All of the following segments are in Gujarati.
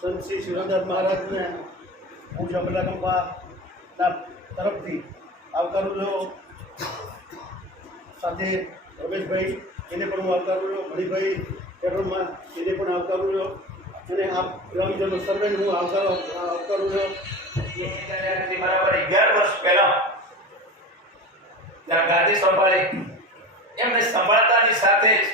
સંત શ્રી શિવરાજ મહારાજને હું જમલાકંપાના તરફથી આવકારું છું. સાથે રમેશભાઈ એને પણ હું આવકારું છું, મણિભાઈ પેટ્રોલમાં એને પણ આવકારું છું અને આપ ગ્રામજનો સર્વેને હું આવકારું છું. બરાબર 11 વર્ષ પહેલા ત્યાં ગાદી સંભાળી એમને સંભાળતાની સાથે જ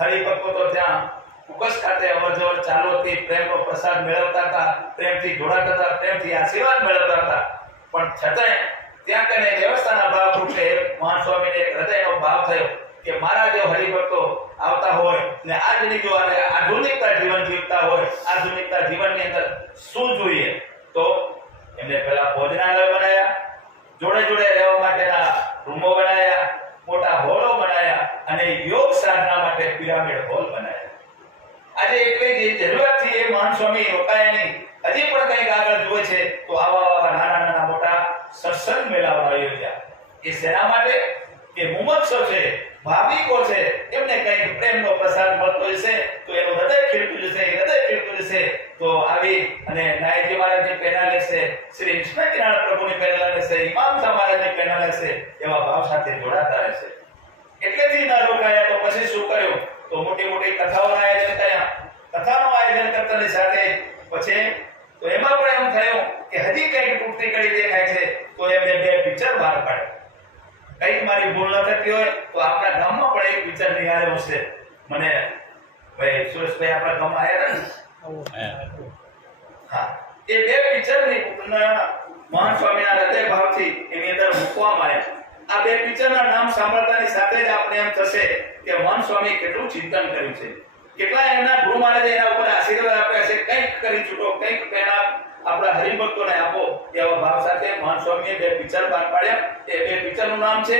હરિભક્તો તો ત્યાં ઉકસ ખાતે અવરજવર ચાલુ હતી, પ્રેમનો પ્રસાદ મેળવતા હતા, પ્રેમથી જોડાતા હતા, પ્રેમથી આશીર્વાદ મેળવતા હતા. પણ છતાંય ત્યાં કને વ્યવસ્થાના ભાવ રૂપે મહાન સ્વામીને એક હૃદયનો ભાવ થયો કે મારા જો હરિભક્તો આવતા હોય ને આજની જો આધુનિકતા જીવન જીવતા હોય, આધુનિકતા જીવનની અંદર શું જોઈએ, તો એમને પહેલા ભોજનાલય બનાવ્યા, જોડે જોડે રહેવા માટેના રૂમો બનાવ્યા, મોટા હોલો બનાવ્યા અને યોગ સાધના માટે પિરામિડ હોલ બનાવ્યા. આજે એટલી જ જરૂરિયાતથી એ મહાન સ્વામી રોકાયા નહીં. હજી પણ કંઈક આગળ જુએ છે તો આવા નાના નાના મોટા સત્સંગ મેળાઓ યોજ્યા. એ શેના માટે કે મુમુક્ષો છે, ભાવિકો છે, એમને કંઈક પ્રેમનો પ્રસાદ મળતો હશે તો એનું હૃદય ખીલતું જશે, હૃદય ખીલતું જશે તો આવી અને નાયજી મહારાજની પ્રેરણા લેશે, શ્રી કૃષ્ણકિનારાયણ પ્રભુની પ્રેરણા લેશે, ઇમામ શાહ મહારાજની પ્રેરણા લેશે, એવા ભાવ સાથે જોડાતા રહેશે. એટલેથી ના રોકાયા તો પછી શું કર્યું તો મોટી મોટી કથાઓનું આયોજન કર્યા. કથાનું આયોજન કરતાની સાથે પછી તો એમાં પણ એમ થયું કે હજી કંઈક તૂટતી કડી દેખાય છે તો એમને 2 પિક્ચર બહાર પાડ્યા. કંઈક મારી ભૂલ ન થતી હોય તો આપણા ગામમાં પણ એક પિક્ચર નિહાળ્યો હશે. મને ભાઈ સુરેશભાઈ આપણા ગામમાં આવ્યા ને, હા, એ 2 પિક્ચરની મહાન સ્વામીના હૃદય ભાવથી એની અંદર મૂકવામાં આવ્યા. આ 2 પિક્ચરના નામ સાંભળતાની સાથે જ આપણે એમ થશે કે મહાન સ્વામી કેટલું ચિંતન કર્યું છે, કેટલા એમના ગુરુ મહારાજે એના ઉપર આશીર્વાદ આપ્યા છે. કંઈક કરી છૂટો, કંઈક પ્રેરણા આપણા હરિભક્તોને આપો એવા ભાવ સાથે મહાન સ્વામીએ 2 પિક્ચર બહાર પાડ્યા. એ 2 પિક્ચરનું નામ છે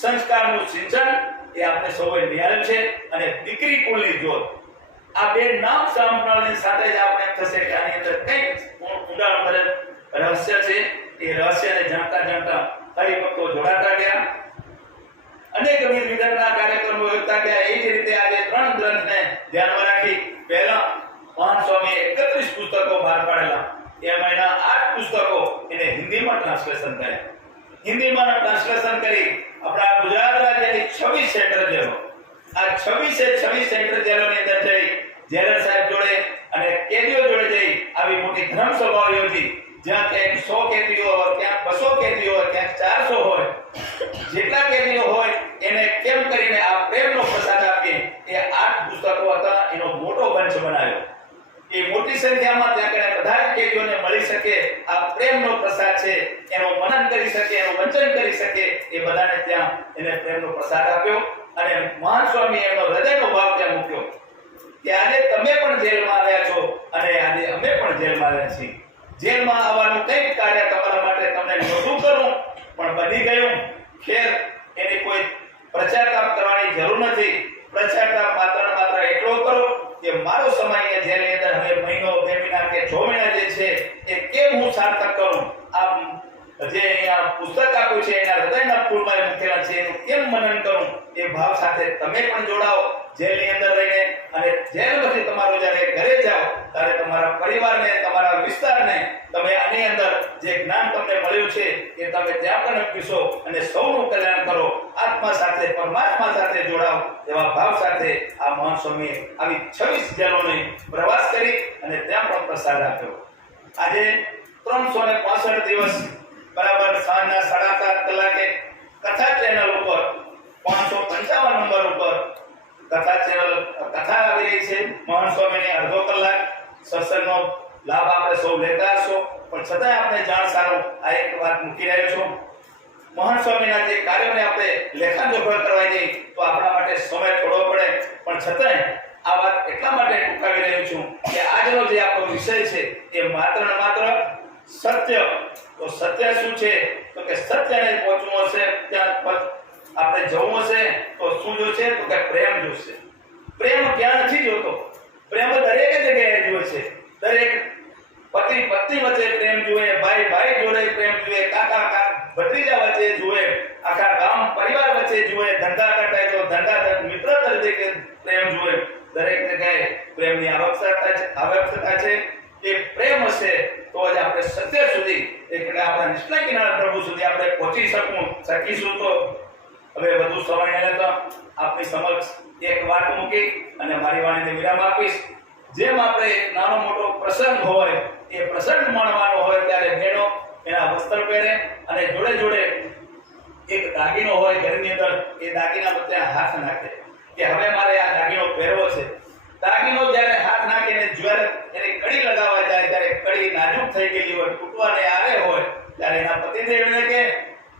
સંસ્કારનું સિંચન, એ આપણે સૌએ નિહાળ્યું છે, અને દીકરી કુળની જ્યોત. આ 2 નામ સાંભળવાની સાથે જ આપણે એમ થશે કે આની અંદર કંઈક ઊંડાણભરેલ રહસ્ય છે. એ રહસ્યને જાણતા જાણતા હરિભક્તો જોડાતા ગયા, અનેક વિવિધના કાર્યક્રમો યોજતા ગયા. એ જ રીતે આજે 3 ગ્રંથને ધ્યાનમાં રાખી પહેલા મહાન સ્વામીએ 31 પુસ્તકો બહાર પાડેલા. એમાંના 8 પુસ્તકો એને હિન્દીમાં ટ્રાન્સલેશન કર્યા. હિન્દીમાં ટ્રાન્સલેશન કરી આપણા ગુજરાત રાજ્યની 26 સેન્ટ્રલ જેલો, આ 26 સેન્ટ્રલ જેલોની અંદર જઈ જેલર સાહેબ જોડે અને કેદીઓ જોડે જઈ આવી મોટી ધર્મ સભાઓ યોજી. જ્યાં ક્યાંક 100 કેદીઓ હોય, ક્યાંક 200 કેદીઓ હોય, ક્યાંક 400 હોય, જેટલા કેદીઓ હોય એને કેમ કરીને આ પ્રેમનો પ્રસાદ આપીએ. એ 8 પુસ્તકો હતા, એનો મોટો બંચ બનાવ્યો. એ મોટી સંખ્યામાં ત્યાં કને બધા કેદીઓને મળી શકે, આ પ્રેમનો પ્રસાદ છે એનો મનન કરી શકે, એનું વંચન કરી શકે, એ બધાને ત્યાં એને પ્રેમનો પ્રસાદ આપ્યો. અને મહાન સ્વામી એનો હૃદયનો ભાવ ત્યાં મૂક્યો કે આજે તમે પણ જેલમાં આવ્યા છો અને આજે અમે પણ જેલમાં આવ્યા છીએ. જેલમાં આવવાનું કંઈક કાર્ય તમારા માટે તમને નહોતું કરવું પણ બની ગયું. ખેર એની કોઈ પ્રચારકામ કરવાની જરૂર નથી. પ્રચારકામ માત્ર એટલો કરો કે મારો સમય એ જેલની અંદર હવે મહિનો 2 મહિના કે 6 મહિના જે છે એ કેમ હું સાર્થક કરું. આ જે અહીંયા પુસ્તક આપ્યું છે એના હૃદયના ફૂલમાં મૂકેલા છે એનું કેમ મનન કરું, એ ભાવ સાથે તમે પણ જોડાઓ જેલની અંદર રહીને. અને જેલમાંથી તમારો જ્યારે ઘરે જાઓ ત્યારે તમારા પરિવારને, તમારા વિસ્તારને તમે આની અંદર જે જ્ઞાન તમને મળ્યું છે એ તમે ત્યાં પણ પીશો અને સૌનું કલ્યાણ કરો. આત્મા સાથે, પરમાત્મા સાથે જોડાઓ એવા ભાવ સાથે આ મહાન સ્વામીએ આવી 26 જેલોનો પ્રવાસ કરી અને ત્યાં પણ પ્રસાદ આપ્યો. આજે 365 દિવસ બરાબર સાંજના 7:30 કલાકે કથા ચેનલ ઉપર 555 નંબર ઉપર કથા આવી રહી છે. મહાન સ્વામીની અડધો કલાક સત્સંગનો લાભ આપણે સૌ લેતા હશો, પણ છતાંય આપણે જાણ સારું આ એક વાત મૂકી રહ્યો છું. મહાન સ્વામીના જે કાર્યોને આપણે લેખાજોખા કરવા જઈએ તો આપણા માટે સમય થોડો પડે, પણ છતાંય આ વાત એટલા માટે ટૂંકાવી રહ્યો છું કે આજનો જે આપણો વિષય છે એ માત્ર ને માત્ર સત્ય. તો સત્ય શું છે તો કે સત્યને પહોંચવું હશે, ત્યાં આપણે જવું હશે તો શું જોશે તો કે પ્રેમ જોશે. પ્રેમ ક્યાં નથી જોતો? પ્રેમ દરેક જગ્યાએ જુએ છે. દરેક પતિ પત્ની વચ્ચે પ્રેમ જુએ, ભાઈ ભાઈ જોડે પ્રેમ જુએ, કાકા ભત્રીજા વચ્ચે જુએ, આખા ગામ પરિવાર વચ્ચે જુએ, ધંધા કરતા તો ધંધા મિત્ર તરીકે પ્રેમ જુએ. દરેક જગ્યાએ પ્રેમની આવશ્યકતા છે. એ પ્રેમ હશે તો જ આપણે સત્ય સુધી એટલે આપણા નિષ્ઠા કિનારા પ્રભુ સુધી આપણે પહોંચી શકીશું. તો હવે વધુ સમય ન લેતા આપની સમક્ષ એક વાત મૂકી અને મારી વાણીને વિરામ આપીશ. જેમ આપણે એક નાનો મોટો પ્રસંગ હોય એ પ્રસંગ માણવાનો હોય ત્યારે બહેનો એના વસ્ત્ર પહેરે અને જોડે જોડે એક દાગીનો હોય ઘરની અંદર, એ દાગીના પર ત્યાં હાથ નાખે કે હવે મારે આ દાગીનો પહેરવો છે. દાગીનો જ્યારે હાથ નાખીને જ્યારે એની કડી લગાવવા જાય ત્યારે કડી નાજુક થઈ ગયેલી હોય, તૂટવાને આવે હોય, ત્યારે એના પતિદેવને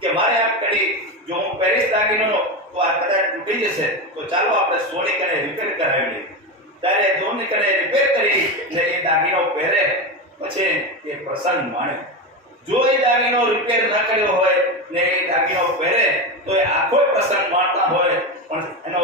કે મારે આ કડી જો હું પહેરીશ દાગીનોનો તો આ કદાચ તૂટી જશે, તો ચાલો આપણે સોની કને રિપેર કરાવી લઈએ. ત્યારે સોની કને રિપેર કરી એટલે એ દાગીનો પહેરે, પછી એ પ્રસંગ માણે. જો એ દાગીનો રિપેર ન કર્યો હોય ને એ દાગીનો પહેરે તો એ આખો પ્રસંગ માણતા હોય, પણ એનો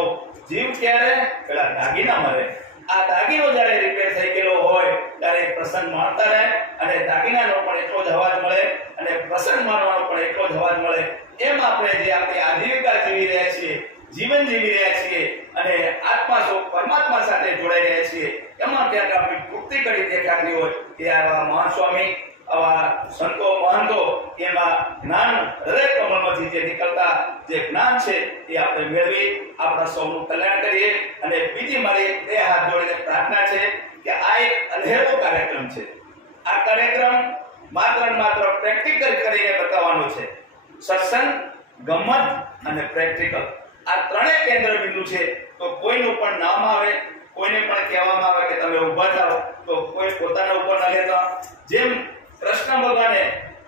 જીવ ક્યારે પેલા દાગીના મરે. આ દાગીનો જ્યારે રિપેર થઈ ગયેલો હોય ત્યારે પ્રસંગ માણતા રહે અને દાગીનાનો પણ એટલો જ અવાજ મળે અને પ્રસંગ માણવાનો પણ એટલો જ અવાજ મળે. એમ આપણે જે આપણી આજીવિકા જીવી રહ્યા છીએ, જીવન જીવી રહ્યા છીએ અને આત્મા સ્વરૂપ પરમાત્મા સાથે જોડાઈ રહ્યા છીએ, એમાં ક્યાંક આપણી પૂર્તિ કરી દેખાતી હોય કે આવા મહાન સ્વામી, આવા સંતો મહંતો એમાં જ્ઞાન હૃદય કમળમાંથી જે નીકળતા જે જ્ઞાન છે એ આપણે મેળવી આપણા સૌનું કલ્યાણ કરીએ. અને બીજી મારી બે હાથ જોડીને પ્રાર્થના છે કે આ એક અધેરો કાર્યક્રમ છે. આ કાર્યક્રમ માત્ર ને માત્ર પ્રેક્ટિકલ કરીને બતાવવાનો છે. સત્સંગ, ગમત અને પ્રેક્ટિકલ આ ત્રણેય કેન્દ્ર બિંદુ છે. તો કોઈનું પણ નામ આવે, કોઈને પણ કહેવામાં આવે કે તમે ઊભા થાઓ તો કોઈ પોતાના ઉપર ન લેતા. જેમ કૃષ્ણ ભગવાને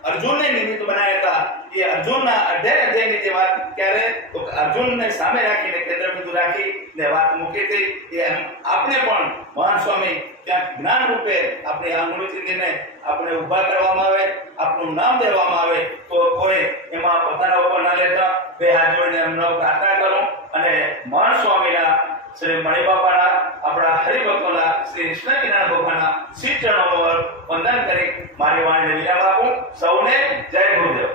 અર્જુનને નિમિત્ત બનાવ્યા હતા, એ અર્જુનના અધ્યાયની જે વાત ક્યારે તો અર્જુનને સામે રાખીને કેન્દ્રબિંદુ રાખીને વાત મૂકી હતી. એમ આપણે પણ મહાન સ્વામી ક્યાંક જ્ઞાન રૂપે આપણી આંગળી ચીંધીને આપણે ઊભા કરવામાં આવે, આપનું નામ દેવામાં આવે તો કોઈ એમાં પોતાના ઉપર ના લેતા બે હાથ જોડીને એમનો પ્રાર્થના કરો અને મહાન સ્વામીના શ્રી મણિબાપાના આપણા હરિભક્તોના શ્રી કૃષ્ણકિનારાયણ ભગવાનના શ્રી ચરણોમાં વંદન કરી મારી વાણીને વિરામ આપું. સૌને જય ગુરુદેવ.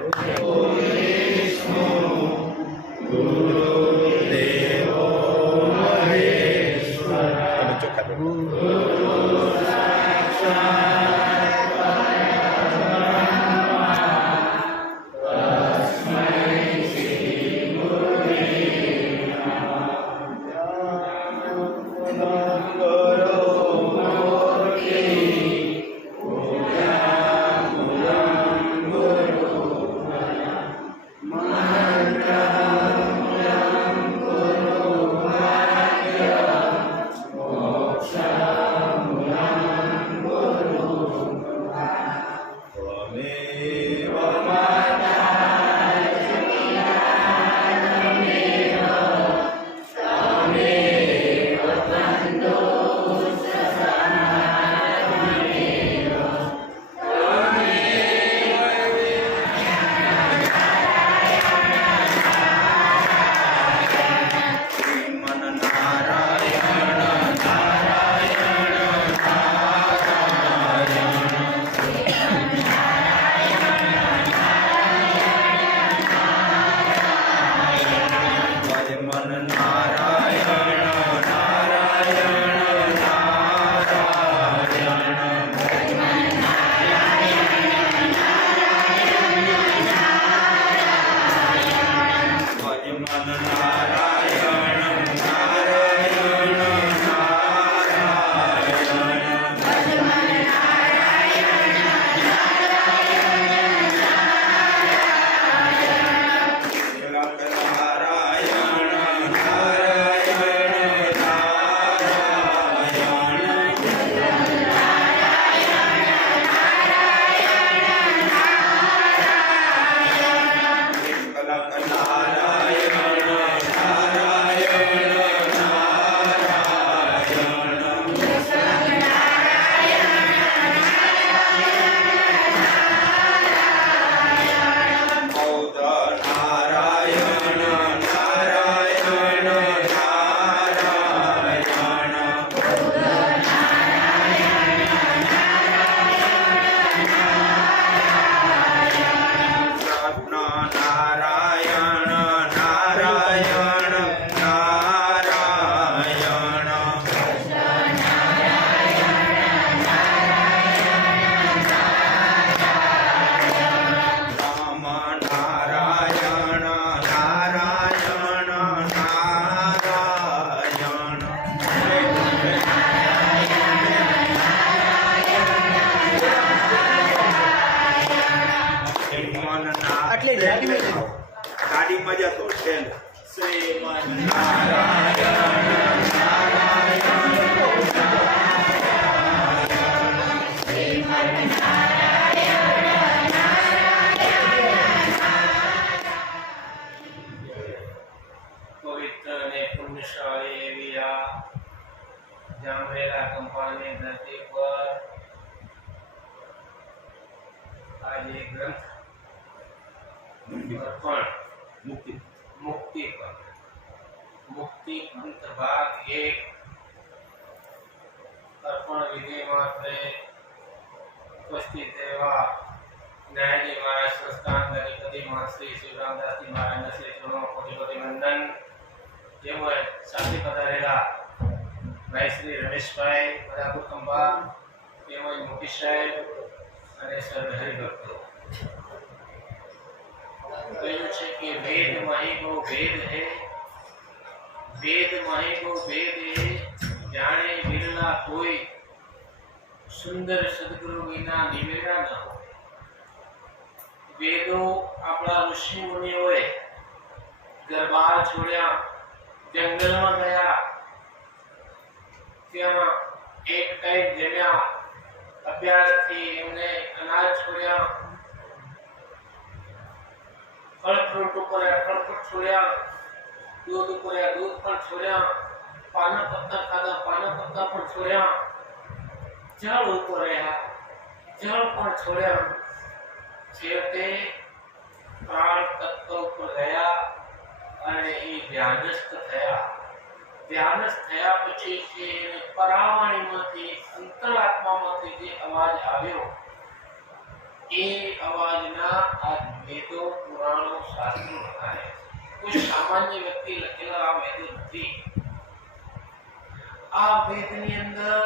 સાંભળેલા કંપાળની ધરતી પર આજે ગ્રંથ અર્પણ મુક્તિ પંથ ભાગ 1 અર્પણ વિધિ માત્રે ઉપસ્થિત એવા ન્યાયજી મહારાજ સંસ્થાન ગણપતિ મહાશ્રી શિવરામદાસજી મહારાજના શ્રી ચરણો કોટી કોટી વંદન. તેમજ સાથે પધારેલા ભાઈ શ્રી રમેશભાઈ બરાબર કંબા, તેમજ મોટી સાહેબ અને સર્વે હરિભક્તો. કહ્યું છે કે વેદ માહી બહુ ભેદ હે, વેદ માહી બહુ ભેદ હે, જાણે વિરલા કોઈ સુંદર સદગુરુ વિના નિવેડા ન હોય. વેદો આપણા ઋષિ મુનિઓએ દરબાર છોડ્યા, જંગલમાં ગયા, ત્યાં એક ટાઈમ જમ્યા, અભ્યાસથી એમને અનાજ છોડ્યા, ફળ ફ્રૂટ ઉપર ફળ ફ્રૂટ છોડ્યા, દૂધ ઉપર દૂધ પણ છોડ્યા, પાના પત્તા ખાધા, પાના પત્તા પણ છોડ્યા, જળ ઉપર રહ્યા, જળ પણ છોડ્યા. છેવટે પ્રાણ તત્વ ઉપર ગયા અને એ ધ્યાનસ્થ થયા. ધ્યાનસ્થ થયા પછી જે પરાવાણીમાંથી અંતરાત્મામાંથી જે અવાજ આવ્યો, એ અવાજના આ વેદો પુરાણો શાસ્ત્રો લખાય. કોઈ સામાન્ય વ્યક્તિ લખેલા આ વેદો નથી. આ વેદની અંદર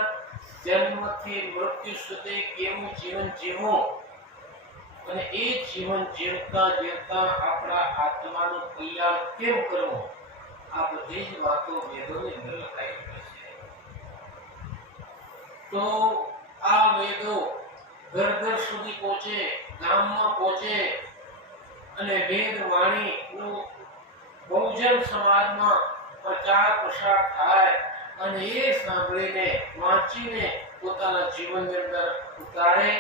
જન્મથી મૃત્યુ સુધી કેવું જીવન જીવવું અને એ જીવન જીવતા જીવતા આપણા આત્માનું કલ્યાણ કેમ કરવું, આ બધી જ વાતો વેદોની અંદર લખાયેલી છે. તો આ વેદો ઘર ઘર સુધી પહોંચે, ગામમાં પહોંચે અને વેદ વાણીનું બહુજન સમાજમાં પ્રચાર પ્રસાર થાય અને એ સાંભળીને વાંચીને પોતાના જીવનની અંદર ઉતારે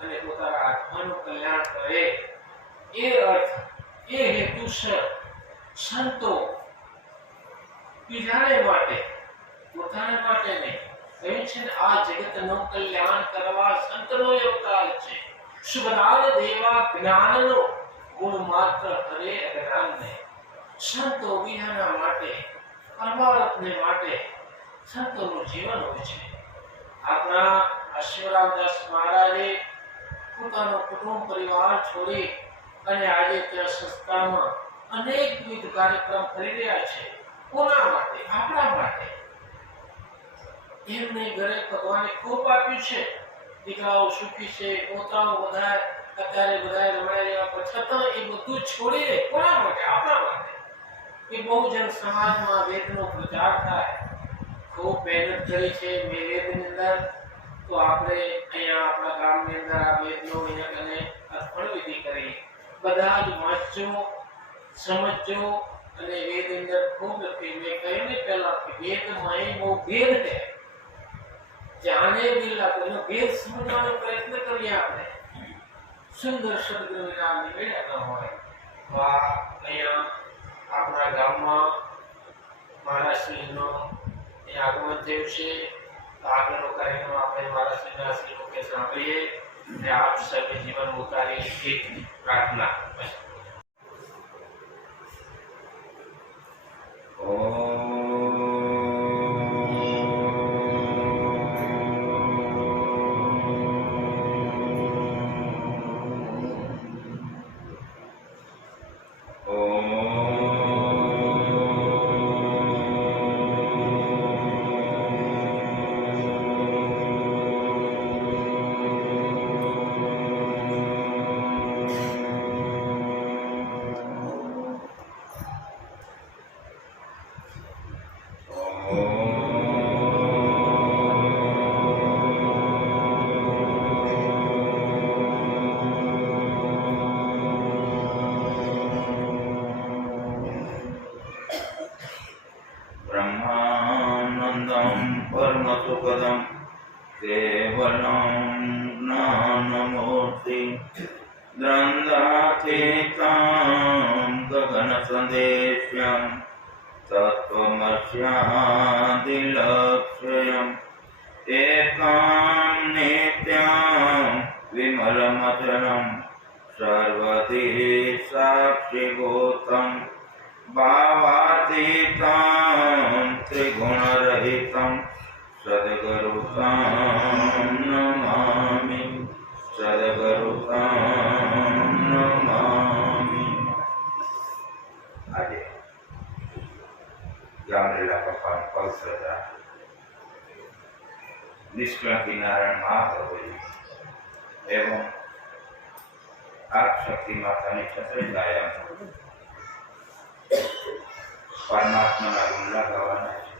અને પોતાના આત્માનું કલ્યાણ કરે. એ અર્થ, એ હેતુસર સંતો બીજાને માટે, પોતાને માટે નહીં, કહ્યું છે ને આ જગતનું કલ્યાણ કરવા સંતનો અવતાર છે. સુખદાન દેવા જ્ઞાનનો ગુણ માત્ર હરે અજ્ઞાનને. સંતો બીજાના માટે, પરમાર્થને માટે સંતોનું જીવન હોય છે. આપણા શિવરામદાસ મહારાજે પોતાનો કુટુંબ પરિવાર છોડી અને આજે ત્યાં સંસ્થામાં અનેકવિધ કાર્યક્રમ કરી રહ્યા છે. કોના માટે? આપણા માટે. એમને ઘરે ભગવાને ખૂબ આપ્યું છે. દીકરાઓ સુખી છે, પોતાઓ બધા અત્યારે બધા રમાડ્યા, પણ છતાં એ બધું છોડીને કોના માટે? આપણા માટે. એ બહુજન સમાજમાં વેદનો પ્રચાર થાય. ખૂબ મહેનત કરી છે મેં વેદની અંદર. તો આપણે અહીંયા આપણા ગામની અંદર આ વેદનો અહીંયા કને અર્પણ વિધિ કરી. બધા જ વાંચજો, સમજજો અને વેદ અંદર ખૂબ લખી. મેં કહ્યું ને પહેલા કે વેદમાં બહુ ભેદ છે. જાણે બિરલા કોઈનો ભેદ સમજવાનો પ્રયત્ન કરીએ આપણે. સુંદર સદગુરુ વિના નિવેડા ન હોય. તો આ અહીંયા આપણા ગામમાં મહારાષ્ટ્રીનો આગમન થયું છે. આગળનો કાર્યક્રમ આપણે મહારાષ્ટ્રના શ્રી મુખે સાંભળીએ અને આપ સર્વે જીવન ઉતારી એક પ્રાર્થના. परमसुखदं केवलं ज्ञानमूर्ति द्वन्द्वातीतं गगनसन्देश्यं तत्त्वमस्यादिलक्ष्यं એકમ નિત્યમ વિમલમચલમ સર્વધિ સાક્ષિભૂતમ ભાવાતીતમ ત્રિગુણરહિતમ સદગુરુતમ નમામિ સદગુરુતમ નમામિ. આજે જામરેલા પપ્પાનું પવિત્રતા નિષ્કલંકી નારાયણ મહાપ્રભુજી એવં આપ શક્તિ માતાની છત્રે ગાયા પરમાત્માના ગુણલા ગાવાના છે.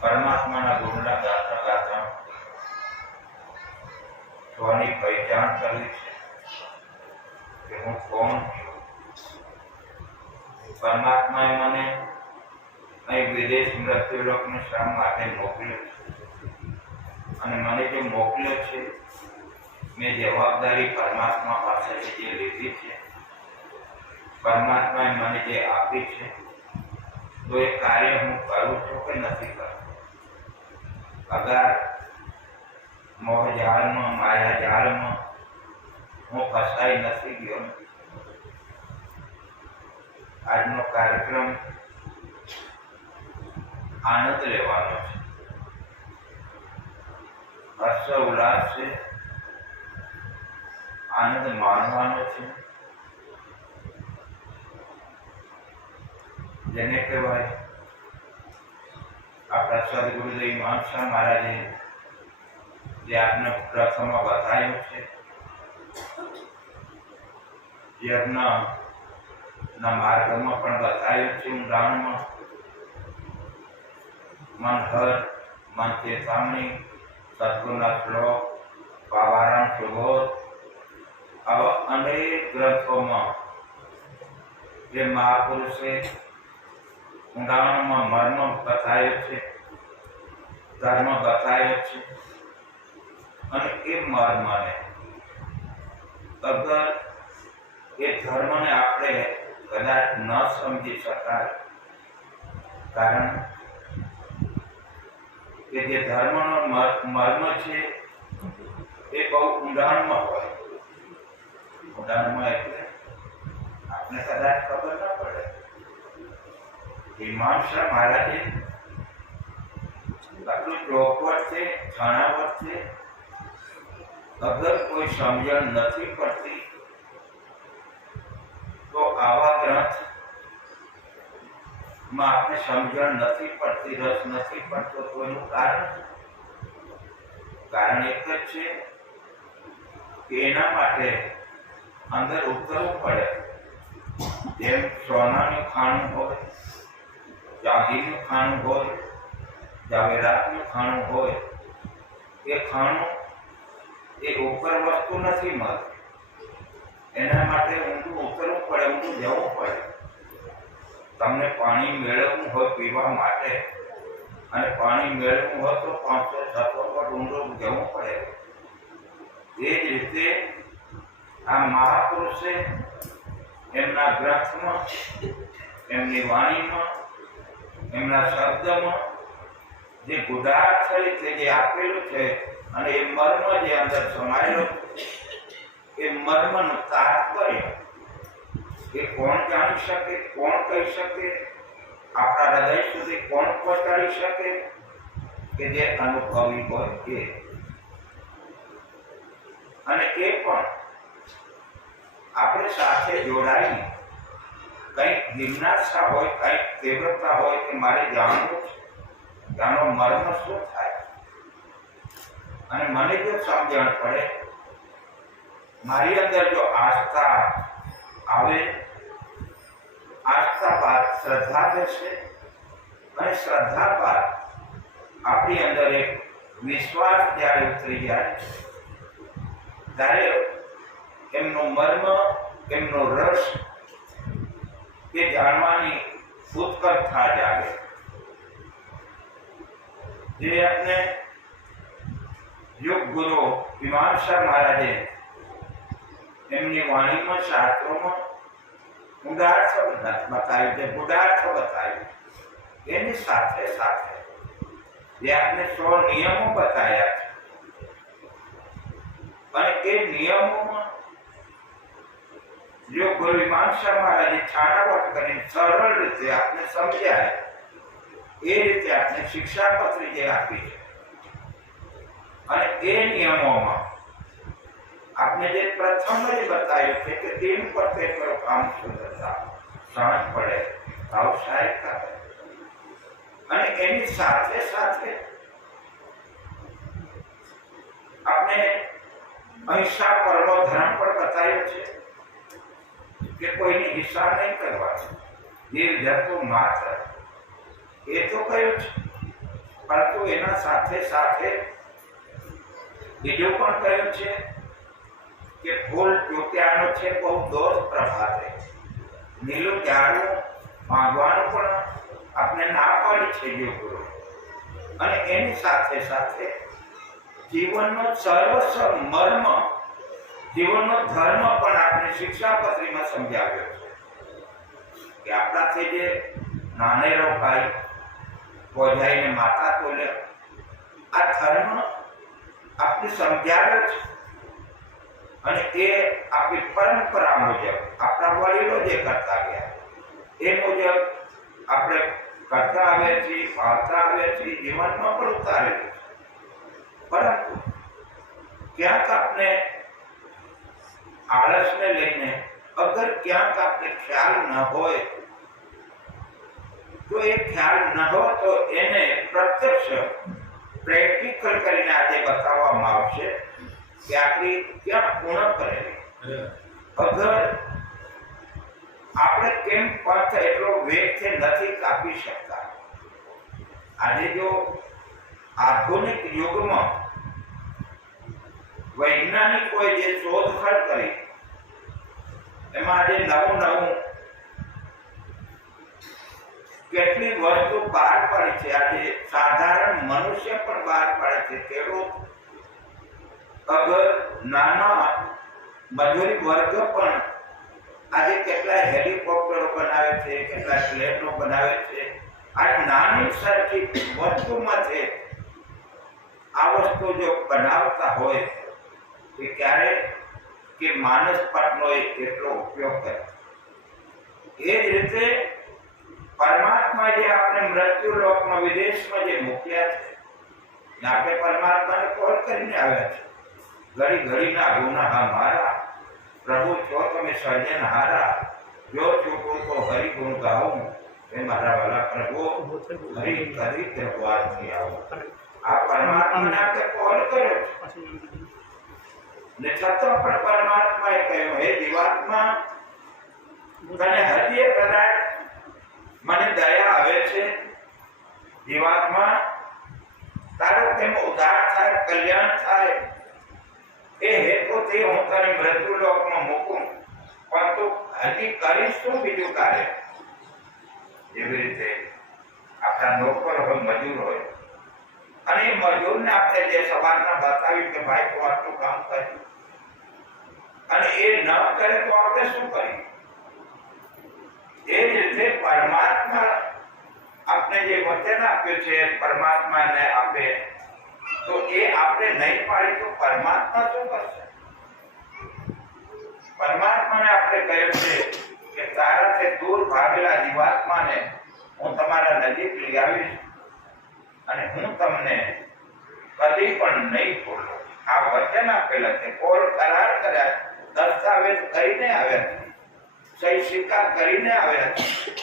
પરમાત્માના ગુણલા ગાતા ગાતા સ્વની પહેચાન કરવી છે કે હું કોણ છું. પરમાત્માએ મને અહીં વિદેશ મૃત્યુલોકને શ્રમ માટે મોકલ્યો છે અને મને જે મોકલ્યો છે મેં જવાબદારી પરમાત્મા પાસેથી જે લીધી છે, પરમાત્માએ મને જે આપી છે, તો એ કાર્ય હું કરું છું કે નથી કરતો. અગર મોહજાળમાં માયાજાળમાં હું ફસાઈ નથી ગયો. આજનો કાર્યક્રમ આનંદ લેવાનો છે, હર્ષ ઉલ્લાસ છે, આનંદ માણવાનો છે. જેને કહેવાય આપણા સદગુરુદેવ માનસા મહારાજે જે આપને પ્રથમમાં બતાવ્યું છે, યજ્ઞના માર્ગમાં પણ બતાવ્યું છે. ઊંડાણમાં મન હર મન ચેતામણી સદગુરુના શ્લોક ભાવારામ સુબોધ આવા અનેક ગ્રંથોમાં જે મહાપુરુષે ઊંડાણમાં મર્મ બતાવ્યો છે, ધર્મ બતાવ્યો છે. અને એ મર્મને અગર એ ધર્મને આપણે કદાચ ન સમજી શકાય, કારણ કે જે ધર્મનો મર્મ છે એ બહુ ઊંડાણમાં હોય. ઊંડાણમાં એટલે આપણે કદાચ ખબર ના પડે. હિમાંશા મહારાજે આટલું ચોખવટ છે, જણાવટ છે. અગર કોઈ સમજણ નથી પડતી તો આવા ગ્રંથ માં આપણે સમજણ નથી પડતી, રસ નથી પડતો. તો એનું કારણ એક જ છે કે એના માટે અંદર ઉતરવું પડે. જેમ સોનાનું ખાણું હોય, ચાંદીનું ખાણું હોય, જાવેરાતનું ખાણું હોય, એ ખાણું એ ઉપર વસ્તુ નથી મળતી. એના માટે ઊંડું ઉતરવું પડે, ઊંડું જવું પડે. તમને પાણી મેળવવું હોય પીવા માટે, અને પાણી મેળવવું હોય તો 500-600 ફૂટ ઊંડું જવું પડે. એ જ રીતે આ મહાપુરુષે એમના ગ્રંથમાં, એમની વાણીમાં, એમના શબ્દમાં જે ગુડાર્થ રીતે જે આપેલું છે અને એ મર્મ જે અંદર સમાયેલો એ મર્મનું તાત્પર્ય એ કોણ જાણી શકે, કોણ કહી શકે, આપણા હૃદય સુધી કોણ પહોંચાડી શકે કે જે અનુભવી હોય એ. અને એ પણ આપણે સાથે જોડાઈને કંઈક જિજ્ઞાસા હોય, કંઈક તીવ્રતા હોય કે મારે જાણવું છે કે આનો મર્મ શું થાય. અને મને જો સમજણ પડે, મારી અંદર જો આસ્થા આવે, આસ્થા બાદ શ્રદ્ધા જશે, અને શ્રદ્ધા બાદ આપણી અંદર એક વિશ્વાસ જ્યારે ઉતરી જાય ત્યારે એમનો મર્મ, એમનો રસ એ જાણવાની ઉત્કંઠા જાગે. જે આપણે યોગ ગુરુ હિમાંશા મહારાજે એમની વાણીમાં, શાસ્ત્રોમાં ઊંડાર્થ બતાવ્યું છે, ગુડાર્થ બતાવ્યું. એની સાથે સાથે જે આપને 100 નિયમો બતાવ્યા છે અને એ નિયમોમાં જો ગુરુ મીમાંસા મહારાજે છાણાવટ કરીને સરળ રીતે આપને સમજાય એ રીતે આપને શિક્ષાપત્રી જે આપી છે અને એ નિયમોમાં આપને જે પ્રથમ જ બતાવ્યું છે કે દિન પર તે કરો કામ સુંદરતા સાંજ પડે ભાવ સહાયતા અને એની સાથે સાથે આપણે અહિંસા પરમો ધર્મ પણ બતાવ્યો છે કે કોઈની હિંસા નહીં કરવાની જીવ જંતુ માત્ર એ તો કહ્યું છે પરંતુ એના સાથે સાથે બીજું પણ કહ્યું છે કે ફૂલ ચોટ્યાનો છે બહુ દોષ પ્રભાતે નીલું ઝાડવું માંગવાનું પણ આપણે ના પાડી છે યોગગુરુ અને એની સાથે સાથે જીવનનો સર્વસ્વ મર્મ જીવનનો ધર્મ પણ આપણે શિક્ષાપત્રીમાં સમજાવ્યો છે કે આપણાથી જે નાનેરો ભાઈ બોજાઈને માતા તોલે આ ધર્મ આપણે સમજાવ્યો છે અને એ આપણી પરંપરા મુજબ આપણા વડીલો જે કરતા ગયા એ મુજબ આપણે કરતા આવ્યા છીએ પાળતા આવ્યા છીએ જીવનમાં પણ ઉતારેલું છે પરંતુ ક્યાંક આપણે આળસને લઈને અગર ક્યાંક આપણે ખ્યાલ ન હોય તો એ ખ્યાલ ન હોય તો એને પ્રત્યક્ષ પ્રેક્ટિકલ કરીને આજે બતાવવામાં આવશે કે આપણી ક્યાં પૂર્ણ કરેલી અગર આપણે કેમ પંથ એટલો વેગથી નથી કાપી શકતા આજે જો આધુનિક યુગમાં વૈજ્ઞાનિકોએ જે શોધખોળ કરી એમાં આજે નવું નવું કેટલી વસ્તુ બહાર પાડી છે આજે સાધારણ મનુષ્ય પણ બહાર પાડે છે ખેડૂત અગર નાના મજૂરી વર્ગ પણ આજે કેટલા હેલિકોપ્ટરો બનાવે છે કેટલા પ્લેનો બનાવે છે આ નાની સરખી વસ્તુમાંથી આ વસ્તુ જો બનાવતા હોય કે ક્યારે કે માનસ પટનો એટલો ઉપયોગ કરે એ જ રીતે પરમાત્મા જે આપણે મૃત્યુ લોકમાં વિદેશમાં જે મૂક્યા છે આપણે પરમાત્માને કોલ કરીને આવ્યા છે ઘડી ઘડીના ગુનાહ મારા પ્રભુ છો તમે સર્જન હારા જો ચૂકું તો હરિગુણ ગાઉં એ મારા વાલા પ્રભુ હરી કરી કૃપાથી આવો આ પરમાત્માને આપણે કોલ કર્યો ને છતાં પણ પરમાત્માએ કહ્યું હે જીવાત્મા તને હજી કદાચ મને દયા આવે છે જીવાત્મા તારો તેમ ઉદ્ધાર થાય કલ્યાણ થાય એ હેતુથી હું તને મૃત્યુલોકમાં મૂકું પણ તું હજી કરીશ શું બીજું કાર્ય એવી રીતે આપણા નોકર હોય મજૂર હોય અને એ મજૂરને આપણે જે સવારના બતાવ્યું કે ભાઈ તું આટલું કામ કર્યું અને એ ન કરે તો આપણે શું કરીએ એ જ રીતે પરમાત્મા આપણે જે વચન આપ્યું છે પરમાત્માને આપે તો એ આપણે નહીં પાડી તો પરમાત્મા શું કરશે પરમાત્માને આપણે કહ્યું છે કે તારાથી દૂર ભાગેલા જીવાત્માને હું તમારા નજીક લઈ આવીશ અને હું તમને કદી પણ નહીં છોડું આ વચન આપેલા છે કોલ કરાર કર્યા દસ્તાવેજ કરીને આવ્યા સહી સ્વીકાર કરીને આવ્યા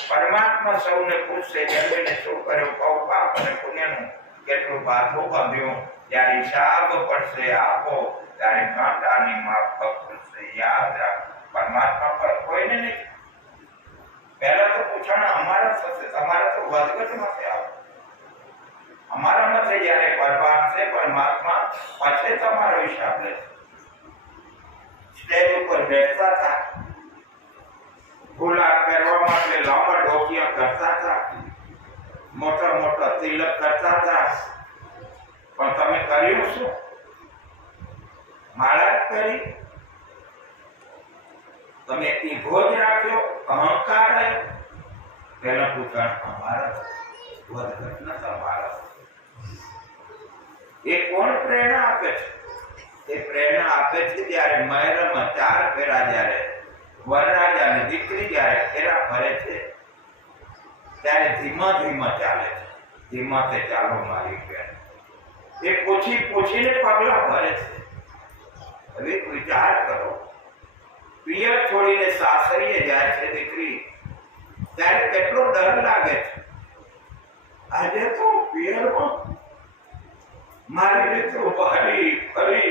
પરમાત્મા સૌને પૂછશે જન્મીને શું કર્યું કહું પાપ અને પુણ્યનું કેટલું બાથું બાંધ્યું જ્યારે હિસાબ પડશે આપો ત્યારે કાંટાની માફક પડશે યાદ રાખ પરમાત્મા પર કોઈને નહીં પહેલા તો પૂછાણા અમારા થશે તમારા તો વધઘટમાં છે આવો અમારા મતે જ્યારે પરમાત્મા પરમાત્મા પછી તમારો હિસાબ લેશે સ્ટેજ ઉપર બેઠતા હતા ફૂલા પહેરવા માટે લાંબા ડોકિયા કરતા હતા મોટા મોટા તિલક કરતા હતા પણ તમે કર્યું શું માળા કરી તમે ઈગો જ રાખ્યો અહંકાર આવ્યો પેલા પૂછાણ અમારા વધઘટના તમારા એ કોણ પ્રેરણા આપે છે? એ પ્રેરણા આપે છે જ્યારે મહેલમાં 4 ફેરા જ્યારે વરરાજ અને દીકરી જ્યારે ફેરા ફરે છે ત્યારે ધીમા ધીમા ચાલે છે. ધીમા તે ચાલો મારી બેન. એ પૂછીને પગલા ભરે છે. હવે વિચાર કરો, પિયર છોડીને સાસરીએ જાય છે દીકરી, ત્યારે કેટલો ડર લાગે છે. આજે તો પિયરમાં મારી રીતે ફરી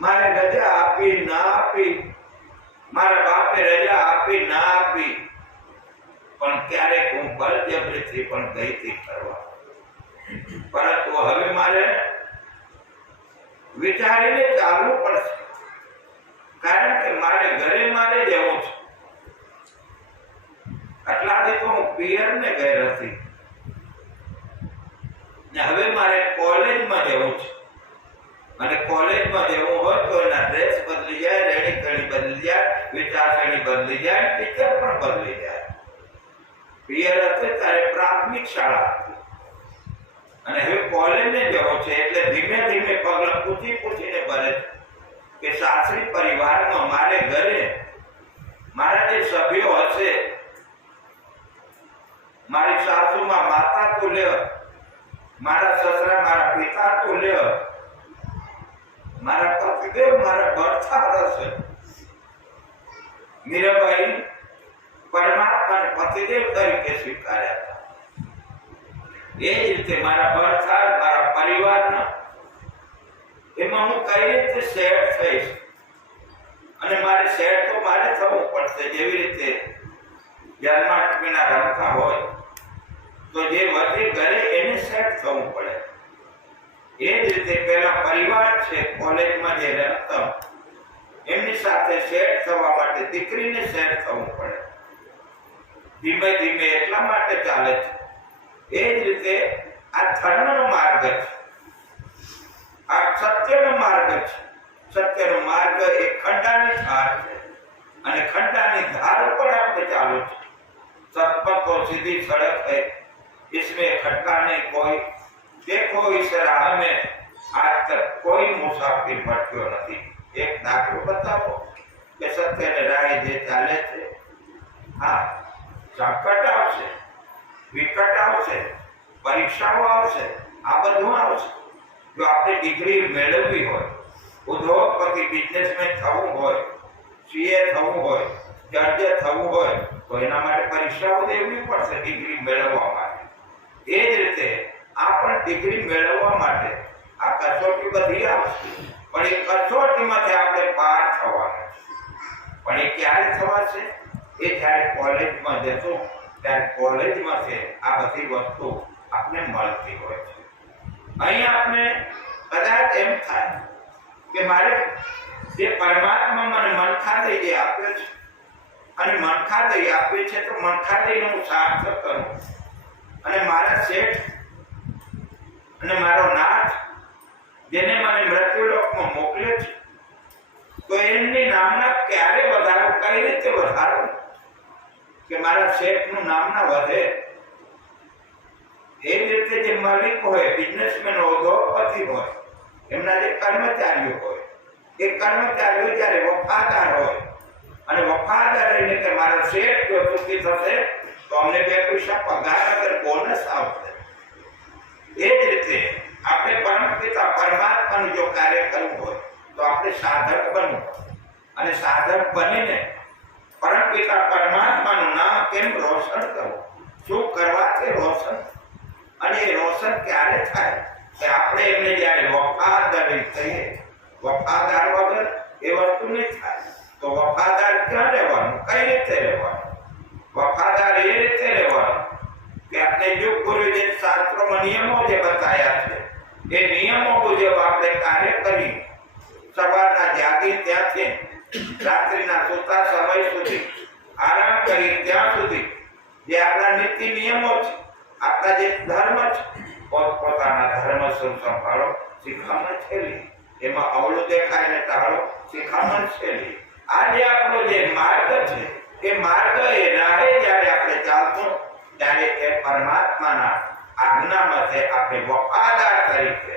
મારે રજા આપી ના આપી, મારા બાપે રજા આપી ના આપી, પણ ક્યારેક હું બળજબરીથી પણ ગઈ હતી કરવા. પરંતુ હવે મારે વિચારીને ચાલવું પડશે, કારણ કે મારે ઘરે મારે જવું છે. આટલા દી તો હું પિયરને ગઈ હતી ને હવે મારે કોલેજમાં જવું છે. અને કોલેજમાં જવું હોય તો એના ડ્રેસ બદલી જાય, રહેણી કરણી બદલી જાય, વિચારસરણી બદલી જાય, ટીચર પણ બદલી જાય. પિયર હતી ત્યારે પ્રાથમિક શાળા હતી અને હવે કોલેજને જવું છે, એટલે ધીમે ધીમે પગલા પૂછીને ભરે છે કે સાસરી પરિવારમાં મારે ઘરે મારા જે સભ્યો હશે, મારી સાસુમાં માતા તુલ્ય, મારા સસરા મારા પિતા તુલ્ય, મારા પતિદેવ મારા બરછાર હશે. મીરાબાઈ પરમાત્માને પતિદેવ તરીકે સ્વીકાર્યા હતા. એ જ રીતે મારા બરછાર, મારા પરિવારના એમાં હું કઈ રીતે સેટ થઈશ, અને મારે સેટ તો મારે થવું પડશે. જેવી રીતે જન્માષ્ટમીના રમતા હોય તો જે વધે ઘરે એને સેટ થવું પડે, એ જ રીતે પેલા પરિવાર છે કોલેજમાં જે રમતા એમની સાથે સેટ થવા માટે દીકરીને સેટ થવું પડે. ધીમે ધીમે એટલા માટે ચાલે છે. એ જ રીતે આ ધર્મનો માર્ગ છે, આ સત્યનો માર્ગ છે. સત્યનો માર્ગ એ ખંડાની ધાર છે અને ખંડાની ધાર ઉપર આપણે ચાલુ છે. सतपथ और सीधी सड़क है, इसमें खटका नहीं कोई. देखो इस राह में आज तक कोई मुसाफिर भटक्यो નથી. એક દાખલો બતાવો કે સત્યને રાહ જે ચાલે છે. હા, સંકટ આવશે, વિકટ આવશે, પરીક્ષાઓ આવશે, આ બધું આવશે. જો આપણે ડિગ્રી મેળવવી હોય, ઉદ્યોગપતિ બિઝનેસમેન થવું હોય, સીએ થવું હોય, જજ થવું હોય, તો એના માટે પરીક્ષાઓ દેવી પડશે ડિગ્રી મેળવવા માટે. એ જ રીતે આ પણ ડિગ્રી મેળવવા માટે આ કસોટી બધી આવશે, પણ એ કસોટીમાંથી આપણે પાર થવાના છે. પણ એ ક્યારે થવાશે? એ જ્યારે કોલેજમાં જશું ત્યારે કોલેજમાંથી આ બધી વસ્તુ આપણે મળતી હોય છે. અહીં આપણે કદાચ એમ થાય કે મારે જે પરમાત્મા મને મનખાદય જે આપ્યો છે, અને મનખાદય આપે છે તો મનખાદયનો હું સાર્થક કરું, અને મારા શેઠ અને મારો નાથ જેને મને મૃત્યુલોકમાં મોકલ્યો છે, તો એમની નામના ક્યારે વધારો, કઈ રીતે વધારો કે મારા શેઠનું નામના વધે. એ જ રીતે જે માલિક હોય, બિઝનેસમેન, ઉદ્યોગપતિ હોય, એમના જે કર્મચારીઓ હોય, એ કર્મચારીઓ જ્યારે વફાદાર હોય અને વફાદાર રહીને કે મારો શેઠ જો સુખી થશે તો અમને 2 પૈસા પગાર અગર બોનસ આવશે. એ જ રીતે આપણે પરમપિતા પરમાત્માનું જો કાર્ય કરવું હોય તો આપણે સાધક બનવું, અને સાધક બનીને પરમપિતા પરમાત્માનું નામ કેમ રોશન કરવું, શું કરવાથી રોશન, અને એ રોશન ક્યારે થાય કે આપણે એમને જ્યારે વફાદારી કહીએ. વફાદાર વગર એ વસ્તુ નહીં થાય. તો વફાદાર ક્યાં રહેવાનું, કઈ રીતે રહેવાનું? વફાદાર એ રીતે રહેવાનું કે આપણે જો પૂર્વે જે શાસ્ત્રોમાં નિયમો જે બતાવ્યા છે એ નિયમો મુજબ આપણે કાર્ય કરી, સવારના જાગી ત્યાંથી રાત્રિના સૂતા સમય સુધી આરામ કરી ત્યાં સુધી જે આપણા નીતિ નિયમો છે, આપણા જે ધર્મ છે, પોતાના ધર્મ સંભાળો, શિખામણ છેલ્લી, એમાં અવળું દેખાય ને ટાળો, શિખામણ છેલ્લી. આ જે આપણો જે માર્ગ છે એ માર્ગ એ રાહે જ્યારે આપણે ચાલશું ત્યારે એ પરમાત્માના આજ્ઞામાંથી આપણે વફાદાર તરીકે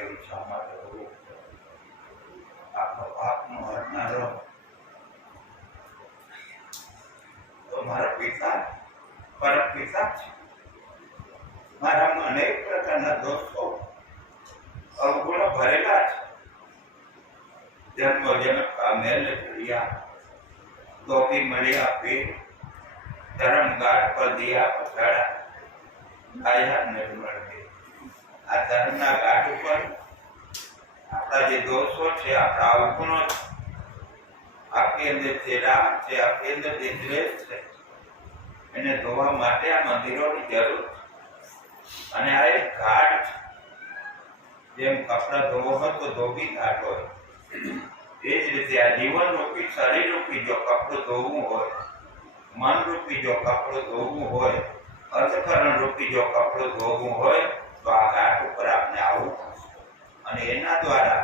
એવી ક્ષમા કરો. આપનો પાપનો હરનારો તો મારા પિતા પરમ પિતા છે. મારામાં અનેક પ્રકારના દોષો અવગુણો ભરેલા છે. જન્મ મેલ ચડ્યા, ટોપી મળ્યા પીર, ધર્મ ગાઢ પર દિયા પછાડા, આયા નિર્મળ દે. આ ધર્મના ગાઢ ઉપર આપણા જે દોષો છે, આપણા અવગુણો છે, આપણી અંદર જે રાગ છે, આપણી અંદર જે દ્વેષ છે, એને ધોવા માટે આ મંદિરોની જરૂર છે. અને આ એક ઘાટ છે. જેમ કપડા ધોવો હોય તો ધોબી ઘાટ હોય, એ જ રીતે આ જીવન રૂપી શરીર રૂપી જો કપડું ધોવું હોય, મન રૂપી જો કપડું ધોવું હોય, અંતઃકરણ રૂપી જો કપડું ધોવું હોય, તો આ ઘાટ ઉપર આપણે આવવું પડશે. અને એના દ્વારા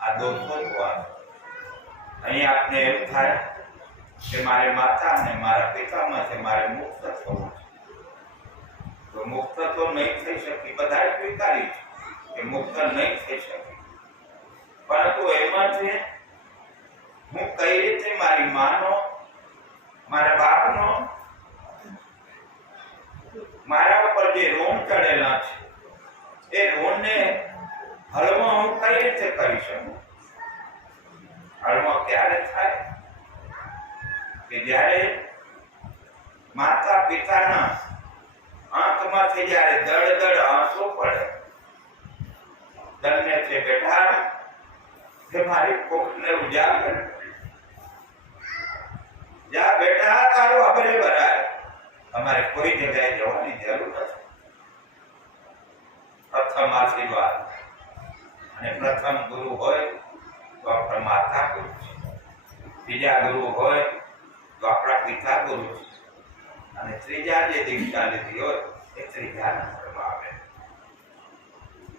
આ દોષો ધોવાનું. અહીં આપને એમ થાય કે મારે માતા અને મારા પિતામાંથી મારે મુક્ત થવું છે. તો મુક્ત તો નહીં થઈ શકી, બધા સ્વીકારી છે કે મુક્ત નહીં થઈ શકી. પરંતુ એમાંથી હું કઈ રીતે મારી માનો, મારા બાપનો, મારા ઉપર જે ઋણ ચડેલા છે, એ ઋણને હળવો હું કઈ રીતે કરી શકું? હળવો ક્યારે થાય કે જ્યારે માતા પિતાના આંખમાંથી જ્યારે દળ દળ આંસુ પડે, તમને છે બેટા કે મારી કોખને ઉજાગર, જા બેટા તારું અબરે ભરાય. તમારે કોઈ જગ્યાએ જવાની જરૂર નથી. પ્રથમ આશીર્વાદ અને પ્રથમ ગુરુ હોય તો આપણા માતા ગુરુ છે, બીજા ગુરુ હોય તો આપણા પિતા ગુરુ છે, અને ત્રીજા જે દીક્ષા લીધી હોય એ ત્રીજા નંબરમાં આવે.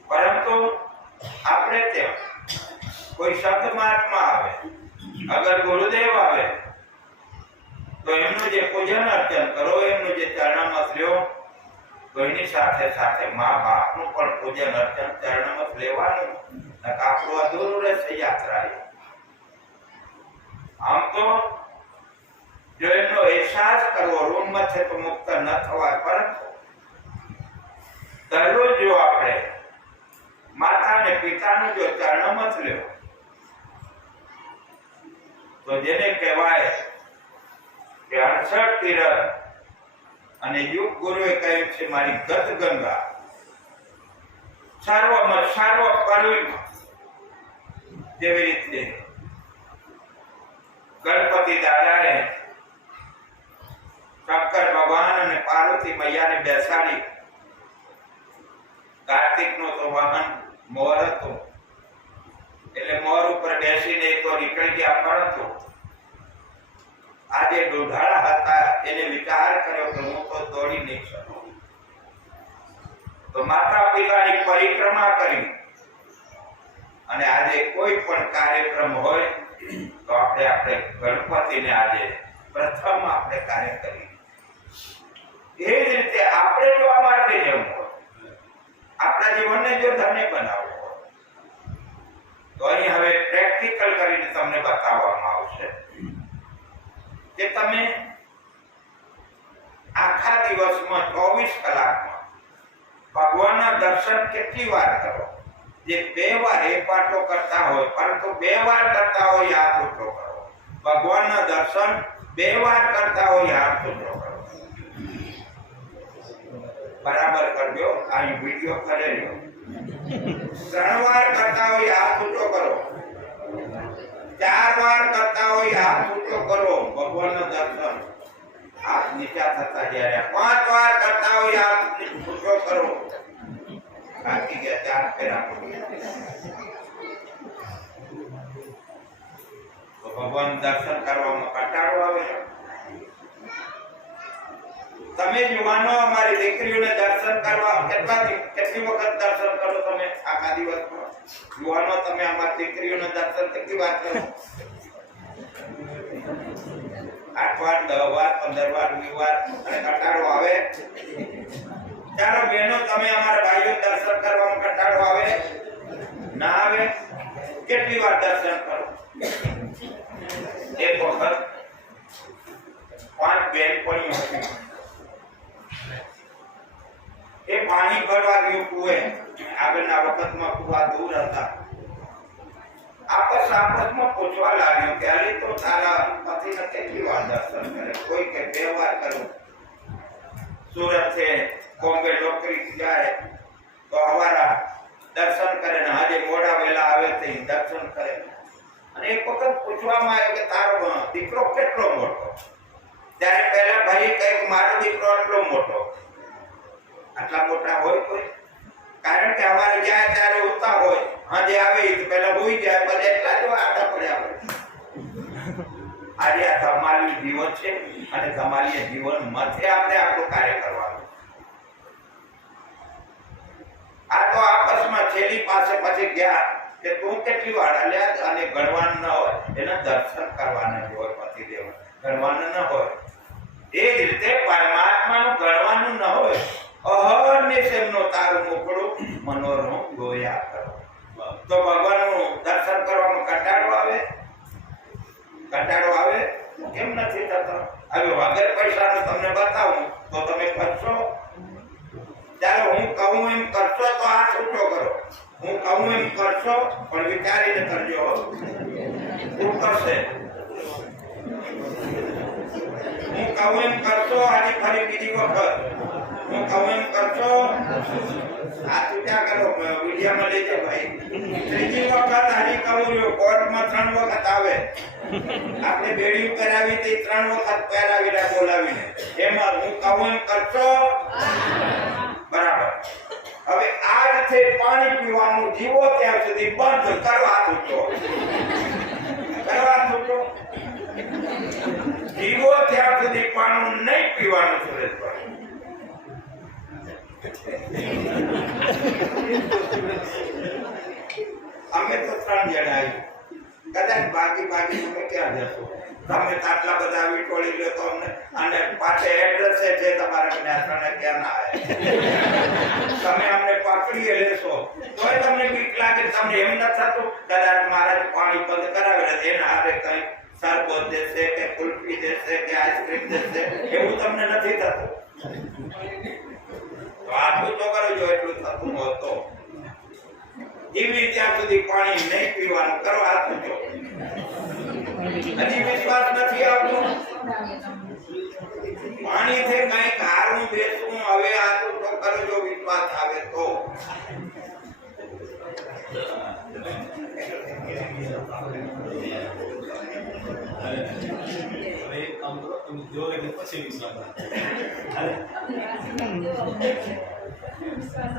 પરંતુ આપણે ત્યાં કોઈ સંત મહાત્મા આવે, અગર ગુરુદેવ આવે, તો એમનું જે પૂજન અર્ચન કરો, એમનું જે ચરણમત લ્યો, તો એની સાથે સાથે મા બાપનું પણ પૂજન અર્ચન ચરણમત લેવાનું. આપણું અધૂરું રહેશે યાત્રા. આમ તો જો એમનો અહેસાસ કરવો, ઋણમાં છે તો મુક્ત ન થવાય, પરંતુ દરરોજ જો આપણે માતા અને પિતાનું જો ચરણમત લેવો, તો જેને કહેવાય કે 68 તીરથ, અને યુગ ગુરુએ કહ્યું છે મારી ગત ગંગા સર્વમાં સર્વ પવિત્ર. જેવી રીતે ગણપતિ દાદાએ શંકર ભગવાન અને પાર્વતી મૈયાને બેસાડી, કાર્તિકનો તો વાહન મોર હતું, એટલે મોર ઉપર બેસીને તો નીકળી ગયા. પરંતુ આજે દુધાળા હતા, એને વિચાર કર્યો કે હું તો દોડી નહીં શકું, તો માતા પિતાની પરિક્રમા કરી. અને આજે કોઈ પણ કાર્યક્રમ હોય તો આપણે ગણપતિને આજે પ્રથમ આપણે કાર્ય કરીએ. એ જ રીતે આપણે જો આ માટે જવું હોય, આપણા જીવનને જો ધન્ય બનાવવું હોય, તો અહીં હવે પ્રેક્ટિકલ કરીને તમને બતાવવામાં આવશે કે તમે આખા દિવસમાં 24 કલાકમાં ભગવાનના દર્શન કેટલી વાર કરો. જે 2 વાર એક વાર તો કરતા હોય, પરંતુ 2 વાર કરતા હોય હાથ ઊંચો કરો. ભગવાનના દર્શન 2 વાર કરતા હોય હાથ ઊંચો કરો. બરાબર કરજો. અહીં વિડીયો કરેલો 3 વાર કરતા હોય હાથ ઊંચો કરો. 4 વાર કરતા હોય હાથ ઊંચો કરો. ભગવાનના દર્શન હાથ નીચા થતા જ્યારે 5 વાર કરતા હોય હાથ ઊંચો કરો. બાકી ગયા 4 ફેરા. તો ભગવાન દર્શન કરવામાં કંટાળો આવે. તમે યુવાનો અમારી દીકરીઓને દર્શન કરવા કેટલી વખત દર્શન કરો તમે આખા દિવસમાં? યુવાનો તમે અમારી દીકરીઓને દર્શન કેટલી વાર કરો? 8 વાર, 10 વાર, 15 વાર, 20 વાર. અને કંટાળો આવે? ચાલો બહેનો, તમે અમારા ભાઈઓ દર્શન કરવામાં કંટાળો આવે? ના આવે? કેટલી વાર દર્શન કરો? એક વખત 5 બેનપણીઓ હતી. એ પાણી ભરવા ગયું કુએ. આગળના વખતમાં કુવા દૂર હતા. આપસમાં પૂછવા લાગ્યો કે અરે તો તારા પતિને કેટલી વાર દર્શન કરે? કોઈ કે 2 વાર કરું. સુરત છે બોમ્બે નોકરી જાય તો હવારા દર્શન કરે ને આજે મોડા વેલા આવે તે દર્શન કરે. અને એક વખત પૂછવામાં આવ્યો કે તારો દીકરો કેટલો મોટો? ત્યારે પહેલા ભાઈ કઈક મારો દીકરો એટલો મોટો. આટલા મોટા હોય કોઈ? કારણ કે અમારે જાય ત્યારે ઉતા હોય, આજે આવે તો પહેલા હોઈ જાય, પછી એટલા જ આડા પડ્યા હોય. આજે આ ધમાલી જીવન છે અને ધમાલી જીવન મધ્ય આપણે આપણું કાર્ય કરવાનું. આ તો આપસમાં છેલ્લી પાસે પછી ગયા કે તું કેટલી વાર અલ્યા, અને ગણવાનું ન હોય એના દર્શન કરવાના હોય. પતિદેવ ગણવાનું ન હોય. એ જ રીતે પરમાત્માનું ગણવાનું ન હોય. અહર્નિશ એમનો તારું મુખડું મનોરમ જોયા કરો. તો ભગવાનનું દર્શન કરવામાં કંટાળો આવે? કંટાળો આવે? કેમ નથી થતો? હવે વગર પૈસાનું તમને બતાવું તો તમે કરશો? ચાલો હું કહું એમ કરશો તો આ છૂટો કરો. હું કહું એમ કરશો પણ વિચારીને કરજો. શું કરશે? હું કહું એમ કરશો આજે ફરી બીજી વખત. હું કહું એમ કરશો આ છૂટ્યા કરો. વિડીયામાં લેજો ભાઈ. ત્રીજી વખત આજે કહું છું. કોર્ટમાં 3 વખત આવે. આપણે બેડી કરાવી તે 3 વખત પહેરાવીને બોલાવીને. એમાં હું કહું એમ કરશો? બરાબર. હવે આ રીતે પાણી પીવાનું જીવો ત્યાં સુધી બંધ કરવા છૂટો. કરવા છૂટો. જીવો ત્યાં સુધી પાણી નહીં પીવાનું. સુરેશભાઈ અમે તો 3 જણા આવી. કદાચ બાકી તમે ક્યાં જશો? તમે આટલા બધા વિટોળી લો તો અમને. અને પાછે એડ્રેસ છે તમારા જ્ઞાતાને ક્યાં ના આવે. તમે અમને પકડીએ લેશો તોય તમને બીક લાગે. તમને એમ નથી થતું કદાચ મહારાજ પાણી બંધ કરાવે એના હારે કઈ શરબત દેશે કે કુલ્ફી દેશે કે આઈસ્ક્રીમ દેશે એવું તમને નથી થતું? તો આટલું તો કરજો. એટલું થતું હોતો એવી ત્યાં સુધી પાણી નહીં પીવાનું. કરવા હાથું જો. હજી વિશ્વાસ નથી આવતો? પાણીથી કઈ કારું બેસવું. હવે આટલું તો કરજો. વિશ્વાસ આવે તો.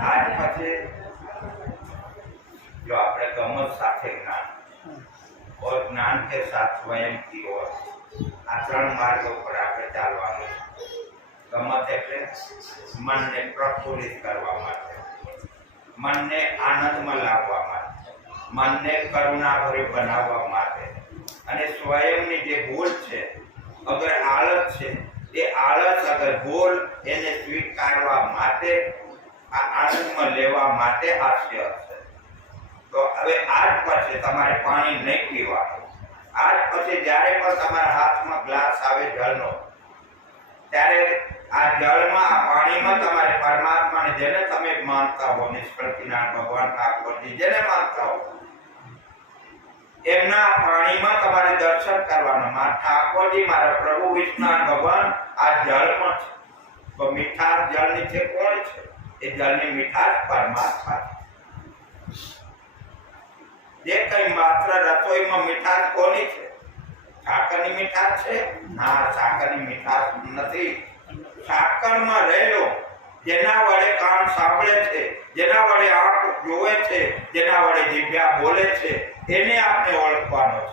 આજ પછી जो આપણે ગમત સાથે જ્ઞાન और ज्ञान के साथ स्वयं की ओर આ 3 માર્ગો પર આપણે ચાલવાનું. ગમત એટલે મનને પ્રફુલ્લિત કરવા માટે, મનને આનંદમાં લાવવા માટે, મનને કરુણાભર્યું બનાવવા માટે. અને સ્વયંની જે ભૂલ છે, અગર આળસ છે, એ આળસ અગર ભૂલ એને સ્વીકારવા માટે, આ આનંદમાં લેવા માટે હાસ્ય છે. તો હવે આજ પછી તમારે પાણી નહીં પીવાનું. આજ પછી જ્યારે પણ તમારા હાથમાં ગ્લાસ આવે જળનો, ત્યારે આ જળમાં આ પાણીમાં તમારે પરમાત્માને જેને તમે માનતા હો, નિષ્કળતીનાથ ભગવાન ઠાકોરજી જેને માનતા હો, એમના પાણીમાં તમારે દર્શન કરવાના. મારા ઠાકોરજી, મારા પ્રભુ વિષ્ણુ ભગવાન આ જળમાં છે. તો મીઠાશ જળની છે કોણ છે? એ જળની મીઠાશ પરમાત્મા છે. જે કઈ માત્ર રસોઈમાં મીઠાશ કોની છે? સાકરની મીઠાશ છે? ના, સાકરની મીઠાશ નથી. સાકરમાં રહેલો, જેના વડે કાન સાંભળે છે, જેના વડે આંખ જોવે છે, જેના વડે જીભ્યા બોલે છે, એને આપણે ઓળખવાનો છે.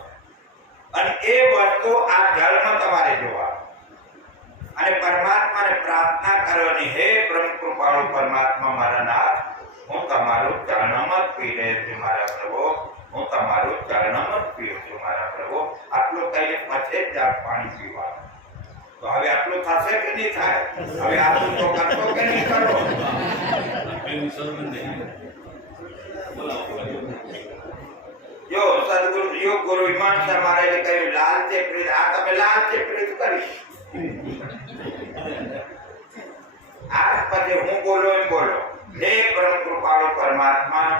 અને એ વસ્તુ આ જળમાં તમારે જોવાનું. અને પરમાત્માને પ્રાર્થના કરવાની, હે પરમ કૃપાળુ પરમાત્મા મારા નાથ, હું તમારું ચરણમાં જ પી રહ્યો છું મારા પ્રભુ. હું તમારું ચરણમાં જ પીઉં છું મારા પ્રભુ. આટલું કહીને પછી જ પાણી પીવાનું. તો હવે આટલું થશે કે નહીં થાય? હવે આટલું તો કરશો કે નહીં કરો? યોગ ગુરુ ઈમાન શર્માએ કહ્યું લાલ છે પ્રીત, આ તમે લાલ છે પ્રીત કરી. આ પછી હું બોલો એમ બોલો. હે પરમ કૃપાળુ પરમાત્મા,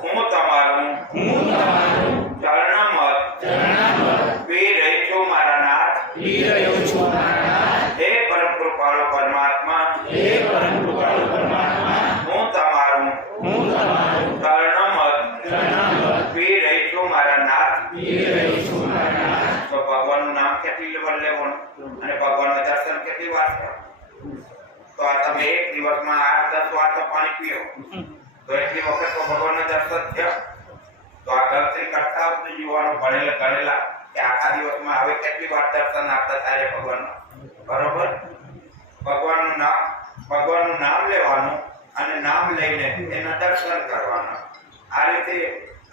હું તમારું ચરણમત પી રહી છું મારા નાથ. હે પરમ કૃપાળુ પરમાત્મા, હું તમારું ચરણમત પી રહી છું મારા નાથ. તો ભગવાનનું નામ કેટલી વાર લેવાનું અને ભગવાનના દર્શન કેટલી વાર કરવા? તો આ તમે એક દિવસમાં 8-10 વાર તો પાણી પીઓ તો એટલી વખત તો ભગવાનના દર્શન થયા. તો આ ગણતરી કરતા યુવાનો ભણેલા ગણેલા કે આખા દિવસમાં હવે કેટલી વાર દર્શન આપતા થાય ભગવાનના. બરોબર? ભગવાનનું નામ લેવાનું અને નામ લઈને એના દર્શન કરવાના. આ રીતે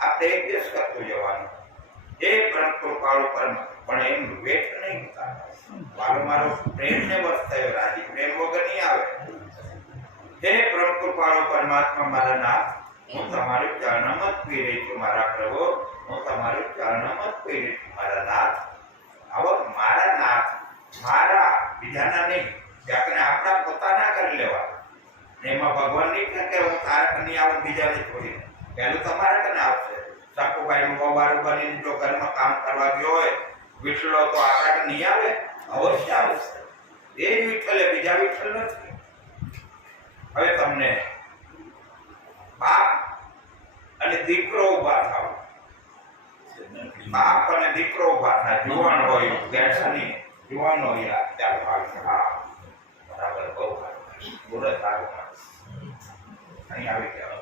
આપણે એક દિવસ કરતું જવાનું. એ પરમ કૃપાળુ પણ એમ વેઠ નહીં ઉતારતા. મારો પ્રેમને વશ થયો રાજી, પ્રેમ વગર નહીં આવે. હે પરમ કૃપાળુ પરમાત્મા મારા નાથ, હું તમારું ચરણમત પી રહી છું મારા પ્રભુ. હું તમારું ચરણમત પી રહી છું મારા નાથ. આવો મારા નાથ, મારા બીજાના નહીં. આપણે આપણા પોતાના કરી લેવા. એમાં ભગવાન નહીં કે હું તારા કની આવું બીજાને છોડીને. પહેલું તમારા કને આવશે. સાકુભાઈનું બબારું બનીને જો ઘરમાં કામ કરવા ગયો હોય વિઠ્ઠલો તો આપણા નહીં આવે? અવશ્ય આવશે. એ જ વિઠ્ઠલે, બીજા વિઠ્ઠલ નથી. હવે તમને બાપ અને દીકરો ઉભા થાવ. બાપ અને દીકરો ઉભા થાય. જુવાન હોય બેઠાની જુવાન હોય ચાલો હા બરાબર બહુ બોલો સારું અહીં આવી ગયા.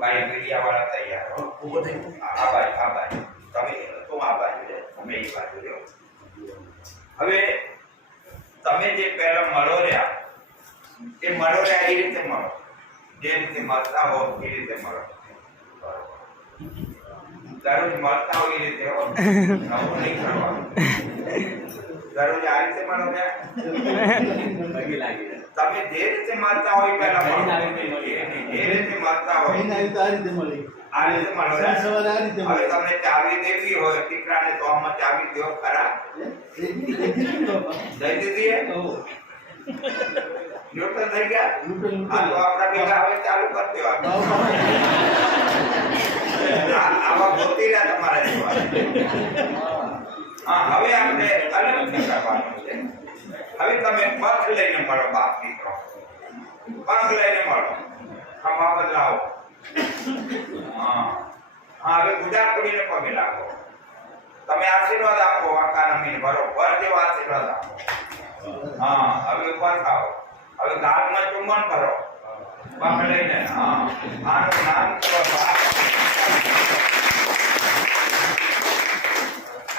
ભાઈ મીડિયા વાળા તૈયાર હો. આ ભાઈ તમે તું આ બાજુ રે, તમે એ બાજુ રહ્યો. હવે તમે જે પહેલા મળો રહ્યા એ મળો રહ્યા એ રીતે મળો. જે રીતે મળતા હો એ રીતે મળો. દરરોજ મળતા હોય એ રીતે હો, નવું નહીં કરવાનું. દરરોજ આ રીતે મળો રહ્યા. તમે જે રીતે મળતા હોય પહેલા મળો. જે રીતે મળતા હોય આ રીતે મળો. હવે તમને ચાવી દેવી હોય દીકરાને તો આમાં ચાવી દો ખરા. દઈ દીધી ન્યુટન થઈ ગયા. આ તો આપણા ભેગા હવે ચાલુ કરી દેવા. આવા ગોતી રહ્યા તમારે. હા હવે આપણે અલગ કરવાનું છે. હવે તમે પગ લઈને મળો. બાપ દીકરો પગ લઈને મળો. આમાં બદલાવો. હા હવે ગુજા પડીને પગે લાગો. તમે આશીર્વાદ આપો. આકા નમીને બરોબર જેવો આશીર્વાદ આપો. હા હવે ઉપર થાઓ. હવે ગાલમાં ચુંબન કરો પગ લઈને. હા આનું નામ કરો બાપ.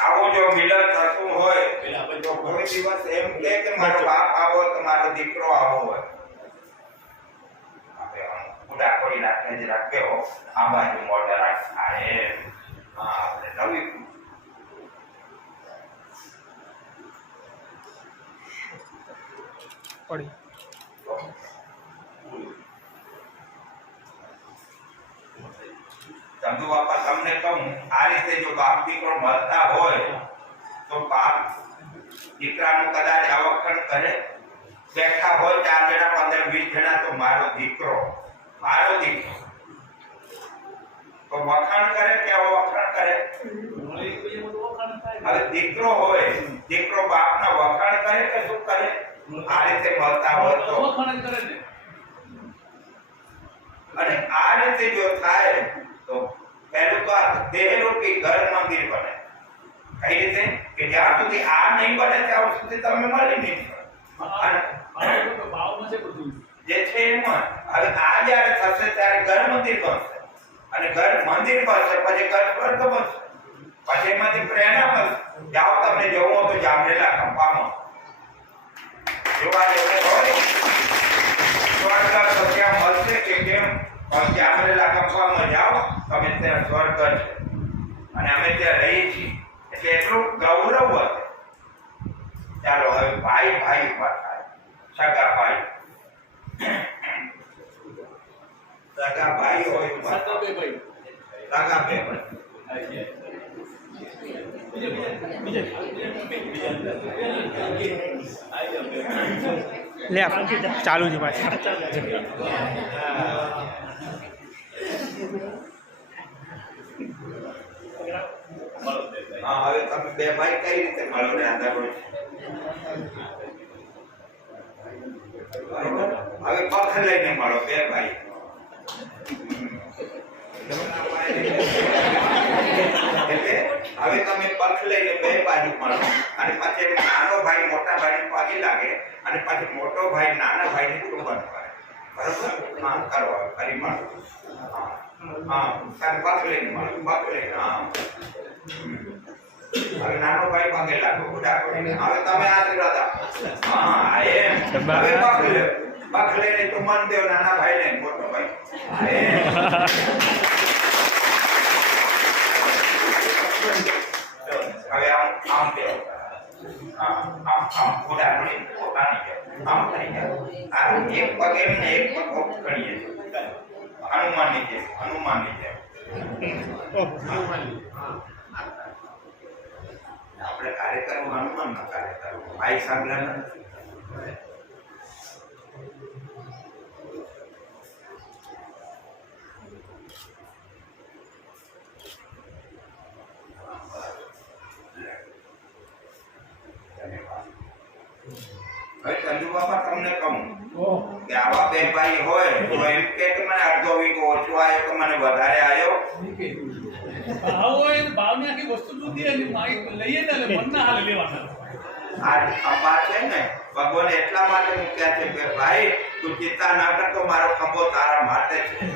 આવો જો મિલન થતું હોય તો કોઈ દિવસ એમ કે મારો બાપ આવો તો મારો દીકરો આવો હોય. ઉડા કોઈ રાખે જ રાખ્યો. આ બાજુ મોઢા રાખે. હા આપણે નવી પડી. ચંદુ બાપા તમને કહું આ રીતે જો બાપ દીકરો મળતા હોય તો બાપ દીકરાનું કદાચ આવખણ કરે. બેઠા હોય 4 જણા 15-20 જણા તો મારો દીકરો તો વખાણ કરે કે વખાણ કરે? હવે દીકરો હોય, દીકરો બાપના વખાણ કરે કે શું કરે? આ રીતે મળતા હોય તો વખાણ કરે ને. અને આ રીતે જો થાય તો પહેલું તો આ દેહરૂપી ઘર મંદિર બને. કઈ રીતે કે જ્યાં સુધી આ નહીં બને ત્યાં સુધી તમે મળી નહીં. જે છે એમાં હવે આ જ્યારે થશે ત્યારે ઘર મંદિર બનશે. અને ઘર મંદિર બનશે પછી ઘર સ્વર્ગ બનશે. પછી એમાંથી પ્રેરણા મળશે. જાઓ તમને જવું હોય તો જામરેલા ખંભામાં જોવા જેવું હોય સ્વર્ગ તો ત્યાં મળશે કે કેમ? જામરેલા ખંભામાં જાઓ તમે ત્યાં સ્વર્ગ છે અને અમે ત્યાં રહીએ છીએ એટલે એટલું ગૌરવ હશે. ચાલો હવે ભાઈ ઉભા થાય. સગા ભાઈ સગા ભાઈ હોય સગા બે ભાઈ લે ચાલુ છે પાછું હા હવે તમે બે ભાઈ કઈ રીતે મળો ને આધાર હોય હવે પક્ષ લઈને મળો બે ભાઈ એટલે હવે તમે પક્ષ લઈને બે બાજુ મળો અને પછી નાનો ભાઈ મોટા ભાઈને પગે લાગે અને પછી મોટો ભાઈ નાના ભાઈને ચુંબન કરે બરોબર હા કરો ફરી મળો હા પક્ષ લઈને મળો પક્ષ લઈને હા હવે નાનો ભાઈ પગે લાગો બુઢા હવે તમે આશીર્વાદ આપો હા એમ હવે પક્ષ લઈને ચુંબન દો નાના ભાઈને મોટો ભાઈ હવે આમ દો આમ બુઢા પડી પોતાની આમ થઈ જાય એક પગ એમ ને એક પગ કરીએ હનુમાન નીચે આપણે કાર્યક્રમ હનુમાન ના કાર્યક્રમ ભાઈ સાંભળા નથી હવે ચંદુ બાપા તમને કહું કે આવા બે ભાઈ હોય તો એમ કે મને અડધો વીઘો ઓછો આવ્યો તો મને વધારે આવ્યો આવો એ ભાવની આખી વસ્તુ જુદી અને માઇક લઈએ ને એટલે મનના હાલે લેવાના આ ખંભા છે ને ભગવાને એટલા માટે મૂક્યા છે કે ભાઈ તું ચિંતા ના કરતો મારો ખંભો તારા માટે છે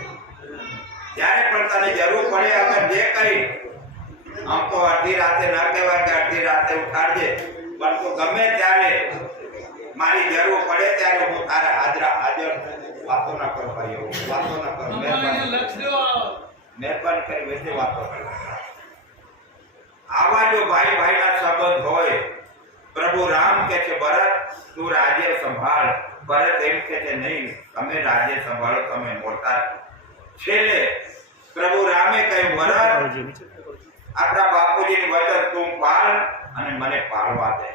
જ્યારે પણ તને જરૂર પડે અગર જે કરી આમ તો અડધી રાતે ના કહેવાય કે અડધી રાતે ઉઠાડજે પણ તું ગમે ત્યારે મારી જરૂર પડે ત્યારે હું તારા હાજર વાતો ના કરો ભાઈ વાતો ના કરો મહેરબાની કરી વચ્ચે વાતો કરો આવા જો ભાઈ ભાઈના સંબંધ હોય પ્રભુ રામ કે છે ભરત તું રાજ્ય સંભાળ ભરત એમ કે છે નહીં તમે રાજ્ય સંભાળો તમે મોટા છેલ્લે પ્રભુ રામે કહ્યું ભરત આપણા બાપુજીની વચન તું પાળ અને મને પાળવા દે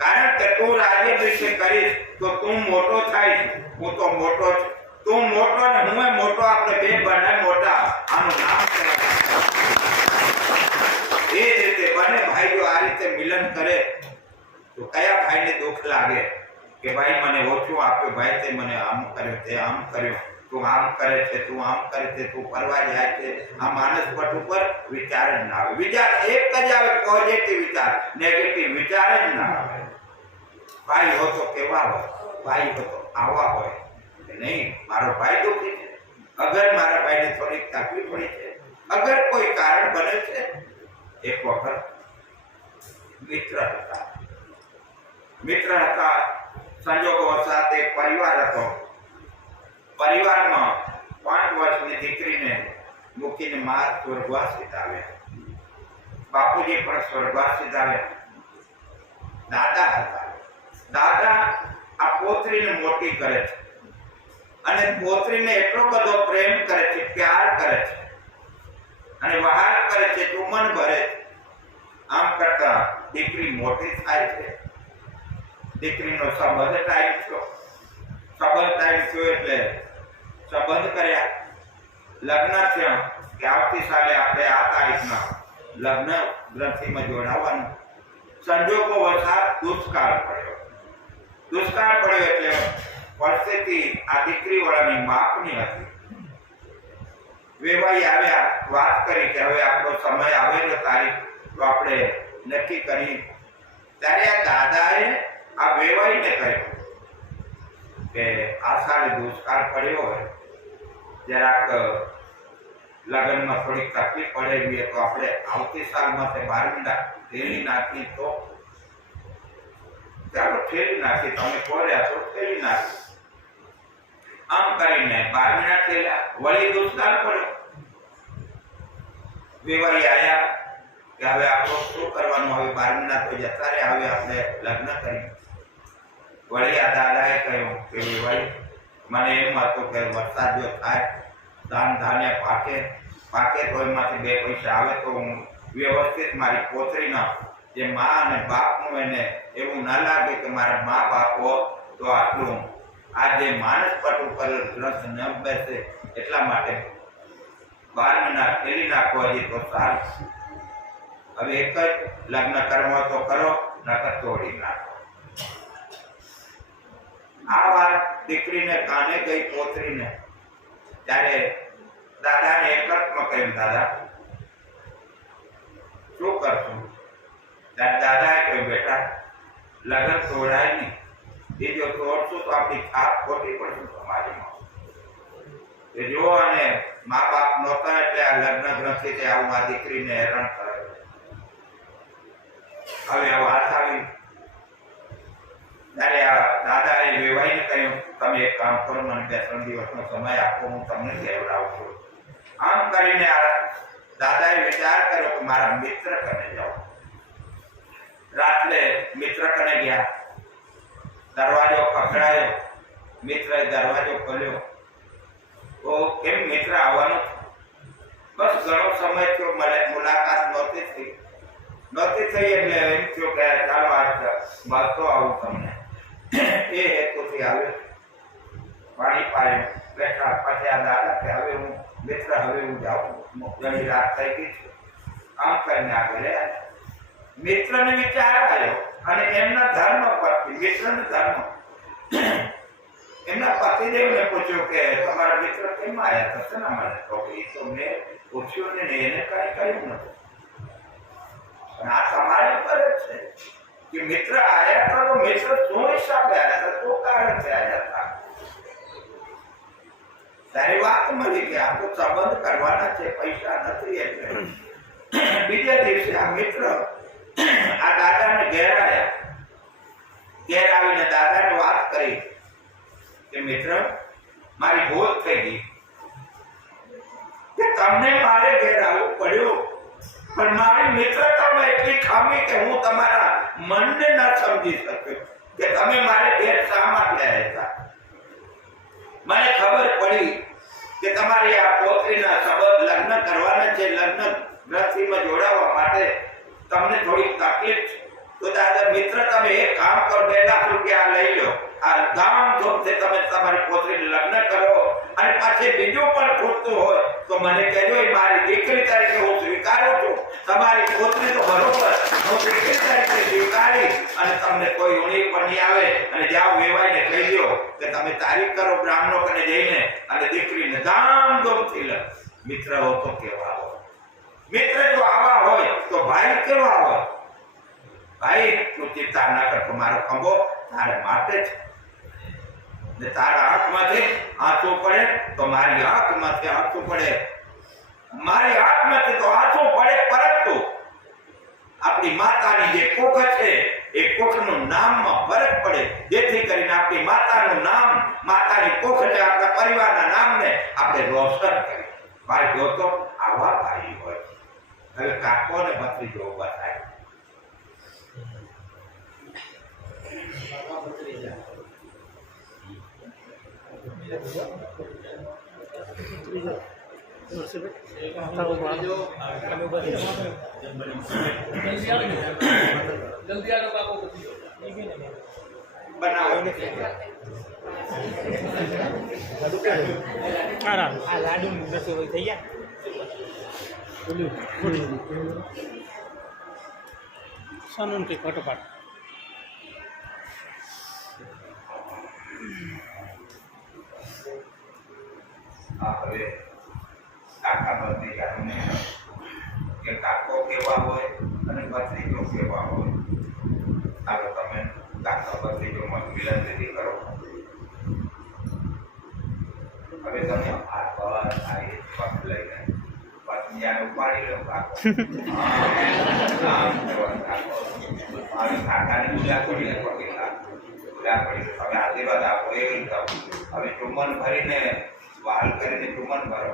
કારણ કે તું રાજ્ય વિશે કરીશ તો તું મોટો થાય હું તો મોટો છું તું મોટો ને હું મોટો આપણે બે બને મોટા આનું નામ એ રીતે બંને ભાઈ જો આ રીતે મિલન કરે તો કયા ભાઈને દુઃખ લાગે કે ભાઈ મને ઓછું આપ્યું ભાઈ તે મને આમ કર્યું તે આમ કર્યું તું આમ કરે છે તું આમ કરે છે તું ફરવા જાય છે આ માનસ પટ ઉપર વિચાર જ ના આવે વિચાર એક જ આવે પોઝિટિવ વિચાર નેગેટિવ વિચાર જ ના આવે ભાઈ હો તો કેવા હોય ભાઈ હો તો આવા હોય નહીં મારો ભાઈ દુઃખી છે અગર મારા ભાઈને થોડીક તકલીફ પડી છે અગર કોઈ કારણ બને છે એક વખત મિત્ર હતા સંજોગો સાથે એક પરિવાર હતો પરિવારમાં 5 વર્ષની દીકરીને મૂકીને મા સ્વર્ગવાસ સીધાવ્યા બાપુજી પણ સ્વર્ગવાસ સીધાવ્યા દાદા હતા દાદા આ પોતરીને મોટી કરે છે અને પોતરીને એટલો બધો પ્રેમ કરે છે પ્યાર કરે છે અને વહાલ કરે છે ચુંબન ભરે છે આમ કરતા દીકરી મોટી થાય છે દીકરીનો સંબંધ ટાઈમ થયો એટલે સંબંધ કર્યા લગ્ન થયા કે આવતી સાલે આપણે આ તારીખના લગ્ન ગ્રંથિમાં જોડાવાનું સંજોગો વરસાદ દુષ્કાળ પડ્યો એટલે પરિસ્થિતિ આ દીકરી વાળાની માપની હતી વેવાઈ આવ્યા વાત કરી કે હવે આપણો સમય આવેલો તારીખ તો આપણે નક્કી કરી ત્યારે આ દાદાએ આ વેવાઈને કહ્યું કે આ સાલે દુષ્કાળ પડ્યો હોય જરાક લગ્નમાં થોડીક તકલીફ પડેલી તો આપણે આવતી સાલમાં તે 12 મહિના ઠેલી નાખી તો ચાલો ઠેલી નાખી તમે કોર્યા તો ઠેલી નાખી આમ કરીને 12 મહિના ઠેલ્યા વળી દુષ્કાળ પડ્યો વેવાઈ આયા કે હવે આપણો શું કરવાનું હવે 12 મહિના તો જતા રહ્યા હવે આપણે લગ્ન કરી વળી આ દાદાએ કહ્યું કે વેવાઈ મને એમ હતું કે વરસાદ જો થાય ધાન ધાન્ય પાકે તો એમાંથી 2 પૈસા આવે તો હું વ્યવસ્થિત મારી પોતરીના જે મા અને બાપનું એને એવું ના લાગે કે મારા મા બાપો તો આટલું આ જે માણસ પટ ઉપર ગ્રંથ ન બેસે એટલા માટે 12 મહિના ખેલી નાખો હજી તો સારું. હવે એક જ લગ્ન કરવા તો કરો નકર તોડી નાખો. આ વાત દીકરીને કાને ગઈ પોતરીને ત્યારે દાદાને એકમાં કહ્યું, દાદા શું કરશું? ત્યારે દાદાએ કહ્યું, બેટા લગ્ન તોડાય નહીં, એ જો તોડશું તો આપણી છાપ ખોટી પડશે સમાજમાં. એ જો અને મા બાપ નહોતા એટલે આ લગ્ન ગ્રંથિથી આવું આ દીકરીને હેરાન કરે. હવે આ વાત આવી ત્યારે આ દાદાએ વેવાઈને કહ્યું, તમે એક કામ કરો, મને 2-3 દિવસનો સમય આપો, હું તમને કહેવડાવું છું. આમ કરીને આ દાદાએ વિચાર કર્યો કે મારા મિત્ર કને જાઉં. રાત્રે મિત્ર કને ગયા, દરવાજો ખખડાયો, મિત્રએ દરવાજો ખોલ્યો. તો કેમ મિત્ર આવવાનું? બસ ઘણો સમય થયો, મુલાકાત નહોતી થઈ એટલે એમ થયું કે ચાલો આજ મળતો આવું તમને. એ હેતુથી આવ્યો, પાણી પાયું, બેઠા. પછી આ દાદા કે હવે હું મિત્ર હવે હું જાઉં, ઘણી રાત થઈ ગઈ છે. આમ કરીને આગળ મિત્રને વિચાર આવ્યો અને એમના ધર્મ પરથી મિત્રનો ધર્મ એમના પતિદેવને પૂછ્યું કે તમારા મિત્ર કેમ આવ્યા થશે ને મને? તો એ તો મેં પૂછ્યું ને એને કઈ કહ્યું નથી. પણ આ તમારી પર જ છે કે મિત્ર આવ્યા હતા તો મિત્ર શું હિસાબે આવ્યા હતા, તો કારણથી આવ્યા હતા. તારી વાત મળી કે આ તો સંબંધ કરવાના છે, પૈસા નથી. એટલે બીજા દિવસે આ મિત્ર આ દાદાને ઘેર આવ્યા. ઘેર આવીને દાદાને વાત કરી કે મિત્ર મારી ભૂલ થઈ ગઈ કે તમને મારે ઘેર આવવું પડ્યું, પણ મારી મિત્રતામાં એટલી ખામી કે હું તમારા મનને ન સમજી શક્યો કે તમે મારે ઘેર શા માટે આવ્યા હતા. મને ખબર પડી કે તમારી આ પોતરીના સંબંધ લગ્ન કરવાના છે, લગ્ન ગ્રંથિમાં જોડાવા માટે તમને થોડી તકલીફ છે. તો દાદા મિત્ર તમે એક કામ કરો, 2 લાખ રૂપિયા લઈ લો, આ ધામધૂમથી તમે તમારી પોતરીને લગ્ન કરો અને પાછી બીજું પણ ખૂટતું હોય તો મને કહેજો, એ મારી દીકરી તરીકે હું સ્વીકારું છું. તમારી પોતરી તો બરોબર હું દીકરી તરીકે સ્વીકારી અને તમને કોઈ ઊણી પણ નહીં આવે. અને જાઓ વેવાઈને કહી દો કે તમે તારીખ કરો બ્રાહ્મણો કને જઈને અને દીકરીને ધામધૂમથી લે. મિત્ર હો તો કેવા હોય, મિત્ર જો આવા હોય તો ભાઈ કેવા હોય? ભાઈ તું ચિંતા ના કર, મારો ખંભો તારે માટે જ ને તારા હાથમાંથી આંસુ પડે તો મારી આંખમાંથી આંસુ પડે, મારી આંખમાંથી તો આંસુ પડે, પરંતુ આપણી માતાની જે કોખ છે એ કોખનું નામમાં ફરક પડે, જેથી કરીને આપણી માતાનું નામ, માતાની કોખને, આપણા પરિવારના નામને આપણે રોશન કરીએ. ભાઈ જોતો આવા ભાઈ હોય. હવે કાકો ને ભત્રીજો ઉભા થાય. જલ્દી આવો બાપુ, બનાવો. આ લાડુ રસોઈ થઈ ગયા. સોનું કંઈક ફટોફટ. હવે કાકા ભત્રીજાને કે કાકો કેવા હોય અને ભત્રીજો કેવા હોય. ચાલો તમે કાકા ભત્રીજોમાં મિલન વિધિ કરો. હવે તમે હાથ પર આવી પગ લઈને પત્નીને ઉપાડી લો. કાકો આવી કાકાની પૂજા કરીને પગે લાગો. પૂજા કરી હવે આશીર્વાદ આપો. એવી હવે ચુમ્બન ભરીને વાલ કરીને ચુમ્બન ભરો.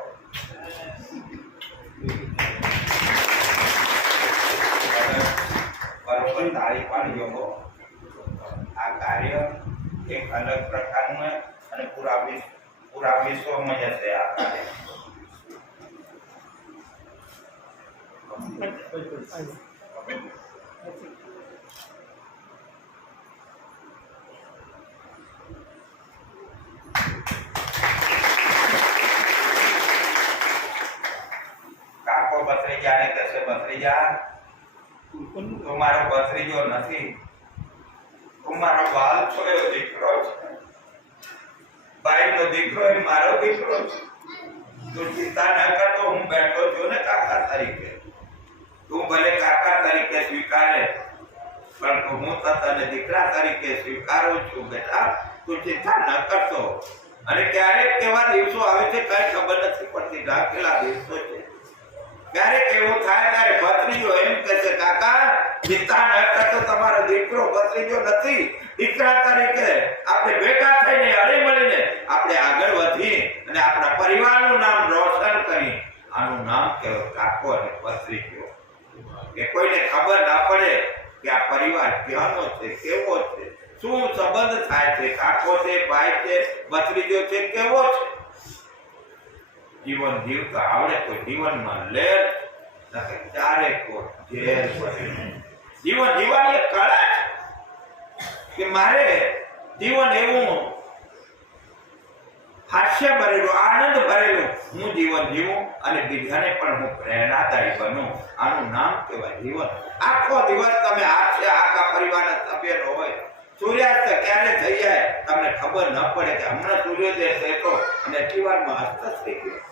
બરોબર તાળી પાડી જવો. આ કાર્ય એક અલગ પ્રકારનું અને પૂરા વિશ્વમાં જશે આ કાર્ય. કાકો ભત્રીજાને કહેશે, ભત્રીજા તું મારો ભત્રીજો નથી, તું મારો બાલ છોડ્યો દીકરો છે, ભાઈનો દીકરો એ મારો દીકરો છે. તું ચિંતા ન કરતો, હું બેઠો છું ને કાકા તરીકે. તું ભલે કાકા તરીકે સ્વીકારે, પરંતુ હું તને દીકરા તરીકે સ્વીકારું છું. બેટા તું ચિંતા ન કરતો. અને ક્યારેક કેવા દિવસો આવે છે કઈ ખબર નથી પડતી, ઢાકેલા દિવસો છે. ક્યારેક એવું થાય ત્યારે ભત્રીજો એમ કહેશે, કાકા ચિંતા ન કરતો, તમારો દીકરો ભત્રીજો નથી, દીકરા તરીકે આપણે ભેગા થઈને હળી મળીને આપણે આગળ વધી અને આપણા પરિવારનું નામ રોશન કરી. આનું નામ કહેવાય કાકો અને ભત્રીજો. કે કોઈને ખબર ના પડે કે આ પરિવાર ક્યાંનો છે, કેવો છે, શું સંબંધ થાય છે, કાકો છે, ભાઈ છે, ભત્રીજો છે, કેવો છે. જીવન જીવતા આવડે કોઈ જીવનમાં લેર નથી, ચારે કોટ ઝેર ભરેલું. જીવન જીવવાની એક કળા છે કે મારે જીવન એવું હાસ્ય ભરેલું, આનંદ ભરેલું હું જીવન જીવું અને બીજાને પણ હું પ્રેરણાદાયી બનું. આનું નામ કહેવાય જીવન. આખો દિવસ તમે હાસ્ય આખા પરિવારના સભ્યનો હોય, સૂર્યાસ્ત ક્યારે થઈ જાય તમને ખબર ન પડે કે હમણાં સૂર્યોદય થયો અને એટલી વારમાં અસ્ત થઈ ગયો.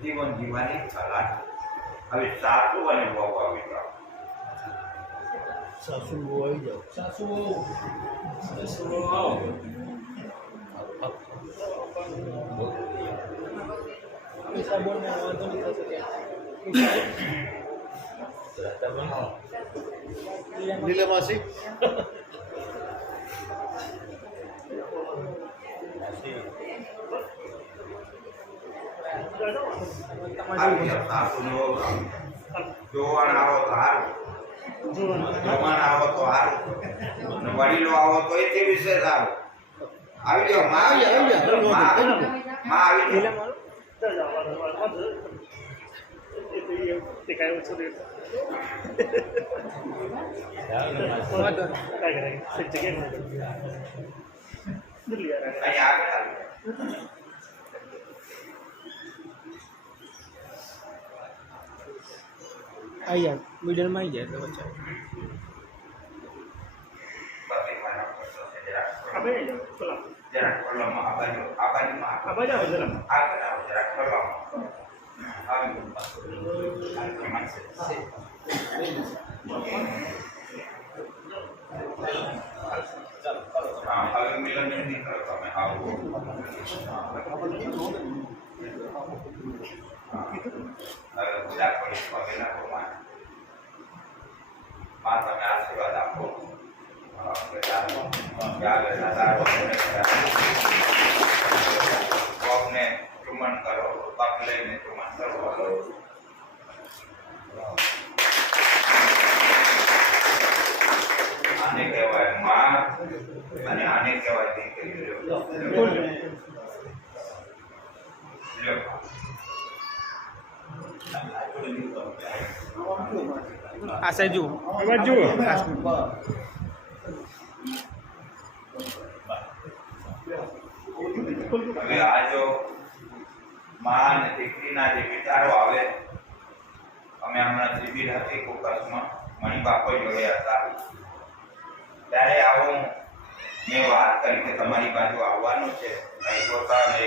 જીવન જીવવાની કલા છે. હવે સાસુ અને વહુ આવી જાઓ. સાસુ બહુ આવી જાઓ. સાસુ આવો. પૈસા બોલને વાંધો નહીં થશે. નીલમાસી આવી જાઓ. સાસુને વહુ જોવાન આવો તો સારું, જવાન આવો તો સારું, અને વડીલો આવો તો એથી વિશેષ સારું. આવી જાઓ માં, આવી જાઓ માં, આવી જાઓ. તે કાંઈ ઓછું નહીં. અહીં આગળ આવી જાય મિડલમાં આવી જાય તો વચ્ચે જરાક ખોલવામાં આ બાજુમાં આગળ આવો, જરાક ખોલવામાં. હવે મિલન નહીં કરો તમે, આવો. હવે પૂજા કરી પગે લાગો માં. તમે આશીર્વાદ આપો. પગને ચુમન કરો, પગ લઈને ચુમન કરો. આને કહેવાય માં અને આને કહેવાય દીકરી. આ સાઈડ જુઓ, આ બાજુ જુઓ. હવે આ જો માં અને દીકરીના જે વિચારો આવે, અમે હમણાં શિબિર હતી કુકસમાં, મણિબાપો જોડે હતા, ત્યારે આવું મેં વાત કરી કે તમારી બાજુ આવવાનું છે. અહીં પોતાને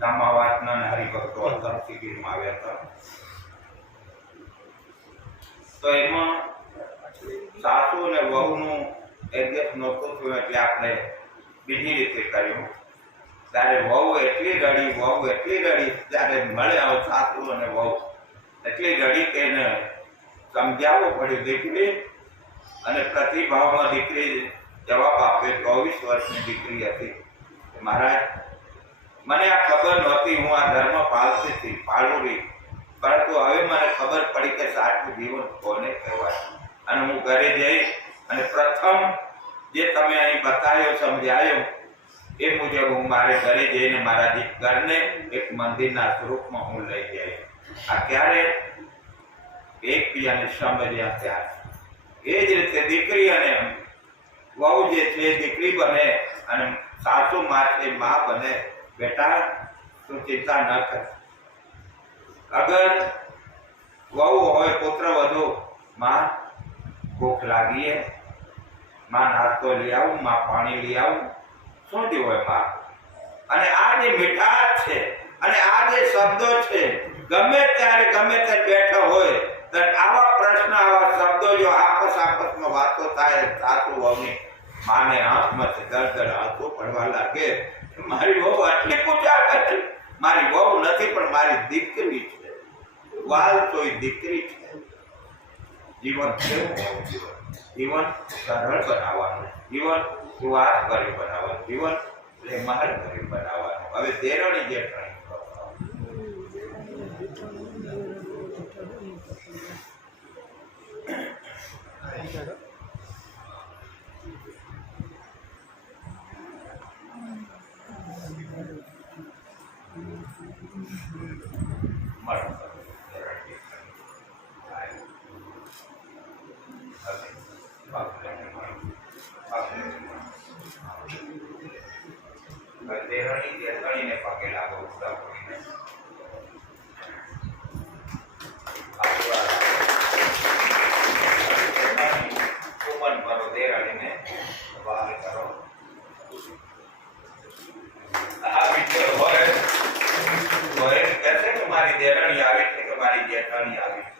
ધામાવાસના અને હરિભક્તો હતા, શિબિરમાં આવ્યા હતા. તો એમાં સાસુ અને વહુનું એડજસ્ટ નહોતું થયું, એટલે આપણે બીજી રીતે કર્યું. ત્યારે વહુ એટલી રડી, ત્યારે મળે આવો સાસુ અને વહુ એટલી રડી કે એને સમજાવવું પડ્યું. દીકરી અને પ્રતિભાવમાં દીકરી જવાબ આપ્યો. 24 વર્ષની દીકરી હતી. મહારાજ, મને આ ખબર નહોતી, હું આ ધર્મ પાળતી હતી, પાળુરી, પરંતુ હવે મને ખબર પડી કે સાચું જીવન કોને કહેવાય. અને હું ઘરે જઈ અને પ્રથમ જે તમે અહીં બતાવ્યો સમજાયો એ મુજબ હું મારે ઘરે જઈને મારા ઘરને એક મંદિરના સ્વરૂપમાં હું લઈ જઈશ. આ ક્યારે એકબીજાને સમજ્યા ત્યારે. એ જ રીતે દીકરી અને વહુ જે છે દીકરી બને અને સાસુ માં છે માં બને. બેટા તું ચિંતા ન કર. અગર વહુ હોય પુત્ર વધુ, માં ભૂખ લાગીએ, માં નાસ્તો લઈ આવું, માં પાણી લઈ આવું, શું થયું હોય માં? અને આ જે મીઠાશ છે અને આ જે શબ્દો છે, ગમે ત્યારે બેઠા હોય તો આવા પ્રશ્ન આવા શબ્દો જો આપસમાં વાતો થાય, સાસુ વહુની માને આંખમાંથી દર્દ આંસુ પડવા લાગે. મારી વહુ આટલી પૂજા કરે. મારી વહુ નથી પણ મારી દીકરી છે. વાલ તો દીકરી છે. જીવન કેવું હોવું જોઈએ? જીવન સરળ બનાવવાનું, જીવન સુવાસ ભર્યું બનાવવાનું, જીવન પ્રેમાળ ભર્યું બનાવવાનું. હવે દેરાણી જેઠાણી દેરાણી જેઠાણીને પગે લાગો. ઉત્સાહ કરીને ઉમન ભરો, દેરાણીને બહાર કરો. આ વિચાર હોય તો એમ કહેશે કે મારી દેરાણી આવી છે કે મારી જેઠાણી આવી છે.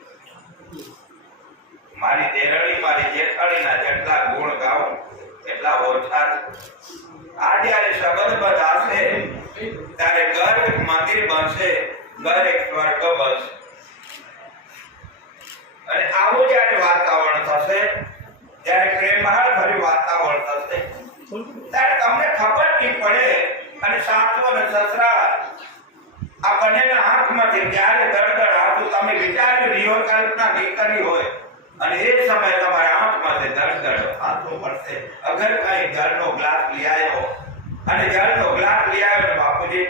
મારી દેરાણી મારી જેઠાણીના જેટલા ગુણ ગાઉં એટલા ઓછા છે. આ જ્યારે સંબંધ બંધાશે ત્યારે ઘર એક મંદિર બનશે, ઘર એક સ્વર્ગ બનશે. અને આવું જ્યારે વાતાવરણ થશે, જ્યારે પ્રેમાળ ભર્યું વાતાવરણ થશે, ત્યારે તમને ખબર નહીં પડે. અને સાસુ અને સસરા આ બંનેના આંખમાંથી ક્યારે દળદળ આવતું તમે વિચાર્યું રિયો કલ્પના નહીં કરી હોય અને એ સમયે તમારા આંખમાંથી દળદળ આવતું પડશે. અગર કઈ જળનો ગ્લાસ લઈ આવ્યો અને જળનો ગ્લાસ લઈ આવ્યો ને બાપુજી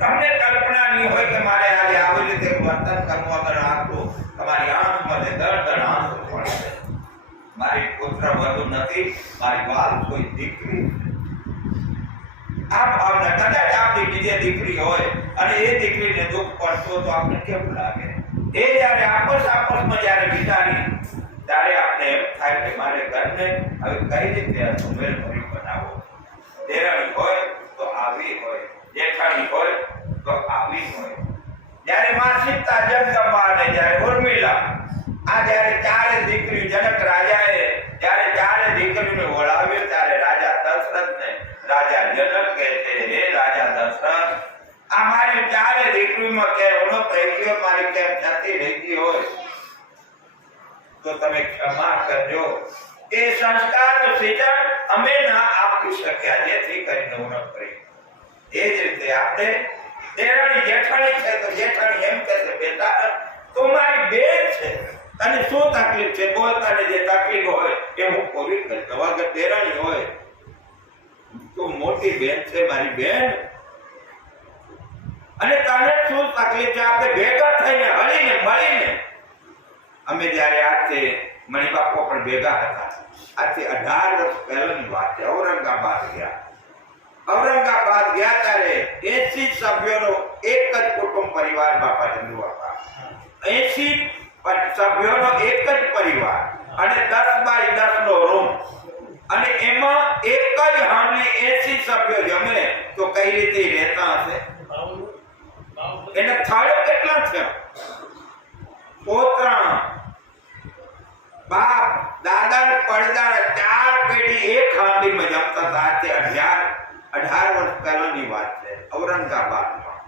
તમને કલ્પના નહીં હોય કે મારે આજે આવી રીતે વર્તન કરવું અગર આંખું તમારી આંખમાંથી દળદળ આંસુ પડશે. મારી પુત્ર વધુ નથી, મારી વાલ કોઈ દીકરી. આ ભાવના કદાચ આપણી બીજે દીકરી હોય અને એ દીકરીને દુઃખ પડતું તો આપણે કેવું લાગે? એ જ્યારે આપસમાં જ્યારે વિચારી ત્યારે આપણે એમ થાય કે મારે ઘરને હવે કઈ રીતે સુમેળ ભર્યું બનાવો. દેરાણી હોય તો આવી હોય, જેઠાણી હોય તો આવી હોય. જ્યારે માં સીતા, જગદંબા અને જ્યારે ઉર્મિલા, આ જ્યારે ચારે દીકરી જનક રાજાએ જ્યારે ચારે દીકરીને વળાવ્યો ત્યારે રાજા દશરથને રાજા જનક કહે છે, હે રાજા દશરથ, આ મારી ચારે દીકરીમાં કે ઉણપ રહી ગયો, મારી કેમ જતી રહી હોય તો તમે ક્ષમા કરજો. એ સંસ્કારનું સિંચન અમે ના આપી શક્યા જેથી કરીને ઉણપ રહી. એ જ રીતે આપણે દેરાણી જેઠાણી છે તો જેઠાણી એમ કહે છે, બેટા તું મારી બેન છે અને શું તકલીફ છે બોલ, તને જે તકલીફ હોય એ હું પૂરી કરી દઉં. અગર દેરાણી હોય તું મોટી બેન છે મારી બેન અને તને શું તકલીફ છે? આપણે ભેગા થઈને હળીને મળીને અમે જ્યારે આજે મણિબાપુ પણ ભેગા હતા, આજથી 18 વર્ષ પહેલાની વાત છે. ઔરંગાબાદ ગયા ત્યારે 80 સભ્યોનો એક જ કુટુંબ પરિવાર બાપા ચંદુબાપા, 80 સભ્યોનો એક જ પરિવાર અને 10 બાય 10 નો રૂમ અને એમાં એક જ હાંડલી 80 સભ્યો જમે તો કઈ રીતે રહેતા હશે? એને થાળો કેટલા થયા? પોતરા બાપ દાદા પડદાર 4 પેઢી એક હાંડીમાં જમતા હતા. આજે 18 વર્ષ પહેલાની વાત છે ઔરંગાબાદમાં.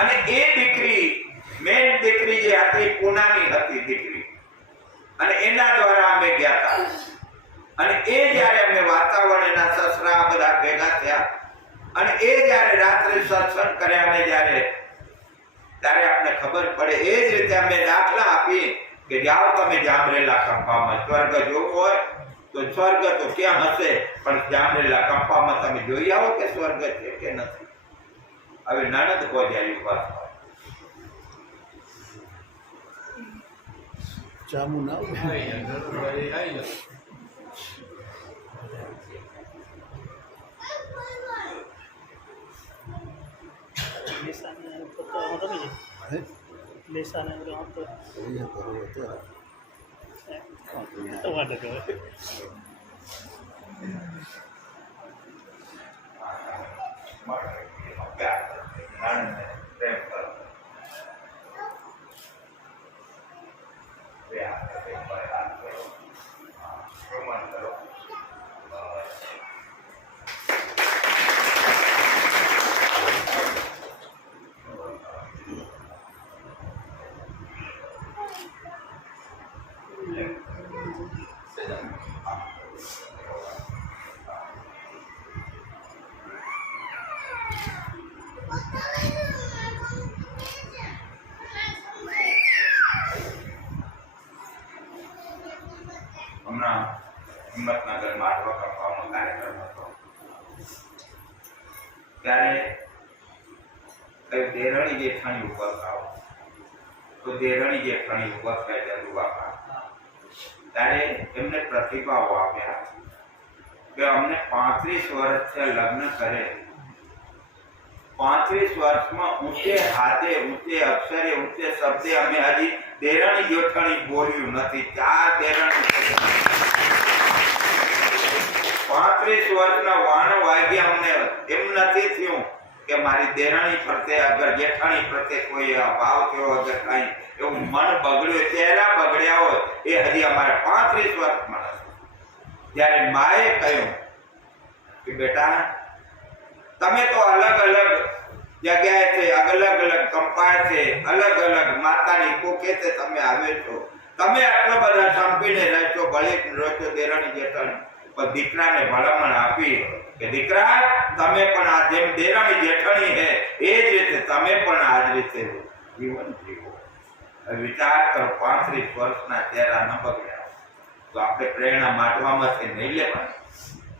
અને એ દીકરી મેન દીકરી જે હતી પૂનાની હતી દીકરી અને એના દ્વારા અમે ગયા હતા. અને એ જ્યારે અમે વાતાવરણ એના સસરા બધા ભેગા થયા અને એ જ્યારે રાત્રે સત્સંગ કર્યા અમે ત્યારે આપણે ખબર પડે. એ જ રીતે અમે દાખલા આપી કે જાઓ તમે જામરેલા કંપામાં, સ્વર્ગ જોવું હોય તો સ્વર્ગ તો ક્યાં હશે, પણ જામરેલા કંપામાં તમે જોઈ આવો કે સ્વર્ગ છે કે નથી. હવે નણંદ ભોજાઈ વાત જામુ ના હમણાં હિંમતનગર માટવા કંપાનો કાર્યક્રમ હતો, ત્યારે કઈ દેરણી જેઠાણી ઉપર આવો તો દેરણી જેઠાણી ઉપર થયા બાપા, ત્યારે એમને પ્રતિભાવો આપ્યા કે અમને 35 વર્ષથી લગ્ન કરે, 35 વર્ષમાં ઊંચે હાથે ઊંચે અક્ષરે ઊંચે શબ્દે અમે હજી દેરણી જેઠાણી બોલ્યું નથી. 4 દેરણી 35 વર્ષના વાણ વાગ્યા, અમને એમ નથી થયું કે મારી દેરાણી પ્રત્યે અગર જેઠાણી પ્રત્યે કોઈ ભાવ થયો, અગર કઈ એવું મન બગડ્યું, ચહેરા બગડ્યા હોય, એ હજી અમારે 35 વર્ષમાં નથી. ત્યારે માએ કહ્યું કે બેટા તમે તો અલગ અલગ જગ્યાએથી અલગ અલગ કંપાએથી અલગ અલગ માતાની કોખેથી તમે આવ્યો છો, તમે આટલા બધા સંપીને રહેશો, ભલે રહો દેરાણી જેઠાણી, પણ દીકરાને ભલામણ આપી કે દીકરા તમે પણ આ જેમ દેરાણી જેઠાણી હે એ જ રીતે તમે પણ આ જ રીતે જીવન જીવો. વિચાર કરો, 35 વર્ષના ચહેરા ન બગડ્યા તો આપણે પ્રેરણા માટવામાંથી નહીં લેવાની.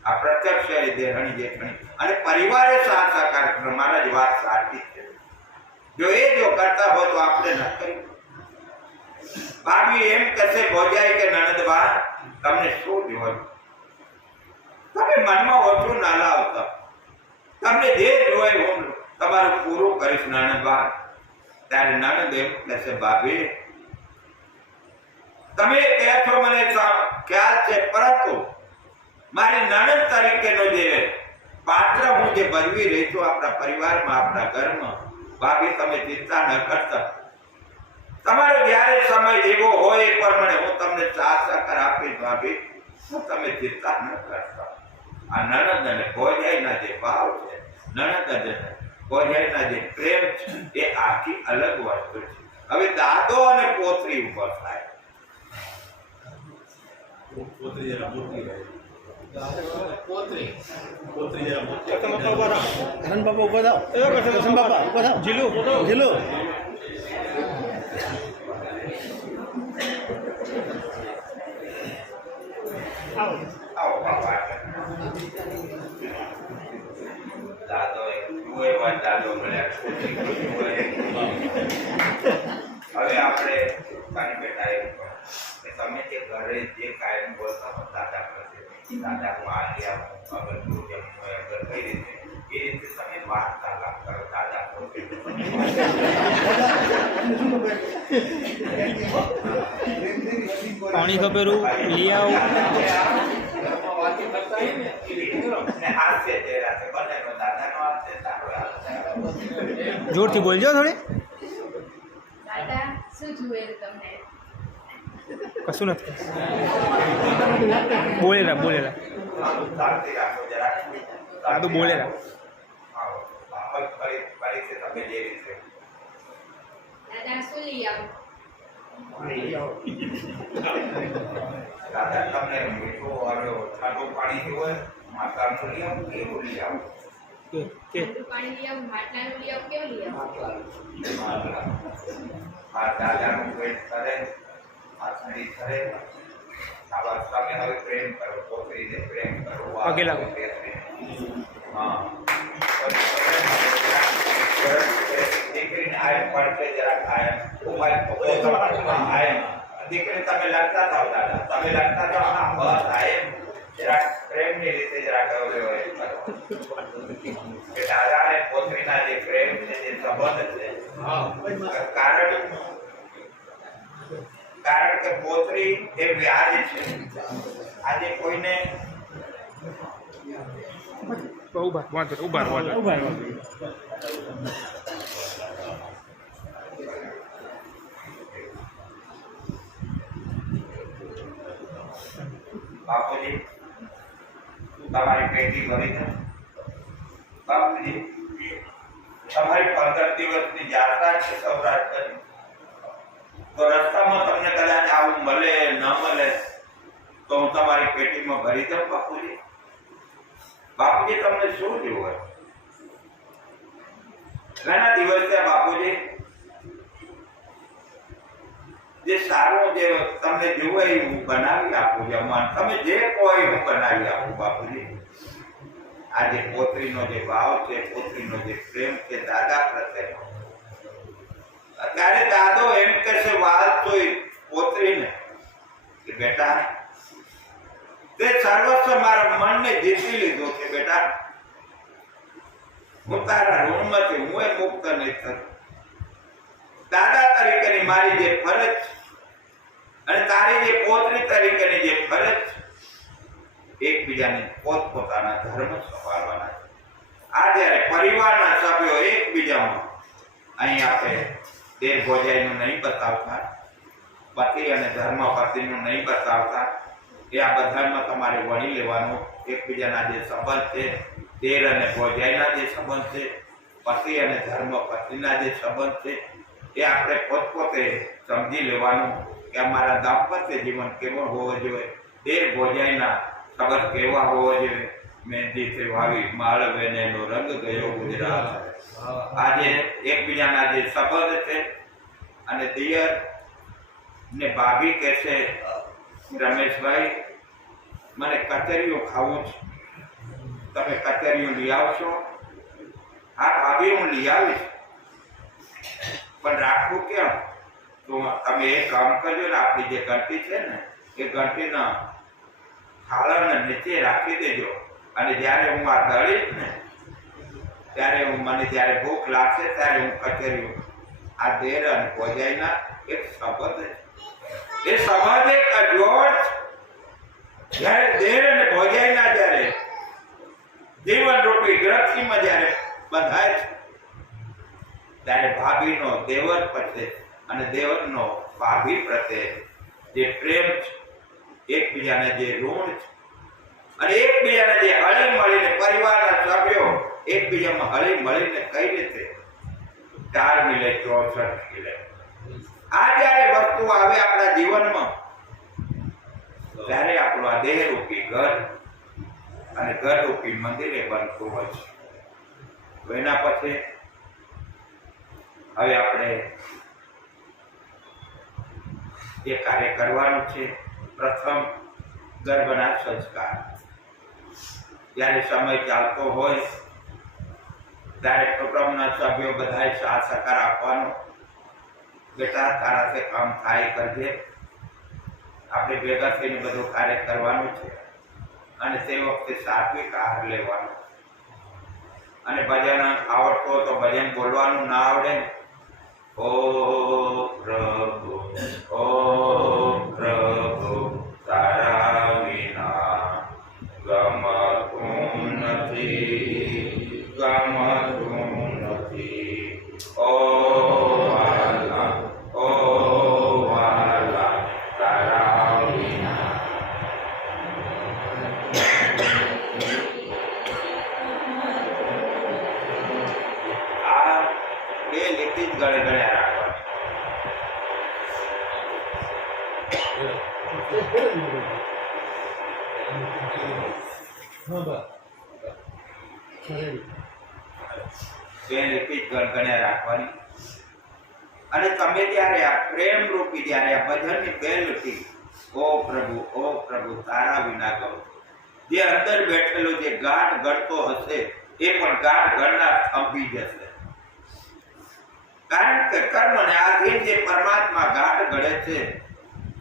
આ પ્રત્યક્ષ છે દેરાણી જેઠાણી અને પરિવારે સાથ સહકાર કર્યો. મારા જ વાત સાચી છે, જો કરતા હોય તો આપણે ન કરી. ભાભી એમ કહેશે ભોજાઈ કે નણંદબા તમને શું જોયું, તમે મનમાં ઓછું ના લાવતા, તમને જે જોય હું તમારું પૂરું કરીશ નણંદબા. ત્યારે નણંદ એમ કહેશે ભાભી તમે કહે છો મને ખ્યાલ છે, પરંતુ મારી નણંદ તરીકેનો જે પાત્ર હું જે ભજવી રહી છું આપણા પરિવારમાં, આપણા ઘરમાં, ભાભી તમે ચિંતા ન કરતા. તમારો જ્યારે સમય જેવો હોય એ પ્રમાણે હું તમને સાથ સહકાર આપીશ ભાભી, તમે ચિંતા ન કરતા. આ નણંદ અને ભોજાઈના જે ભાવ છે, નણંદ અને ભોજાઈના જે પ્રેમ છે, એ આખી અલગ વસ્તુ છે. હવે દાદો અને પોતરી ઉપર થાય. બાપા ઉભા થાવ, કરશન બાપા ઉભા થાવ, જીલું જીલું આવો બાપા. દાદો જુએ વાત દાદો મળ્યા, છોકરી જુએ. હવે આપણે કાની બેટા એમ કે તમે જે ઘરે જે કાયમ બોલતા હો દાદા પ્રત્યે, દાદા હું આ લઈ આવું, અગર તું જેમ હોય અગર કઈ રીતે, એ રીતે તમે વાર્તાલાપ કરો દાદા પ્રત્યે. પાણી કપેરું લઈ આવો, હાસ્ય ચહેરા છે બંનેનો, દાદાનો હાસ્ય તારો હાસ્ય. જોરથી બોલજો થોડી. દાદા શું જુએ તમને? કશું નથી બોલેલા બોલેલા શાંતિ રાખો જરા. આ તો બોલેલા. આવો ફરીથી તમે જે રીતે દાદા શું લઈ આવું? દાદા તમને મીઠું આવ્યો ઠંડુ પાણી હોય માતાનું લઈ આવું, કેવું લઈ આવું? કે ઠંડુ પાણી લઈ આવું, માટલાનું લઈ આવું, કેવું લઈ આવું? આ દાદાનું પેટ કરે આસણી કરે આવા તમે હવે પ્રેમ કરો, પોતરીને પ્રેમ કરો. પગે લાગો. હા. દીકરીને આયમ પડતે જરાક આયમ આયમ દીકરી તમે લગતા થાવ દાદા, તમે લગતા થાવ હા બસ આયમ જરાક પ્રેમની રીતે જરાક હવે કે દાદા અને પોતરીના જે પ્રેમ છે, જે સંબંધ છે, કારણ કે પોતરી એ વ્યાજ છે. આજે કોઈને ઉભા વાંધો નહીં, ઉભા રહો, વાંધો નહીં. બાપુજી તમારી પેટી ભરી છે. બાપુજી તમારી 15 દિવસની યાત્રા છે સૌરાષ્ટ્રની, તો રસ્તામાં તમને કદાચ આવું મળે ન મળે તો હું તમારી પેટીમાં ભરી દઉં. બાપુજી બાપુજી તમને શું જોવે? ઘણા દિવસ થયા બાપુજી, જે સારું જે તમને જોવે એ હું બનાવી આપું. જમવાનું તમે જે કહો એ હું બનાવી આપું. બાપુજી આજે પોતરીનો જે ભાવ છે, પોતરીનો જે પ્રેમ છે દાદા પ્રત્યેનો, અત્યારે દાદો એમ કહેશે વાત તો પોતરીને કે બેટા તે સર્વસ્વ મારા મનને જીતી લીધો છે. બેટા હું તારા ઋણમાંથી હું એ મુક્ત નહીં થતો. દાદા તરીકેની મારી જે ફરજ અને તારી જે પોતરી તરીકેની જે ફરજ, એકબીજાને પોતપોતાના ધર્મ સંભાળવાના છે. આ જ્યારે પરિવારના સભ્યો એકબીજામાં અહીં આપણે દેહ ભોજાઈનું નહીં બતાવતા, પતિ અને ધર્મ પત્નીનું નહીં બતાવતા, એ આ બધામાં તમારે વણી લેવાનું. એકબીજાના જે સંબંધ છે, દેર અને ભોજાઈના જે સંબંધ છે, પતિ અને ધર્મ પત્નીના જે સંબંધ છે, એ આપણે પોતપોતે સમજી લેવાનું કે અમારા દાંપત્ય જીવન કેવો હોવો જોઈએ, દેર ભોજાઈના સંબંધ કેવા હોવો જોઈએ. મહેંદી વાવી માળવે એનો રંગ ગયો ગુજરાત. આજે એકબીજાના જે સંબંધ છે, અને દિયર ને ભાભી કહે છે રમેશભાઈ મને કચરિયું ખાવું છે, તમે કચરિયું લઈ આવશો? હા ભાભી હું લઈ આવીશ, પણ રાખવું કેમ? તો તમે એક કામ કરજો ને, આપણી જે ઘંટી છે ને એ ઘંટીના થાળાને નીચે રાખી દેજો, અને જ્યારે હું આ દળીશ ને ત્યારે મને જ્યારે ભૂખ લાગશે ત્યારે હું કચરિયું. આ દેર અને ભોજાઈના એક સંબંધ છે, એ સંબંધ એક અજોડ. જ્યારે દેર અને ભોજાઈના જ્યારે જીવન રૂપી ગ્રંથિમાં જ્યારે બંધાય છે, ત્યારે ભાભીનો દેવર પ્રત્યે અને દેવરનો ભાભી પ્રત્યે જે પ્રેમ છે, એકબીજાને જે ઋણ છે, અને એકબીજાને જે હળી મળીને પરિવારના સભ્યો એકબીજામાં હળી મળીને કઈ રીતે 4 મિલે 64 મિલે આ જ્યારે વસ્તુ આવે આપણા જીવનમાં, ત્યારે આપણું આ દેહ રૂપી ઘર અને ઘર રૂપી મંદિરે બનતું હોય છે. તો એના પછી હવે આપણે જે કાર્ય કરવાનું છે, પ્રથમ ગર્ભના સંસ્કાર. જ્યારે સમય ચાલતો હોય ત્યારે કુટુંબના સભ્યો બધાએ સાથ સહકાર આપવાનો. બેટા તારાથી કામ થાય કરજે, આપણે ભેગા થઈને બધું કાર્ય કરવાનું છે. અને તે વખતે સાત્વિક આહાર લેવાનો. અને ભજન આવડતો તો ભજન બોલવાનું ના આવડે, ઓ પ્રભુ ઓ પ્રભુ તારા વિના ગમતું નથી, ગમતું નથી. ઓ વાલા તારા વિના. આ બે લીટી જ ગળે ગળ્યા બે લીટી જ ગણગણ્યા રાખવાની. અને તમે જ્યારે આ પ્રેમ રૂપી જ્યારે આ ભજનની બેલથી ઓ પ્રભુ તારા વિના ગૌ, જે અંદર બેઠેલો જે ગાઢ ગળતો હશે એ પણ ગાઢ ગળનાર થંભી જશે. કારણ કે કર્મને આધીન જે પરમાત્મા ગાઢ ગળે છે,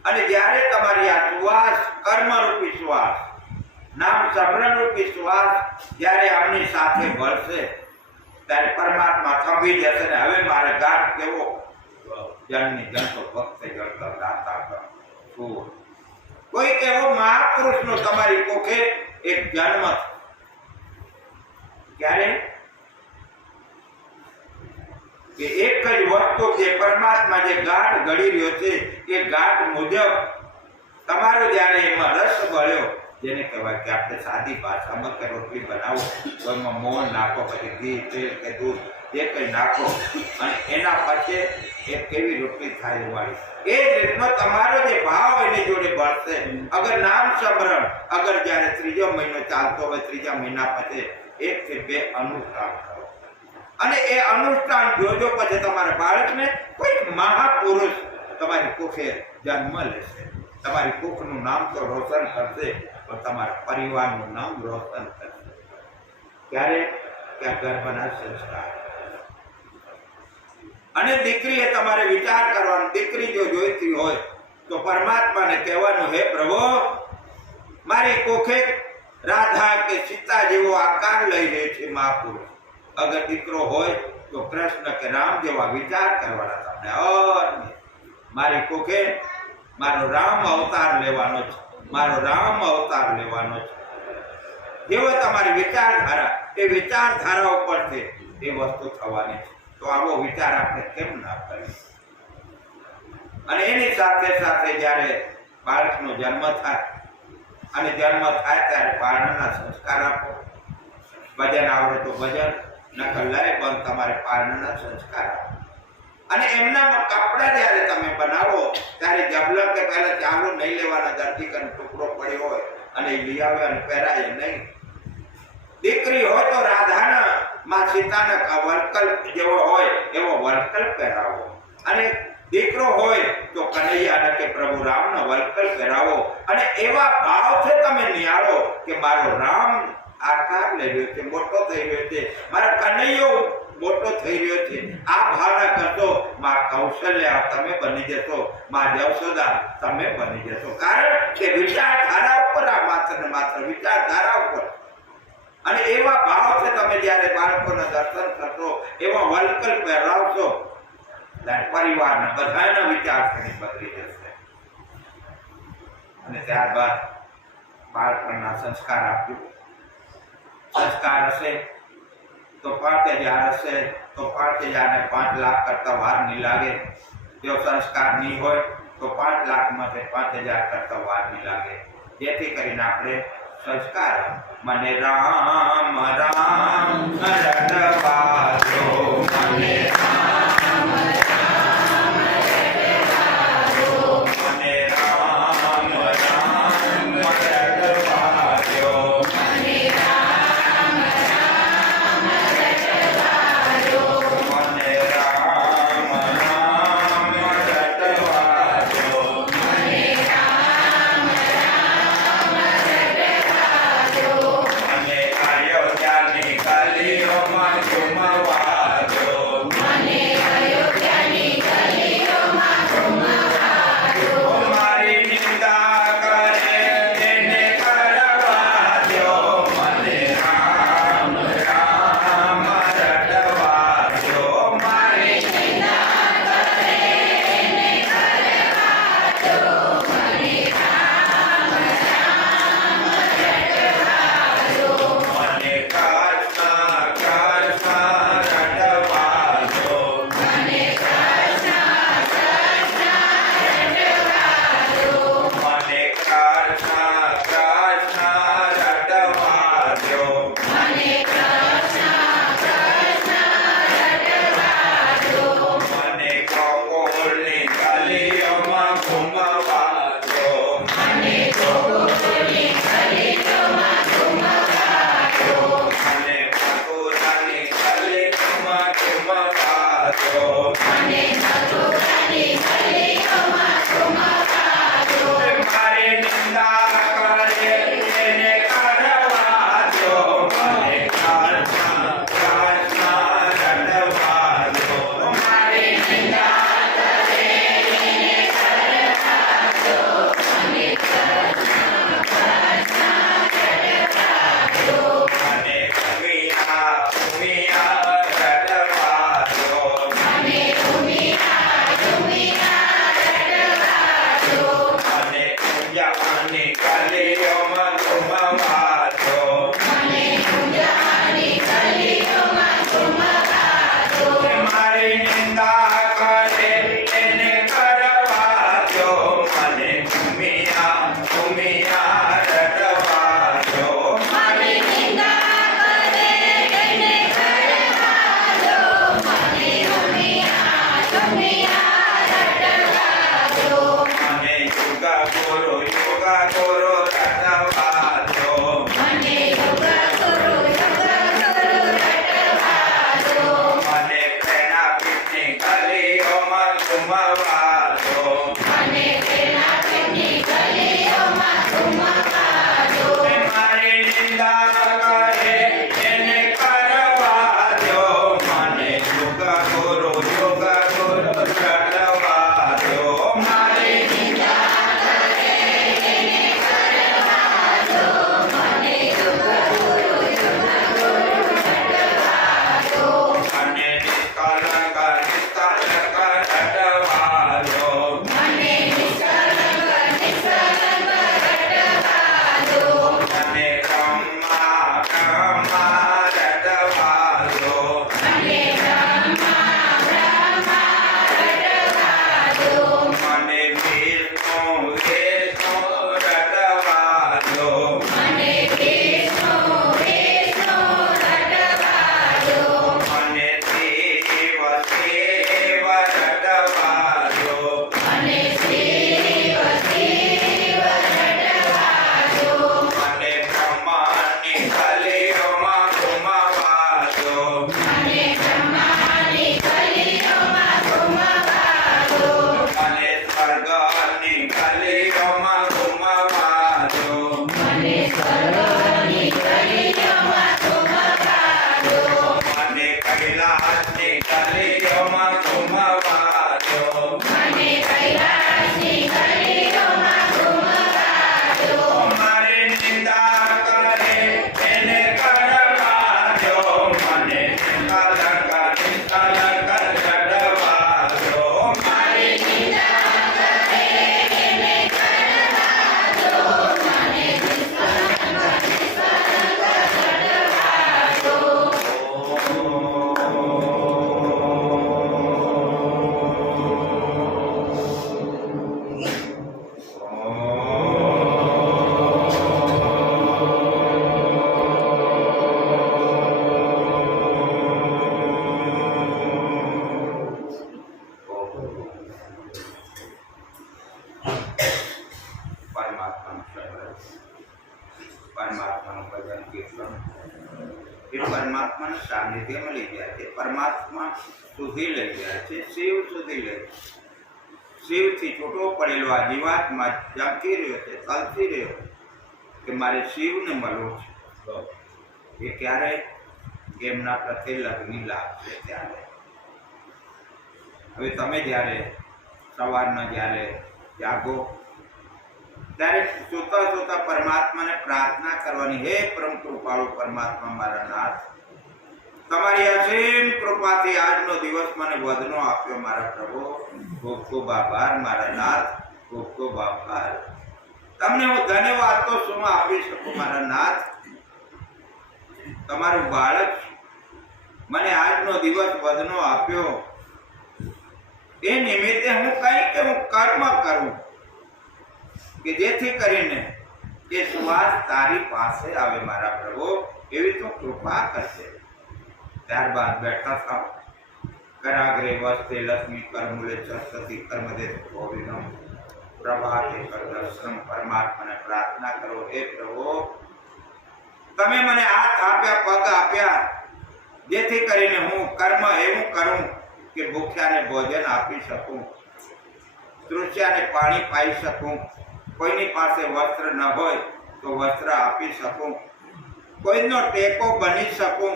અને જ્યારે તમારી આ શ્વાસ કર્મ રૂપી શ્વાસ, નામ સમરણ રૂપી શ્વાસ જ્યારે આમની સાથે ભળશે ત્યારે પરમાત્મા થંભી જશે ને હવે મારે ગાઢ કેવો જનની જનતો ભક્ત જળતા દાતા કરો. કોઈક એવો મહાપુરુષનો તમારી કોખે એક જન્મ ક્યારે કે એક જ વસ્તુ જે પરમાત્મા જે ગાઢ ગળી રહ્યો છે એ ગાઢ મુજબ તમારો જ્યારે એમાં રસ ગળ્યો, જેને કહેવાય કે આપણે સાદી ભાષામાં કે રોટલી બનાવો તો એમાં મોણ નાખો, પછી ઘી તેલ કે દૂધ જે કંઈ નાખો અને એના પછી એક કેવી રોટલી થાય વાળી. એ જ રીતનો તમારો જે ભાવ એની જોડે ભળશે. અગર નામ સ્મરણ અગર જ્યારે ત્રીજો મહિનો ચાલતો હોય, ત્રીજા મહિના પછી 1 કે 2 અનુષ્ઠાન કરો અને એ અનુષ્ઠાન જોજો, પછી તમારા બાળકને કોઈ મહાપુરુષ તમારી કુખે જન્મ લેશે. તમારી કુખનું નામ તો રોશન કરશે પણ તમારા પરિવારનું નામ રોશન કરશે. ક્યારે કે ગર્ભના સંસ્કાર. અને દીકરીએ તમારે વિચાર કરવાનો, દીકરી જો જોઈતી હોય તો પરમાત્માને કહેવાનું, હે પ્રભુ મારી કોખે રાધા કે સીતા જેવો આકાર લઈ લે છે મહાપુરુષ. અગર દીકરો હોય તો કૃષ્ણ કે રામ જેવા વિચાર કરવાના તમને. મારી કોખે મારો રામ અવતાર લેવાનો છે, મારો રામ અવતાર લેવાનો છે. જેવો તમારી વિચારધારા એ વિચારધારા ઉપરથી એ વસ્તુ થવાની છે. તો આવો વિચાર આપણે કેમ ના કરીએ? અને એની સાથે સાથે જ્યારે બાળકનો જન્મ થાય અને જન્મ થાય ત્યારે પારણાના સંસ્કાર આપો. ભજન આવડે તો ભજન, નકર લય બંધ તમારે પારણાના સંસ્કાર આપો. અને એમના કપડા જ્યારે તમે બનાવો ત્યારે જબલક કે પહેલા ચાલો નહીં લેવાના, દર્દીકનો ટુકડો પડ્યો હોય અને એ લઈ આવે અને પહેરાય નહીં. દીકરી હોય તો રાધાના માં સીતાના વરકલ્પ જેવો હોય એવો વરકલ્પ પહેરાવો, અને દીકરો હોય તો કનૈયાને કે પ્રભુ રામનો વરકલ્પ પહેરાવો. અને એવા ભાવથી તમે નિહાળો કે મારો રામ આકાર લઈ રહ્યો છે, મોટો થઈ રહ્યો છે, મારા કનૈયો મોટો થઈ રહ્યો છે. આ ભાવના કરતો માં કૌશલ્યા તમે બની જશો, માં જવસોદા તમે બની જશો. કારણ કે વિચારધારા ઉપર આ માત્ર ને માત્ર વિચારધારા ઉપર. અને એવા ભાવથી તમે જ્યારે બાળકોના દર્શન કરશો, એવા વલ્કલ્પ પહેરાવશો, ત્યારે પરિવારના બધાના વિચારસરણી બદલી જશે. અને ત્યારબાદ બાળપણના સંસ્કાર આપજો. સંસ્કાર હશે તો 5000 હશે તો 5000 ને 5 લાખ કરતા વાર નહીં લાગે. જો સંસ્કાર નહીં હોય તો 5 લાખમાંથી 5000 કરતા વાર નહીં લાગે. જેથી કરીને આપણે સંસ્કાર મને રામ રામ રટવાજો, મને રામ રામ રટવાજો, મને રામ રામ રટવાજો, મને રામ રામ રટવાજો, મને રામ રામ રટવાજો, મને રામ રામ રટવાજો. અને અયોધ્યા એ પરમાત્માના સાનિધ્યમાં લઈ જાય છે, પરમાત્મા સુધી લઈ જાય છે, શિવ સુધી લઈ જાય. શિવથી છૂટો પડેલો આ જીવાત્મા ઝંકી રહ્યો છે, તલસી રહ્યો કે મારે શિવને મળવું છે. એ ક્યારે? એમના પ્રત્યે લગ્ની લાગશે ત્યારે. હવે તમે જ્યારે સવારના જ્યારે જાગો ત્યારે જોતા જોતા પરમાત્માને પ્રાર્થના કરવાની, હે પરમ કૃપાળુ પરમાત્મા મારા નાથ, તમારી અસીમ કૃપાથી આજનો દિવસ મને વધનો આપ્યો મારા પ્રભુ, ખૂબ ખૂબ આભાર મારા નાથ, ખૂબ ખૂબ આભાર. તમને હું ધન્યવાદ તો શું આપી શકું મારા નાથ? તમારું બાળક મને આજનો દિવસ વધનો આપ્યો, એ નિમિત્તે હું કંઈક હું કર્મ કરું કે જેથી કરીને એ સુવાસ તારી પાસે આવે મારા પ્રભુ, એવી તો કૃપા કરશે. ત્યારબાદ બેઠા થાવ. કરાગ્રે વસ્તે લક્ષ્મી કરમૂલે સરસ્વતી કર્મદે ગોવિંદમ પ્રભાતે કર દર્શનમ. પરમાત્માને પ્રાર્થના કરો, હે પ્રભુ તમે મને હાથ આપ્યા, પગ આપ્યા, જેથી કરીને હું કર્મ એવું કરું કે ભૂખ્યાને ભોજન આપી શકું, તૃષ્યાને પાણી પાઈ શકું, કોઈની પાસે વસ્ત્ર ન હોય તો વસ્ત્ર આપી શકું, કોઈનો ટેકો બની શકું,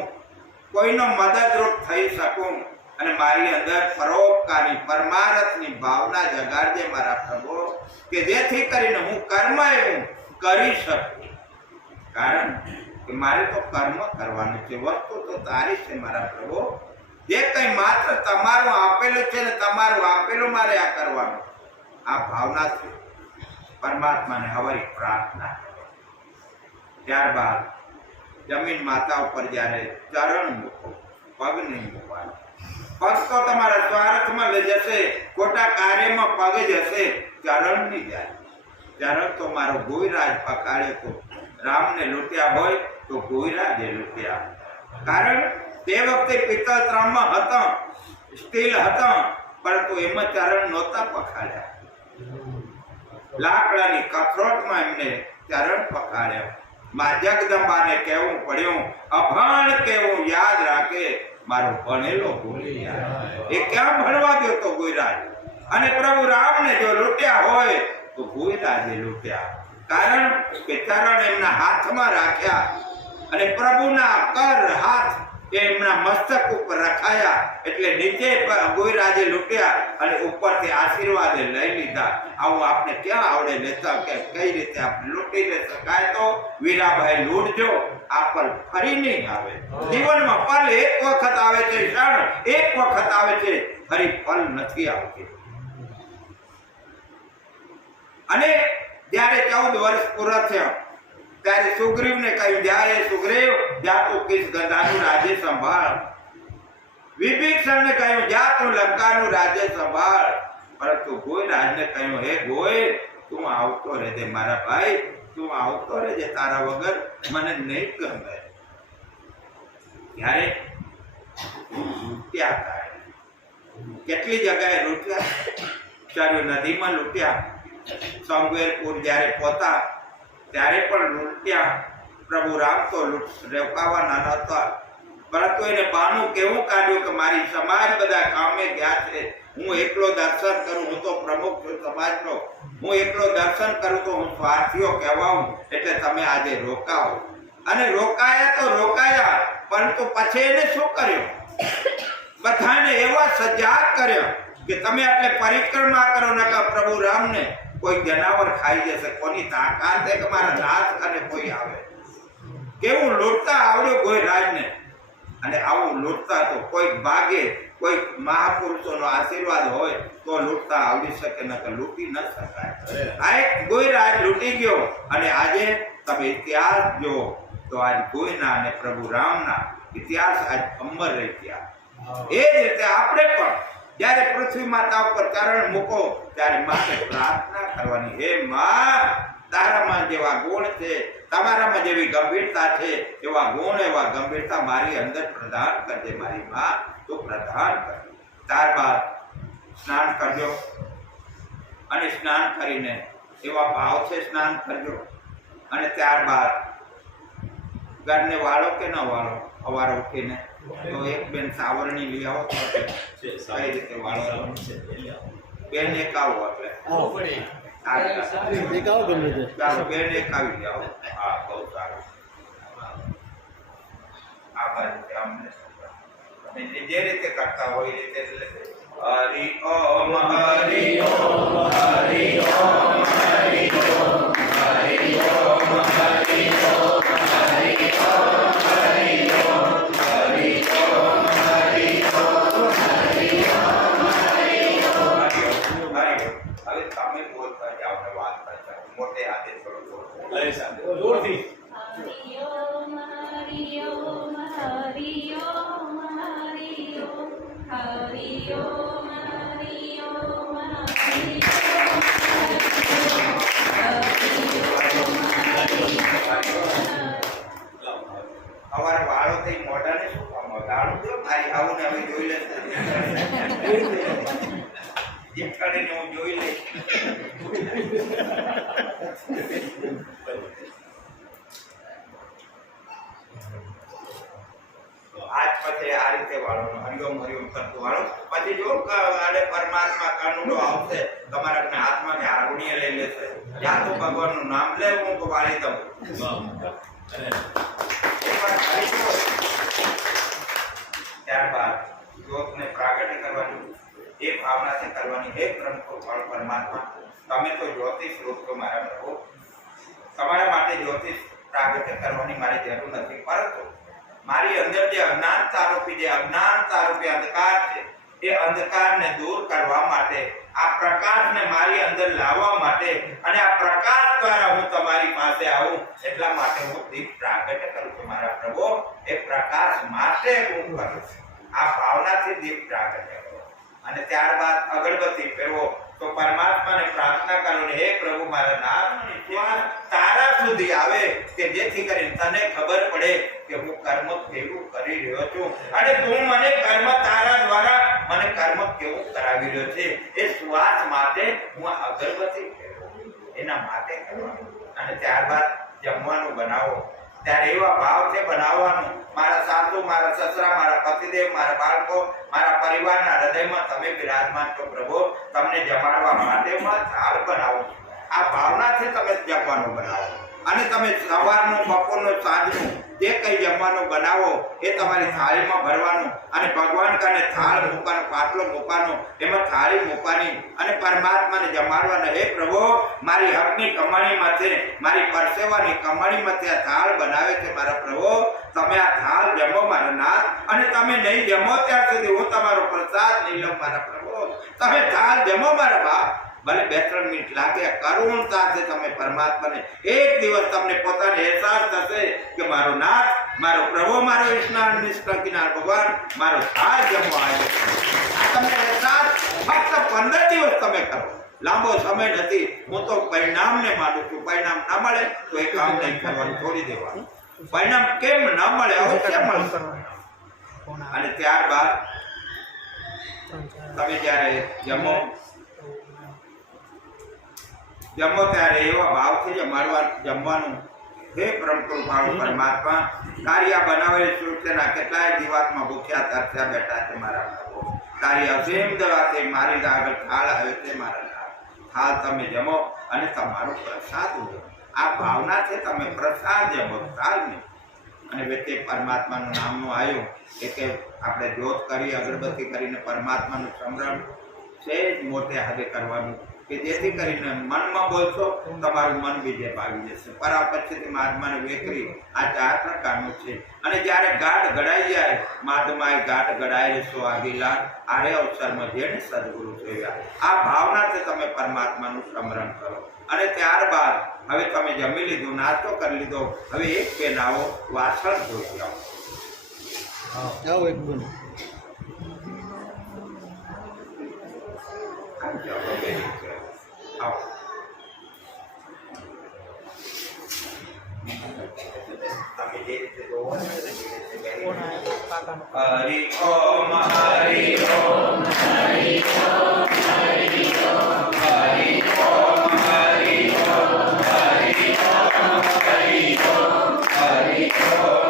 કોઈનો મદદરૂપ થઈ શકું, અને મારી અંદર પરોપકારની પરમાર્થની ભાવના જગાડજે મારા પ્રભુ, કે જેથી કરીને હું કર્મ એવું કરી શકું. કારણ કે મારે તો કર્મ કરવાનું છે, વસ્તુ તો તારી છે મારા પ્રભુ. જે કંઈ માત્ર તમારું આપેલું છે ને તમારું આપેલું મારે આ કરવાનું, આ ભાવનાથી પરમાત્માને હવારી પ્રાર્થના કરો. ત્યારબાદ જમીન માતા ઉપર જ્યારે ચરણ મૂકો, પગ નહીં મૂકવાનો. પગ તો તમારા સ્વાર્થમાં લઈ જશે, ખોટા કાર્યમાં પગ જશે, ચરણ નહીં જાય. ચરણ તો મારો ગોવિરાજ પકાડ્યો તો રામને લૂંટ્યા હોય તો ગોવિરાજે લૂંટ્યા. કારણ તે વખતે પિત્તળ ત્રણમાં હતા, સ્ટીલ હતા, પરંતુ એમાં ચરણ નહોતા પખાડ્યા. લાકડાની કથરોટમાં એમને ચરણ પખાડ્યા. મા જગદંબાને કહેવું પડ્યું, અભણ કેવું યાદ રાખે, મારો ભણેલો ભૂલી જાય. એ ક્યાં ભણવા ગયો તો ગોવિરાજ? અને પ્રભુ રામને જો લૂંટ્યા હોય તો ગોવિરાજે લૂંટ્યા. કારણ કે ચરણ એમના હાથમાં રાખ્યા અને પ્રભુના કર હાથ એમના મસ્તક ઉપર રખાયા, એટલે નીચે ગોવિરાજે લૂંટ્યા અને ઉપરથી આશીર્વાદ લઈ લીધા. આવું આપણે ક્યાં આવડે લેતા કે કઈ રીતે આપણે લૂંટી લે શકાય? તો વીરાભાઈ લૂંટજો, આ પલ ફરી નહીં આવે. જીવનમાં પલ એક વખત આવે છે, ક્ષણ એક વખત આવે છે, ફરી પલ નથી આવતી. અને જ્યારે 14 વર્ષ પૂરા થયા ત્યારે સુગ્રીવને કહ્યું, જ્યારે સુગ્રીવ જા તું કિસ ગંધાનું રાજ્ય સંભાળ. વિભીષણને કહ્યું, જા તું લંકાનું રાજ્ય સંભાળ. પરંતુ ગોવિરાજને કહ્યું, હે ગોવિલ, તું આવતો રહેજે મારા ભાઈ, તું આવતો રહેજે, તારા વગર મને નહીં ગમે. ત્યારે લૂંટ્યા હતા. કેટલી જગ્યાએ લૂંટ્યા? ચાર્યું નદીમાં લૂંટ્યા, સંગવેરપુર જ્યારે પહોંચા ત્યારે પણ લૂંટ્યા. પ્રભુ રામ તો રોકાવાના નહોતા, પરંતુ એને બાનું કેવું કાઢ્યું કે મારી સમાજ બધા કામે ગયા છે, હું એકલો દર્શન કરું, હું તો પ્રમુખ છું સમાજનો, હું એકલો દર્શન કરું તો હું સ્વાર્થીઓ કહેવાઉં, એટલે તમે આજે રોકાવો. અને રોકાયા તો રોકાયા, પરંતુ પછી એને શું કર્યું? બધાને એવા સજાગ કર્યો કે તમે એટલે પરિક્રમા કરો, નકા પ્રભુ રામને કોઈ જનાવર ખાઈ જશે. કોની તાકાત છે કે મારા નાથ અને કોઈ આવે? કેવું લૂંટતા આવડ્યું ગોવિરાજને. અને આવું લૂંટતા તો કોઈ ભાગે, કોઈ મહાપુરુષોનો આશીર્વાદ હોય તો લૂંટતા આવડી શકે, નકર લૂંટી ન શકાય. આ એક ગોવિરાજ લૂંટી ગયો. અને આજે તમે ઇતિહાસ જુઓ તો આજ ગોવિના અને પ્રભુ રામના ઇતિહાસ આજ અમર રહી ગયા. એ જ રીતે આપણે પણ જ્યારે પૃથ્વી માતા ઉપર ચરણ મૂકો ત્યારે મારે પ્રાર્થના કરવાની, હે માં, તારામાં જેવા ગુણ છે, તમારામાં જેવી ગંભીરતા છે, એવા ગુણ એવા ગંભીરતા મારી અંદર પ્રદાન કરજે મારી માં, તો પ્રદાન કર. ત્યારબાદ સ્નાન કરજો અને સ્નાન કરીને એવા ભાવથી સ્નાન કરજો. અને ત્યારબાદ ઘરને વાળો કે ન વાળો સવારે ઉઠીને તો એક બેન સાવરણી લઈ આવો તો કઈ રીતે વાળો બેન એક આવો એટલે દેખાવો ગમે છે ચાલો બેન એક આવી જાઓ હા બહુ સારું આભાર છે અમને અને જે રીતે કરતા હોય એ રીતે હરિ ઓમ હરિ ઓમ હરિ ઓમ હરિ ઓમ હરિ ઓમ હરિ ઓમ હરિ ઓમ હરિ ઓમ હરિ ઓમ હરિ ઓમ હરિ ઓમ હવે તમે બોલતા જાઓ ને વાત કરતા જાઓ. મોટે હાથે થોડું જોરથી હરિ ઓમ હરિ ઓમ હરિ ઓમ હરિ ઓમ હરિ ઓમ હરિ ઓમ હરિ અમારે વાળો થઈ મોઢાને શું કામ ગાળું દો મારી આવું ને હવે જોઈ લેશે જેઠાણીને હું જોઈ લઈશ આજ પછી આ રીતે વાળો હરિઓમ હરિઓમ કરતું વાળો પછી જો આડે પરમાત્મા કાનુડો આવશે તમારા હાથમાં હારુણીએ લઈ લેશે ત્યાં તો ભગવાનનું નામ લે હું તો વાળી દઉં ત્યારબાદ જ્યોતને પ્રાગટ્ય કરવાની એ ભાવનાથી કરવાની હે બ્રહ્મ પરમાત્મા તમે તો જ્યોતિષ રૂપ છો મારા પ્રભુ તમારા માટે જ્યોતિષ પ્રાગટ્ય કરવાની મારી જરૂર નથી પરંતુ મારી અંદર જે અજ્ઞાનતા રૂપી અંધકાર છે એ અંધકારને દૂર કરવા માટે આ પ્રકાશને મારી અંદર લાવવા માટે અને આ પ્રકાશ દ્વારા હું તમારી પાસે આવું એટલા માટે હું દીપ પ્રાગટ્ય કરું છું મારા પ્રભુ એ પ્રકાશ માટે હું કરું છું આ ભાવનાથી દીપ પ્રાગટ્ય કરો અને ત્યારબાદ અગરબત્તી ફેરવો તો પરમાત્માને પ્રાર્થના કરો હે પ્રભુ મારા નામની સેવા તારા સુધી આવે કે જેથી કરીને તને ખબર પડે કે હું કર્મ કેવું કરી રહ્યો છું અને તું મને કર્મ તારા દ્વારા મને કર્મ કેવું કરાવી રહ્યો છે એ શ્વાસ માટે હું આ અગરબત્તી ફેરવું એના માટે કરવાનું અને ત્યારબાદ જમવાનું બનાવો ત્યારે એવા ભાવથી બનાવવાનું મારા સાસુ મારા સસરા મારા પતિદેવ મારા બાળકો મારા પરિવારના હૃદયમાં તમે બિરાજમાન છો પ્રભુ તમને જમાડવા માટે થાળ બનાવો આ ભાવનાથી તમે જમવાનું બનાવો અને તમે સવારનું બપોરનું સાંજનું જે કંઈ જમવાનું બનાવો એ તમારી થાળીમાં ભરવાનું અને ભગવાન કાને થાળ મૂકવાનો પાટલો મૂકવાનો એમાં થાળી મૂકવાની અને પરમાત્માને જમાડવાના હે પ્રભુ મારી હકની કમાણીમાંથી મારી પરસેવાની કમાણીમાંથી આ થાળ બનાવે છે મારા પ્રભુ તમે આ થાળ જમો મારા નાથ અને તમે નહીં જમો ત્યાં સુધી હું તમારો પ્રસાદ નહીં લઉં મારા પ્રભુ તમે થાળ જમો મારા બાપ ભલે 2-3 મિનિટ લાગે કરુણતાથી તમે પરમાત્માને એક દિવસ તમને પોતાને અહેસાસ થશે કે મારો નાથ મારો પ્રભુ મારો ઈશ્વર નિષ્કંકિનાર ભગવાન મારો થાળ જમવા આવ્યો આ તમને અહેસાસ ફક્ત 15 દિવસ તમે કરો લાંબો સમય નથી હું તો પરિણામને માનું છું પરિણામ ના મળે તો એ કામ નહીં કરવાનું છોડી દેવાનું પરિણામ કેમ ન મળે અવશ્ય મળશે અને ત્યારબાદ તમે જ્યારે જમો ત્યારે એવા ભાવથી જમવાનું હે પરમ કૃપાળુ પરમાત્મા કાર્ય બનાવેલી સૃષ્ટિના કેટલાય જીવાતમાં ભૂખ્યા તરસ્યા બેઠા છે મારા પ્રભુ તારી અસીમ દવાથી મારી આગળ થાળ આવે છે મારા થાળ તમે જમો અને તમારો પ્રસાદ ઉજવો આ ભાવનાથી તમે પ્રસાદ જમો થાળ નહીં અને વ્યક્તિ પરમાત્માનું નામનું આવ્યું એટલે આપણે જ્યોત કરી અગરબત્તી કરીને પરમાત્માનું સ્મરણ છે જ મોટે હાથે કરવાનું કે જેથી કરીને મનમાં બોલશો તમારું મન બીજે પાવી જશે પરા પછીથી મહાત્માને વેકરી આ 4 પ્રકારનું છે અને જ્યારે ગાઢ ગળાઈ જાય મહાત્માએ ગાઢ ગળાયેલી સોહાગીલા આરે અવસરમાં જેને સદગુરુ જોયા આ ભાવનાથી તમે પરમાત્માનું સ્મરણ કરો અને ત્યારબાદ હવે તમે જમી લીધું નાસ્તો કરી લીધો હવે એક પેન આવો વાસણ ધોઈ આવો આવો એક બોલ હરિ ઓમ હરિ ઓમ હરિ ઓમ હરિ ઓમ હરિ ઓમ હરિ ઓમ હરિ ઓમ હરિ ઓમ હરિ ઓમ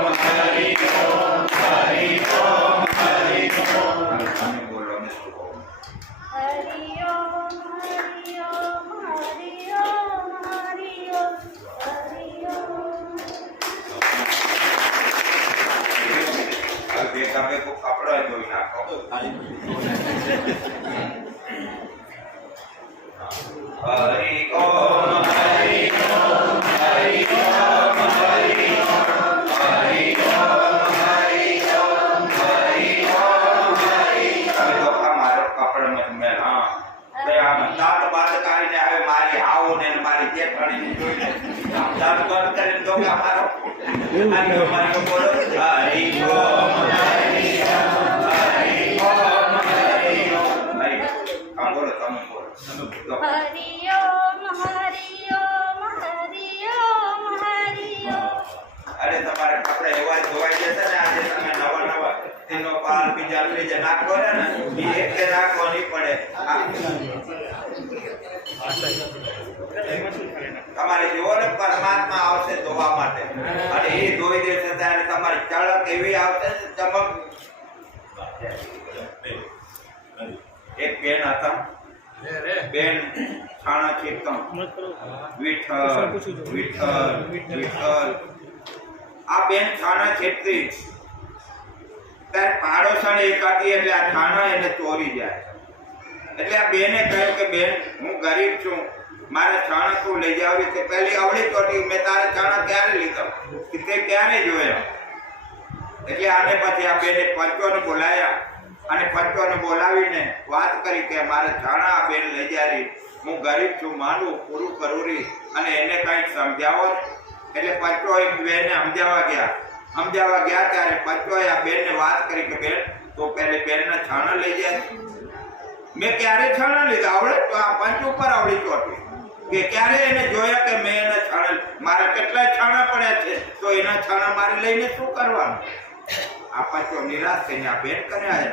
ભેગા ભેગો કપડો ધોઈ નાખો. હરિ ઓમ હરિ ઓમ હરિ ઓમ હરિ ઓમ હરિ ઓમ હરિ ઓમ હરિ ઓમ હરિ. હવે તો મારો કપડામાં મેં દાંત બાદ કાઢીને હવે મારી આવો ને મારી જેઠાણીને જોઈને દાંત બંધ કરીને તો મારો મારી બોલો હરિ ઓમ હરિ ઓમ હરિ ઓમ હરિ ઓમ હરિ. આમ બોલો તમે બોલો. હરિ ઓમ હરિ ઓમ હરિ ઓમ હરિ ઓમ. અરે તમારે કપડા એવા ધોવાઈ જશે ને આજે તમે નવા નવા તેનો પાલ બીજા લીજે નાખો ને એ એક નાખવો નહીં પડે. તમારે જેવો ને પરમાત્મા આવશે ધોવા માટે અને એ ધોઈ દેશે ત્યારે તમારી ચળક એવી આવશે ને ચમક. એક બેન હતા, બેન છાણા ચીકમ વિઠ્ઠલ વિઠ્ઠલ વિઠ્ઠલ. આ બેન છાણા છેતરી ત્યારે પાડોશણ એક હતી એટલે આ છાણા એને ચોરી જાય. એટલે આ બેને કહ્યું કે બેન હું ગરીબ છું, મારે છાણા તું લઈ જાવ. તે પહેલી આવડી ચોટી મેં તારે છાણા ક્યારે લીધા તે ક્યારે જોયા. એટલે આને પછી આ બેને પંચોને બોલાયા અને પંચોને બોલાવીને વાત કરી કે મારે છાણા આ બેન લઈ જાય, હું ગરીબ છું, માનું પૂરું કરું રહી અને એને કંઈક સમજાવો. એટલે પંચો એક બેને સમજાવવા ગયા ત્યારે પંચોએ આ બેનને વાત કરી કે બેન તો પહેલે બેનના છાણા લઈ જાય. મેં ક્યારે છાણા લીધા આવડે તો આ પંચ ઉપર આવડી ચોટી કે ક્યારે એને જોયા કે મેં એના છાણા મારા કેટલાય છાણા પડ્યા છે તો એના છાણા મારે લઈને શું કરવાનું. આ પંચો નિરાશ થઈને આ બેન કર્યા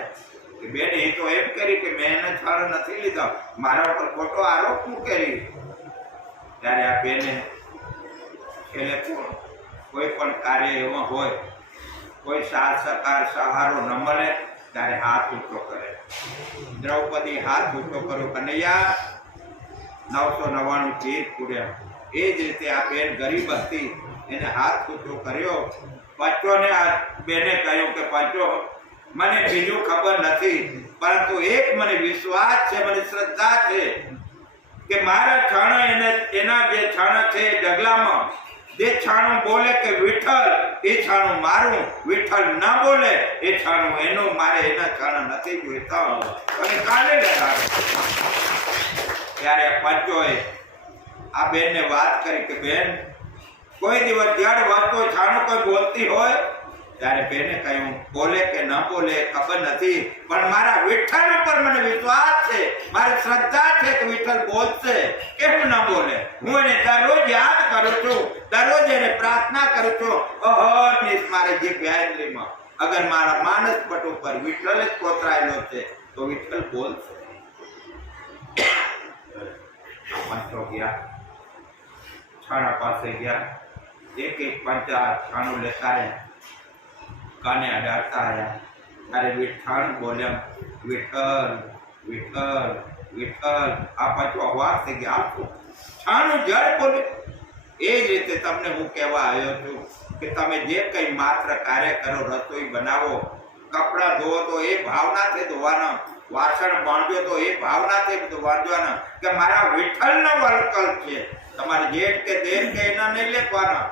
કે બેન એ તો એમ કરી કે મેં એના છાણા નથી લીધા, મારા ઉપર ખોટો આરોપ મૂકેલી. ત્યારે આ બેને છેલ્લે કોઈ પણ કાર્ય એમાં હોય, કોઈ સાથ સહકાર સહારો ન મળે ત્યારે હાથ ઊંચો કરે. દ્રૌપદી હાથ ઊંચો કરો કનૈયા 999 ચીજ પૂર્યા. એ જ રીતે આ બેન ગરીબ હતી એને હાથ ઊંચો કર્યો. પંચોને આ બેને કહ્યું કે પંચો મને બીજું ખબર નથી પરંતુ એક મને વિશ્વાસ છે, મને શ્રદ્ધા છે કે મારા છાણા એના જે છાણા છે ડગલામાં જે છાણું બોલે કે વિઠ્ઠલ એ છાણું મારું, વિઠ્ઠલ ના બોલે એ છાણું એનું, મારે એના છાણા નથી જોઈતા અને કાલે લગાડો. ત્યારે પંચોએ આ બેનને વાત કરી કે બેન કોઈ દિવસ જડ વસ્તુ છાણું કોઈ બોલતી હોય ત્યારે બેને કહ્યું બોલે કે ન બોલે ખબર નથી પણ મારા વિઠ્ઠલ ઉપર મને વિશ્વાસ છે, મારી શ્રદ્ધા છે કે વિઠ્ઠલ બોલશે. કેમ ન બોલે? હું એને દરરોજ યાદ કરું છું, દરરોજ એને પ્રાર્થના કરું છું. અહર્નિશ મારી જીભ અગર મારા માનસ પટ ઉપર વિઠ્ઠલ જ કોતરાયેલો છે તો વિઠ્ઠલ બોલશે. પંચો ગયા, છાણા પાસે ગયા, એક એક પંચા છાણું લેતા આવ્યા, કાને અડાડતા આવ્યા. ત્યારે વિઠ્ઠલ બોલ્યા વિઠ્ઠલ વિઠ્ઠલ વિઠ્ઠલ. આ પંચો અવાજ થઈ ગયા, છાણું જળ બોલે. એ જ રીતે તમને હું કહેવા આવ્યો છું કે તમે જે કંઈ માત્ર કાર્ય કરો, રસોઈ બનાવો, કપડાં ધોવો તો એ ભાવનાથી ધોવાના, વાસણ બાંધ્યો તો એ ભાવનાથી બાંધવાના કે મારા વિઠ્ઠલનો વલ્કલ છે. તમારે જેઠ કે દેર કે એના નહીં લેખવાના.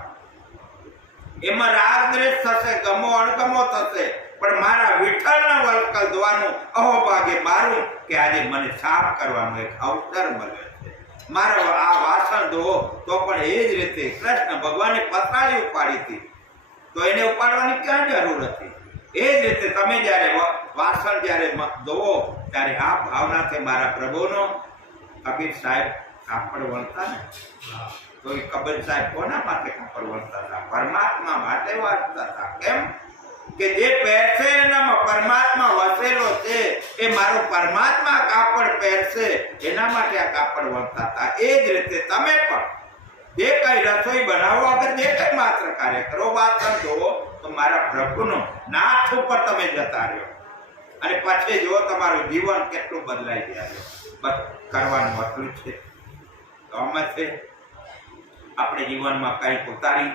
એમાં રાગ દ્વેષ થશે, ગમો અણગમો થશે, પણ મારા વિઠ્ઠલના વલ્કલ ધોવાનું અહોભાગે મારું કે આજે મને સાફ કરવાનો એક અવસર મળ્યો છે. મારો આ વાસણ ધોવો તો પણ એ જ રીતે કૃષ્ણ ભગવાને પથારી ઉપાડી હતી તો એને ઉપાડવાની ક્યાં જરૂર હતી. એ જ રીતે તમે જ્યારે વાસણ જ્યારે ધોવો ત્યારે આ ભાવનાથી મારા પ્રભુનો. કબીર સાહેબ કાપડ વણતા ને તો એ કબીર સાહેબ કોના માટે કાપડ વણતા હતા? પરમાત્મા માટે વાંચતા હતા. કેમ કે જે પહેરશે એનામાં પરમાત્મા વસેલો છે, એ મારો પરમાત્મા કાપડ પહેરશે એના માટે આ કાપડ વણતા હતા. એ જ રીતે તમે પણ જે કઈ રસોઈ બનાવો, અગર જે કઈ માત્ર કાર્ય કરો, વાસણ ધોવો તો મારા પ્રભુનો નાથ ઉપર તમે જતા રહ્યો અને પછી જો તમારું જીવન કેટલું બદલાઈ જાય. બસ કરવાનું એટલું છે. તો અમે છે આપણે જીવનમાં કંઈક ઉતારી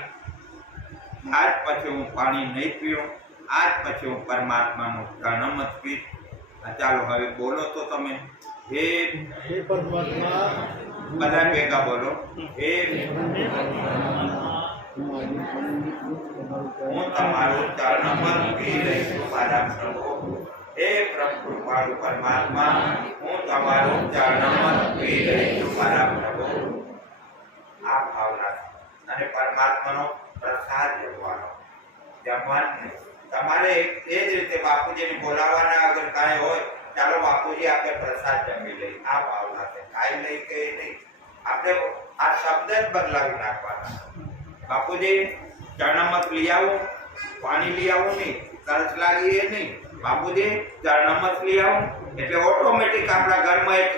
આજ પછી હું પાણી નહીં પીવું, આજ પછી હું પરમાત્માનું પ્રણમત કહીશ. ચાલો હવે બોલો તો તમે. હે હે પરમાત્મા, બધા ભેગા બોલો. હે હું તમારું ચરણમાં પી રહી છું મારા પ્રભુ. હે પ્રભુ કૃપાળુ પરમાત્મા, હું તમારું ચરણમાં પી રહી છું મારા પ્રભુ. આ ભાવના અને પરમાત્માનો પ્રસાદ જમવાનું તમારે એ જ રીતે બાપુજીને બોલાવવાના અગર કાંઈ હોય, ચાલો બાપુજી આપણે પ્રસાદ જમી લઈએ. આ ભાવના છે. કાંઈ લઈ કે નહીં, આપણે આ શબ્દ જ બદલાવી નાખવાના. બાપુજી ચરણમત લઈ આવું, પાણી લઈ આવું નહીં, તરસ લાગી એ નહીં. બાપુજી ચરણમત લઈ આવું એટલે ઓટોમેટિક આપણા ઘરમાં એક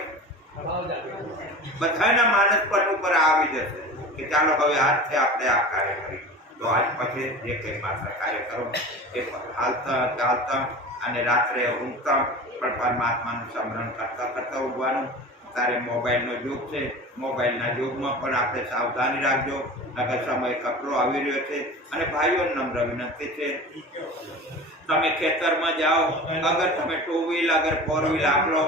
બધાના માનસ પટ ઉપર આવી જશે કે ચાલો હવે આજથી આપણે આ કાર્ય કરીએ. તો આજ પછી જે કંઈ માત્ર કાર્ય કરો એ હાલતા ચાલતા અને રાત્રે ઊંઘતા પણ પરમાત્માનું સ્મરણ કરતા કરતા ઊંઘવાનું. તારે મોબાઈલનો યુગ છે, મોબાઈલના યુગમાં પણ આપણે સાવધાની રાખજો. નકર સમય કપરો આવી રહ્યો છે. અને ભાઈઓને નમ્ર વિનંતી છે, તમે ખેતરમાં જાઓ, અગર તમે 2 વ્હીલ અગર 4 વ્હીલ આપલો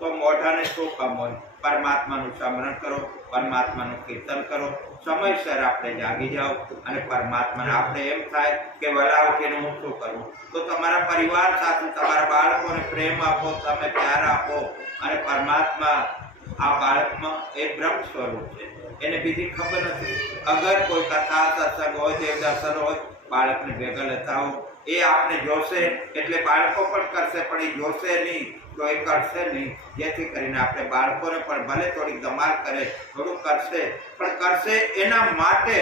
તો મોઢાને શું કામ હોય? પરમાત્માનું સ્મરણ કરો, પરમાત્માનું કીર્તન કરો. સમયસર આપણે જાગી જાઓ અને પરમાત્માને આપણે એમ થાય કે વલા ઉઠીને હું શું કરું? તો તમારા પરિવાર સાથે તમારા બાળકોને પ્રેમ આપો, તમે પ્યાર આપો. અને પરમાત્મા આ બાળકમાં એ બ્રહ્મ સ્વરૂપ છે, એને બીજી ખબર નથી. અગર કોઈ કથા સત્સંગ હોય, દેવદર્શન હોય, બાળકને ભેગા લેતા હો, એ આપને જોશે એટલે બાળકો પણ કરશે, પણ એ જોશે નહીં તો એ કરશે નહીં. જેથી કરીને આપણે બાળકોને પણ ભલે થોડીક ધમાલ કરે, થોડુંક કરશે, પણ કરશે એના માટે.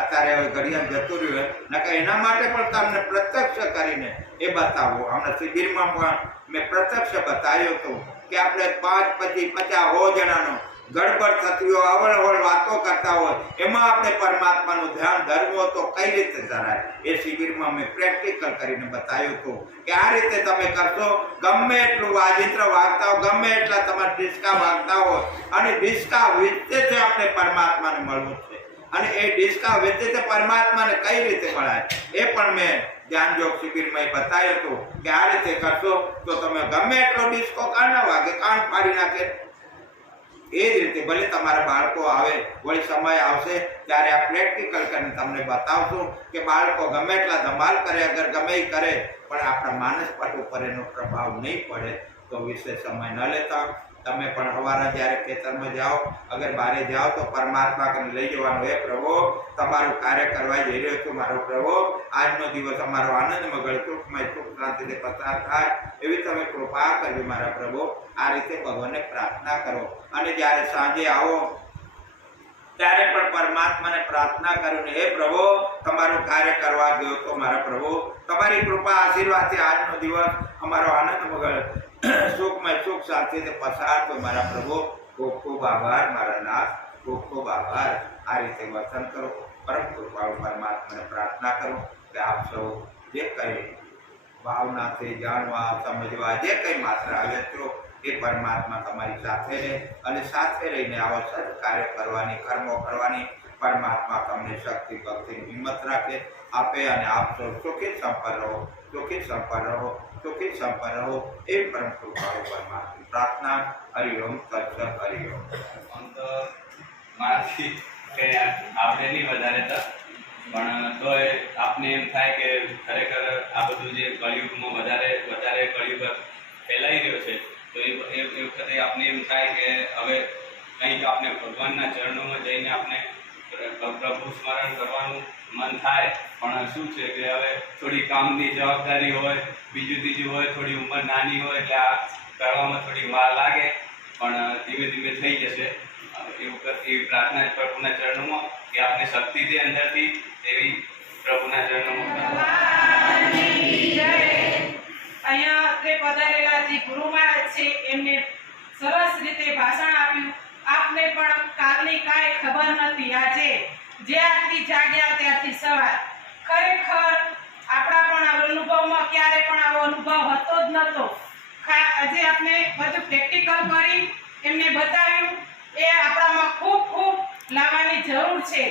અત્યારે હવે ઘડિયાળ જતું રહ્યું હોય, નકર એના માટે પણ તમને પ્રત્યક્ષ કરીને એ બતાવો. હમણાં શિબિરમાં પણ મેં પ્રત્યક્ષ બતાવ્યું હતું કે આપણે 5, 25, 50 જણાનો ગડબડ થતી હોય, અવળવળ વાતો કરતા હોય, એમાં આપણે પરમાત્માનું ધ્યાન ધરવું તો કઈ રીતે ધરાય એ શિબિરમાં મેં પ્રેક્ટિકલ કરીને બતાવ્યું હતું કે આ રીતે તમે કરશો. ગમે એટલું વાજિંત્ર વાગતા હોય, ગમે એટલા તમારા ડિસ્કા વાગતા હોય, અને ડિસ્કા વિદ્યતે આપણે પરમાત્માને મળવું છે. અને એ ડિસ્કા વિદ્યતે પરમાત્માને કઈ રીતે મળાય એ પણ મેં ધ્યાન યોગ શિબિરમાં બતાવ્યું હતું કે આ રીતે કરશો તો તમે ગમે એટલો ડિસ્કો કાન ના વાગે, કાન ફાડી નાખે. એ જ રીતે ભલે તમારા બાળકો આવે, વળી સમય આવશે ત્યારે આ પ્રેક્ટિકલ કરીને તમને બતાવશું કે બાળકો ગમે એટલા ધમાલ કરે, અગર ગમે એ કરે, પણ આપણા માનસ પટ ઉપર એનો પ્રભાવ નહીં પડે. તો વિશેષ સમય ન લેતા તમે પણ હવારે જ્યારે ખેતરમાં જાઓ, અગર બહારે જાઓ તો પરમાત્મા કરીને લઈ જવાનું. હે પ્રભુ, તમારું કાર્ય કરવા જઈ રહ્યો છું મારો પ્રભુ, આજનો દિવસ અમારો આનંદ મગળ સુખમય સુખ શાંતિથી પસાર થાય એવી તમે કૃપા કરજો મારા પ્રભુ. આ રીતે ભગવાનને પ્રાર્થના કરો. અને જ્યારે સાંજે આવો ત્યારે પણ પરમાત્માને પ્રાર્થના કરું ને હે પ્રભુ, તમારું કાર્ય કરવા ગયો તો મારા પ્રભુ, તમારી કૃપા આશીર્વાદથી આજનો દિવસ અમારો આનંદ મગળ સુખમય સુખ શાંતિથી પસાર તો મારા પ્રભુ. ખૂબ ખૂબ આભાર મારા નાથ, ખૂબ ખૂબ આભાર. આ રીતે વર્તન કરો. પરમ કૃપાળુ પરમાત્માને પ્રાર્થના કરો કે આપ સૌ જે કંઈ ભાવનાથી જાણવા સમજવા જે કંઈ માત્ર આવ્યા છો એ પરમાત્મા તમારી સાથે રહે અને સાથે રહીને આવા સત્કાર્ય કરવાની, કર્મો કરવાની પરમાત્મા તમને શક્તિ ભક્તિની હિંમત રાખે આપે. અને આપ સૌ સુખી સંપન્ન રહો, સુખી સંપન્ન રહો, સુખી સંપન્ન રહો. એ પરમ કૃપાળુ પરમાત્મા પ્રાર્થના. હરિઓમ તત્સત. હરિઓમ. આમ તો મારાથી કંઈ આપણે નહીં વધારે તો, પણ તોય આપને એમ થાય કે ખરેખર આ બધું જે કળિયુગમાં વધારે કળિયુગ ફેલાઈ રહ્યો છે, તો એ વખતે આપને એમ થાય કે હવે કંઈક આપણે ભગવાનના ચરણોમાં જઈને આપણે પ્રભુ સ્મરણ કરવાનું મન થાય. પણ શું છે કે હવે થોડી કામની જવાબદારી હોય, બીજું ત્રીજું હોય, થોડી ઉંમર નાની હોય એટલે આ કરવામાં થોડી વાર લાગે, પણ ધીમે ધીમે થઈ જશે. એવી પ્રાર્થના પ્રભુના ચરણોમાં કે આપને શક્તિ દે અંદરથી, એવી પ્રભુના ચરણોમાં. અહીંયા પધારેલા જે ગુરુ મહારાજ છે એમને સરસ રીતે ભાષણ આપ્યું. આપને પણ કાલની કાંઈ ખબર નથી. આજે જ્યારથી જાગ્યા ત્યારથી સવાર ખરેખર આપણા પણ અનુભવમાં ક્યારે પણ આવો અનુભવ હતો જ નહોતો. આજે આપણે બધું પ્રેક્ટિકલ કરી એમને બતાવ્યું. એ આપણામાં ખૂબ ખૂબ લાવવાની જરૂર છે.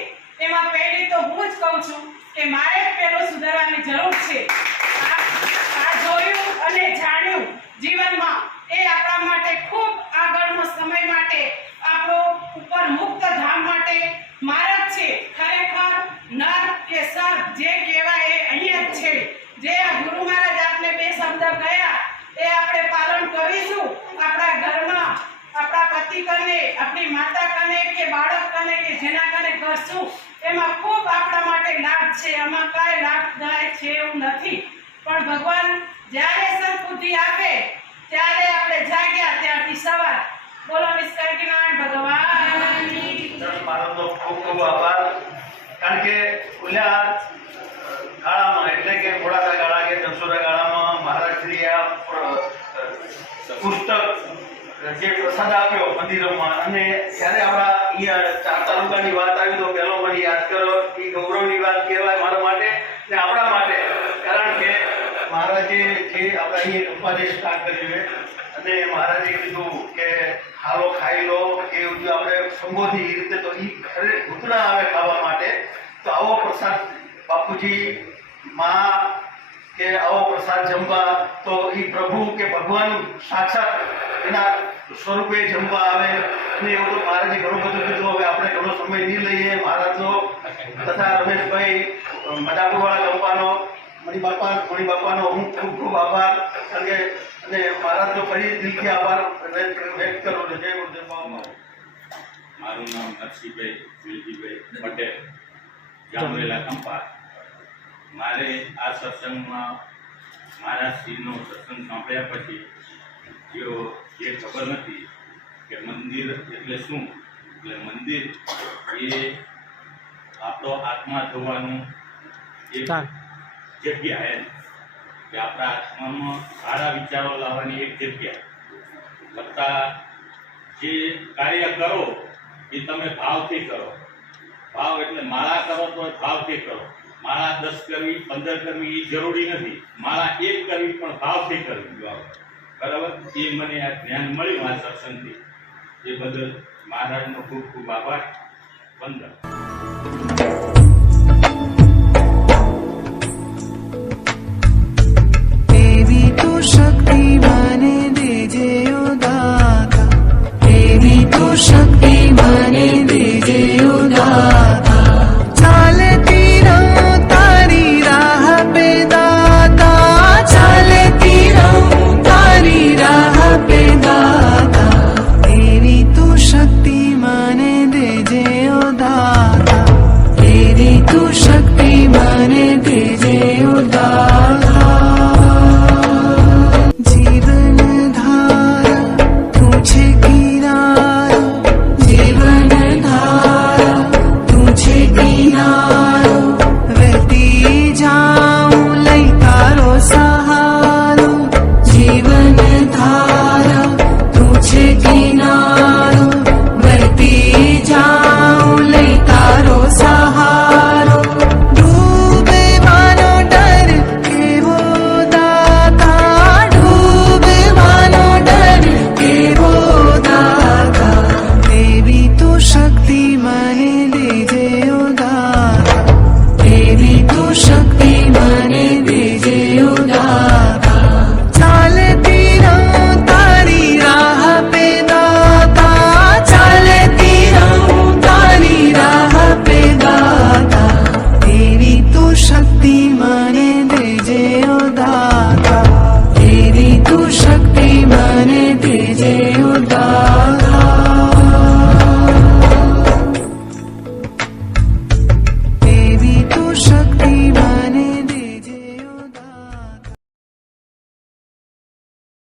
એમાં પહેલી તો હું જ કહું છું કે કે મારે જ પહેલું સુધારવાની જરૂર છે. આ જોયું અને જાણ્યું જીવનમાં એ આપણા માટે ખૂબ આગળનો સમય માટે આપણો ઉપર મુક્ત ધામ માટે માર્ગ છે. ખરેખર નર કે સર જે કહેવાય એ અહીંયા જ છે. જે આ ગુરુ મહારાજ આપને 2 શબ્દ કહ્યા એ આપણે પાલન કરીશું. આપણા ઘરમાં આપણા પતિ કને, આપણી માતા કને કે બાળક કને કે જેના કને કરશું એમાં ખૂબ આપણા માટે લાભ છે. આમાં કાંઈ લાભદાયક છે એવું નથી. પણ ભગવાન જ્યારે સદબુદ્ધિ આપે ત્યારે આપણે જાગ્યા ત્યારથી સવાર. બોલો નિષ્કાળ જ્ઞાન ભગવાનની. મારો ખૂબ ખૂબ આભાર. કારણ કે ઓલા ગાળામાં એટલે કે મોડાસા ગાળા કે ધનસુરા ગાળામાં મહારાજશ્રી આ પુસ્તક જે પ્રસાદ આપ્યો મંદિરોમાં, અને જ્યારે આપણા અહીંયા 4 તાલુકાની વાત આવી તો પહેલો મને યાદ કરો એ ગૌરવની વાત કહેવાય મારા માટે ને આપણા માટે. કારણ કે મહારાજે જે આપણે અહીંયા ઉપદેશ સ્ટાર્ટ કર્યું છે અને મહારાજે કીધું કે હાલો ખાઈ લો, એ બધું આપણે સંબોધી એ રીતે, તો એ ઘરે ઘૂંટણા આવે ખાવા માટે. તો આવો પ્રસાદ બાપુજી માં કે આવો પ્રસાદ જમવા તો એ પ્રભુ કે ભગવાન સાક્ષાત એના સ્વરૂપે જમવા આવે. અને એવું તો મહારાજે ઘણું બધું કીધું. હવે આપણે ઘણો સમય નહીં લઈએ. મહારાજનો તથા રમેશભાઈ મદાપુરવાળા કંપાનો મણિબાપાનો હું ખૂબ ખૂબ આભાર. કારણ કે અને મહારાજનો ફરી દિલથી આભાર વ્યક્ત કરું છું. જય ગુરુદેવ. મારું નામ નરસિંહભાઈ વિલજીભાઈ પટેલ, જામરેલા કંપા. મારે આ સત્સંગમાં મહારાજશ્રીનો સત્સંગ સાંભળ્યા પછી જે ખબર નથી કે મંદિર એટલે શું. એટલે મંદિર એ આપણો આત્મા ધોવાનું એક જગ્યા એમ કે આપણા આત્મામાં સારા વિચારો લાવવાની એક જગ્યા. છતાં જે કાર્ય કરો એ તમે ભાવથી કરો. ભાવ એટલે માળા કરો તો ભાવથી કરો. માળા 10 કરવી 15 કરવી એ જરૂરી નથી. માળા 1 કરવી પણ ભાવથી કરવી. બરાબર. એ મને આ જ્ઞાન મળ્યું આ સત્સંગથી. એ બદલ મહારાજનો ખૂબ ખૂબ આભાર. વંદન.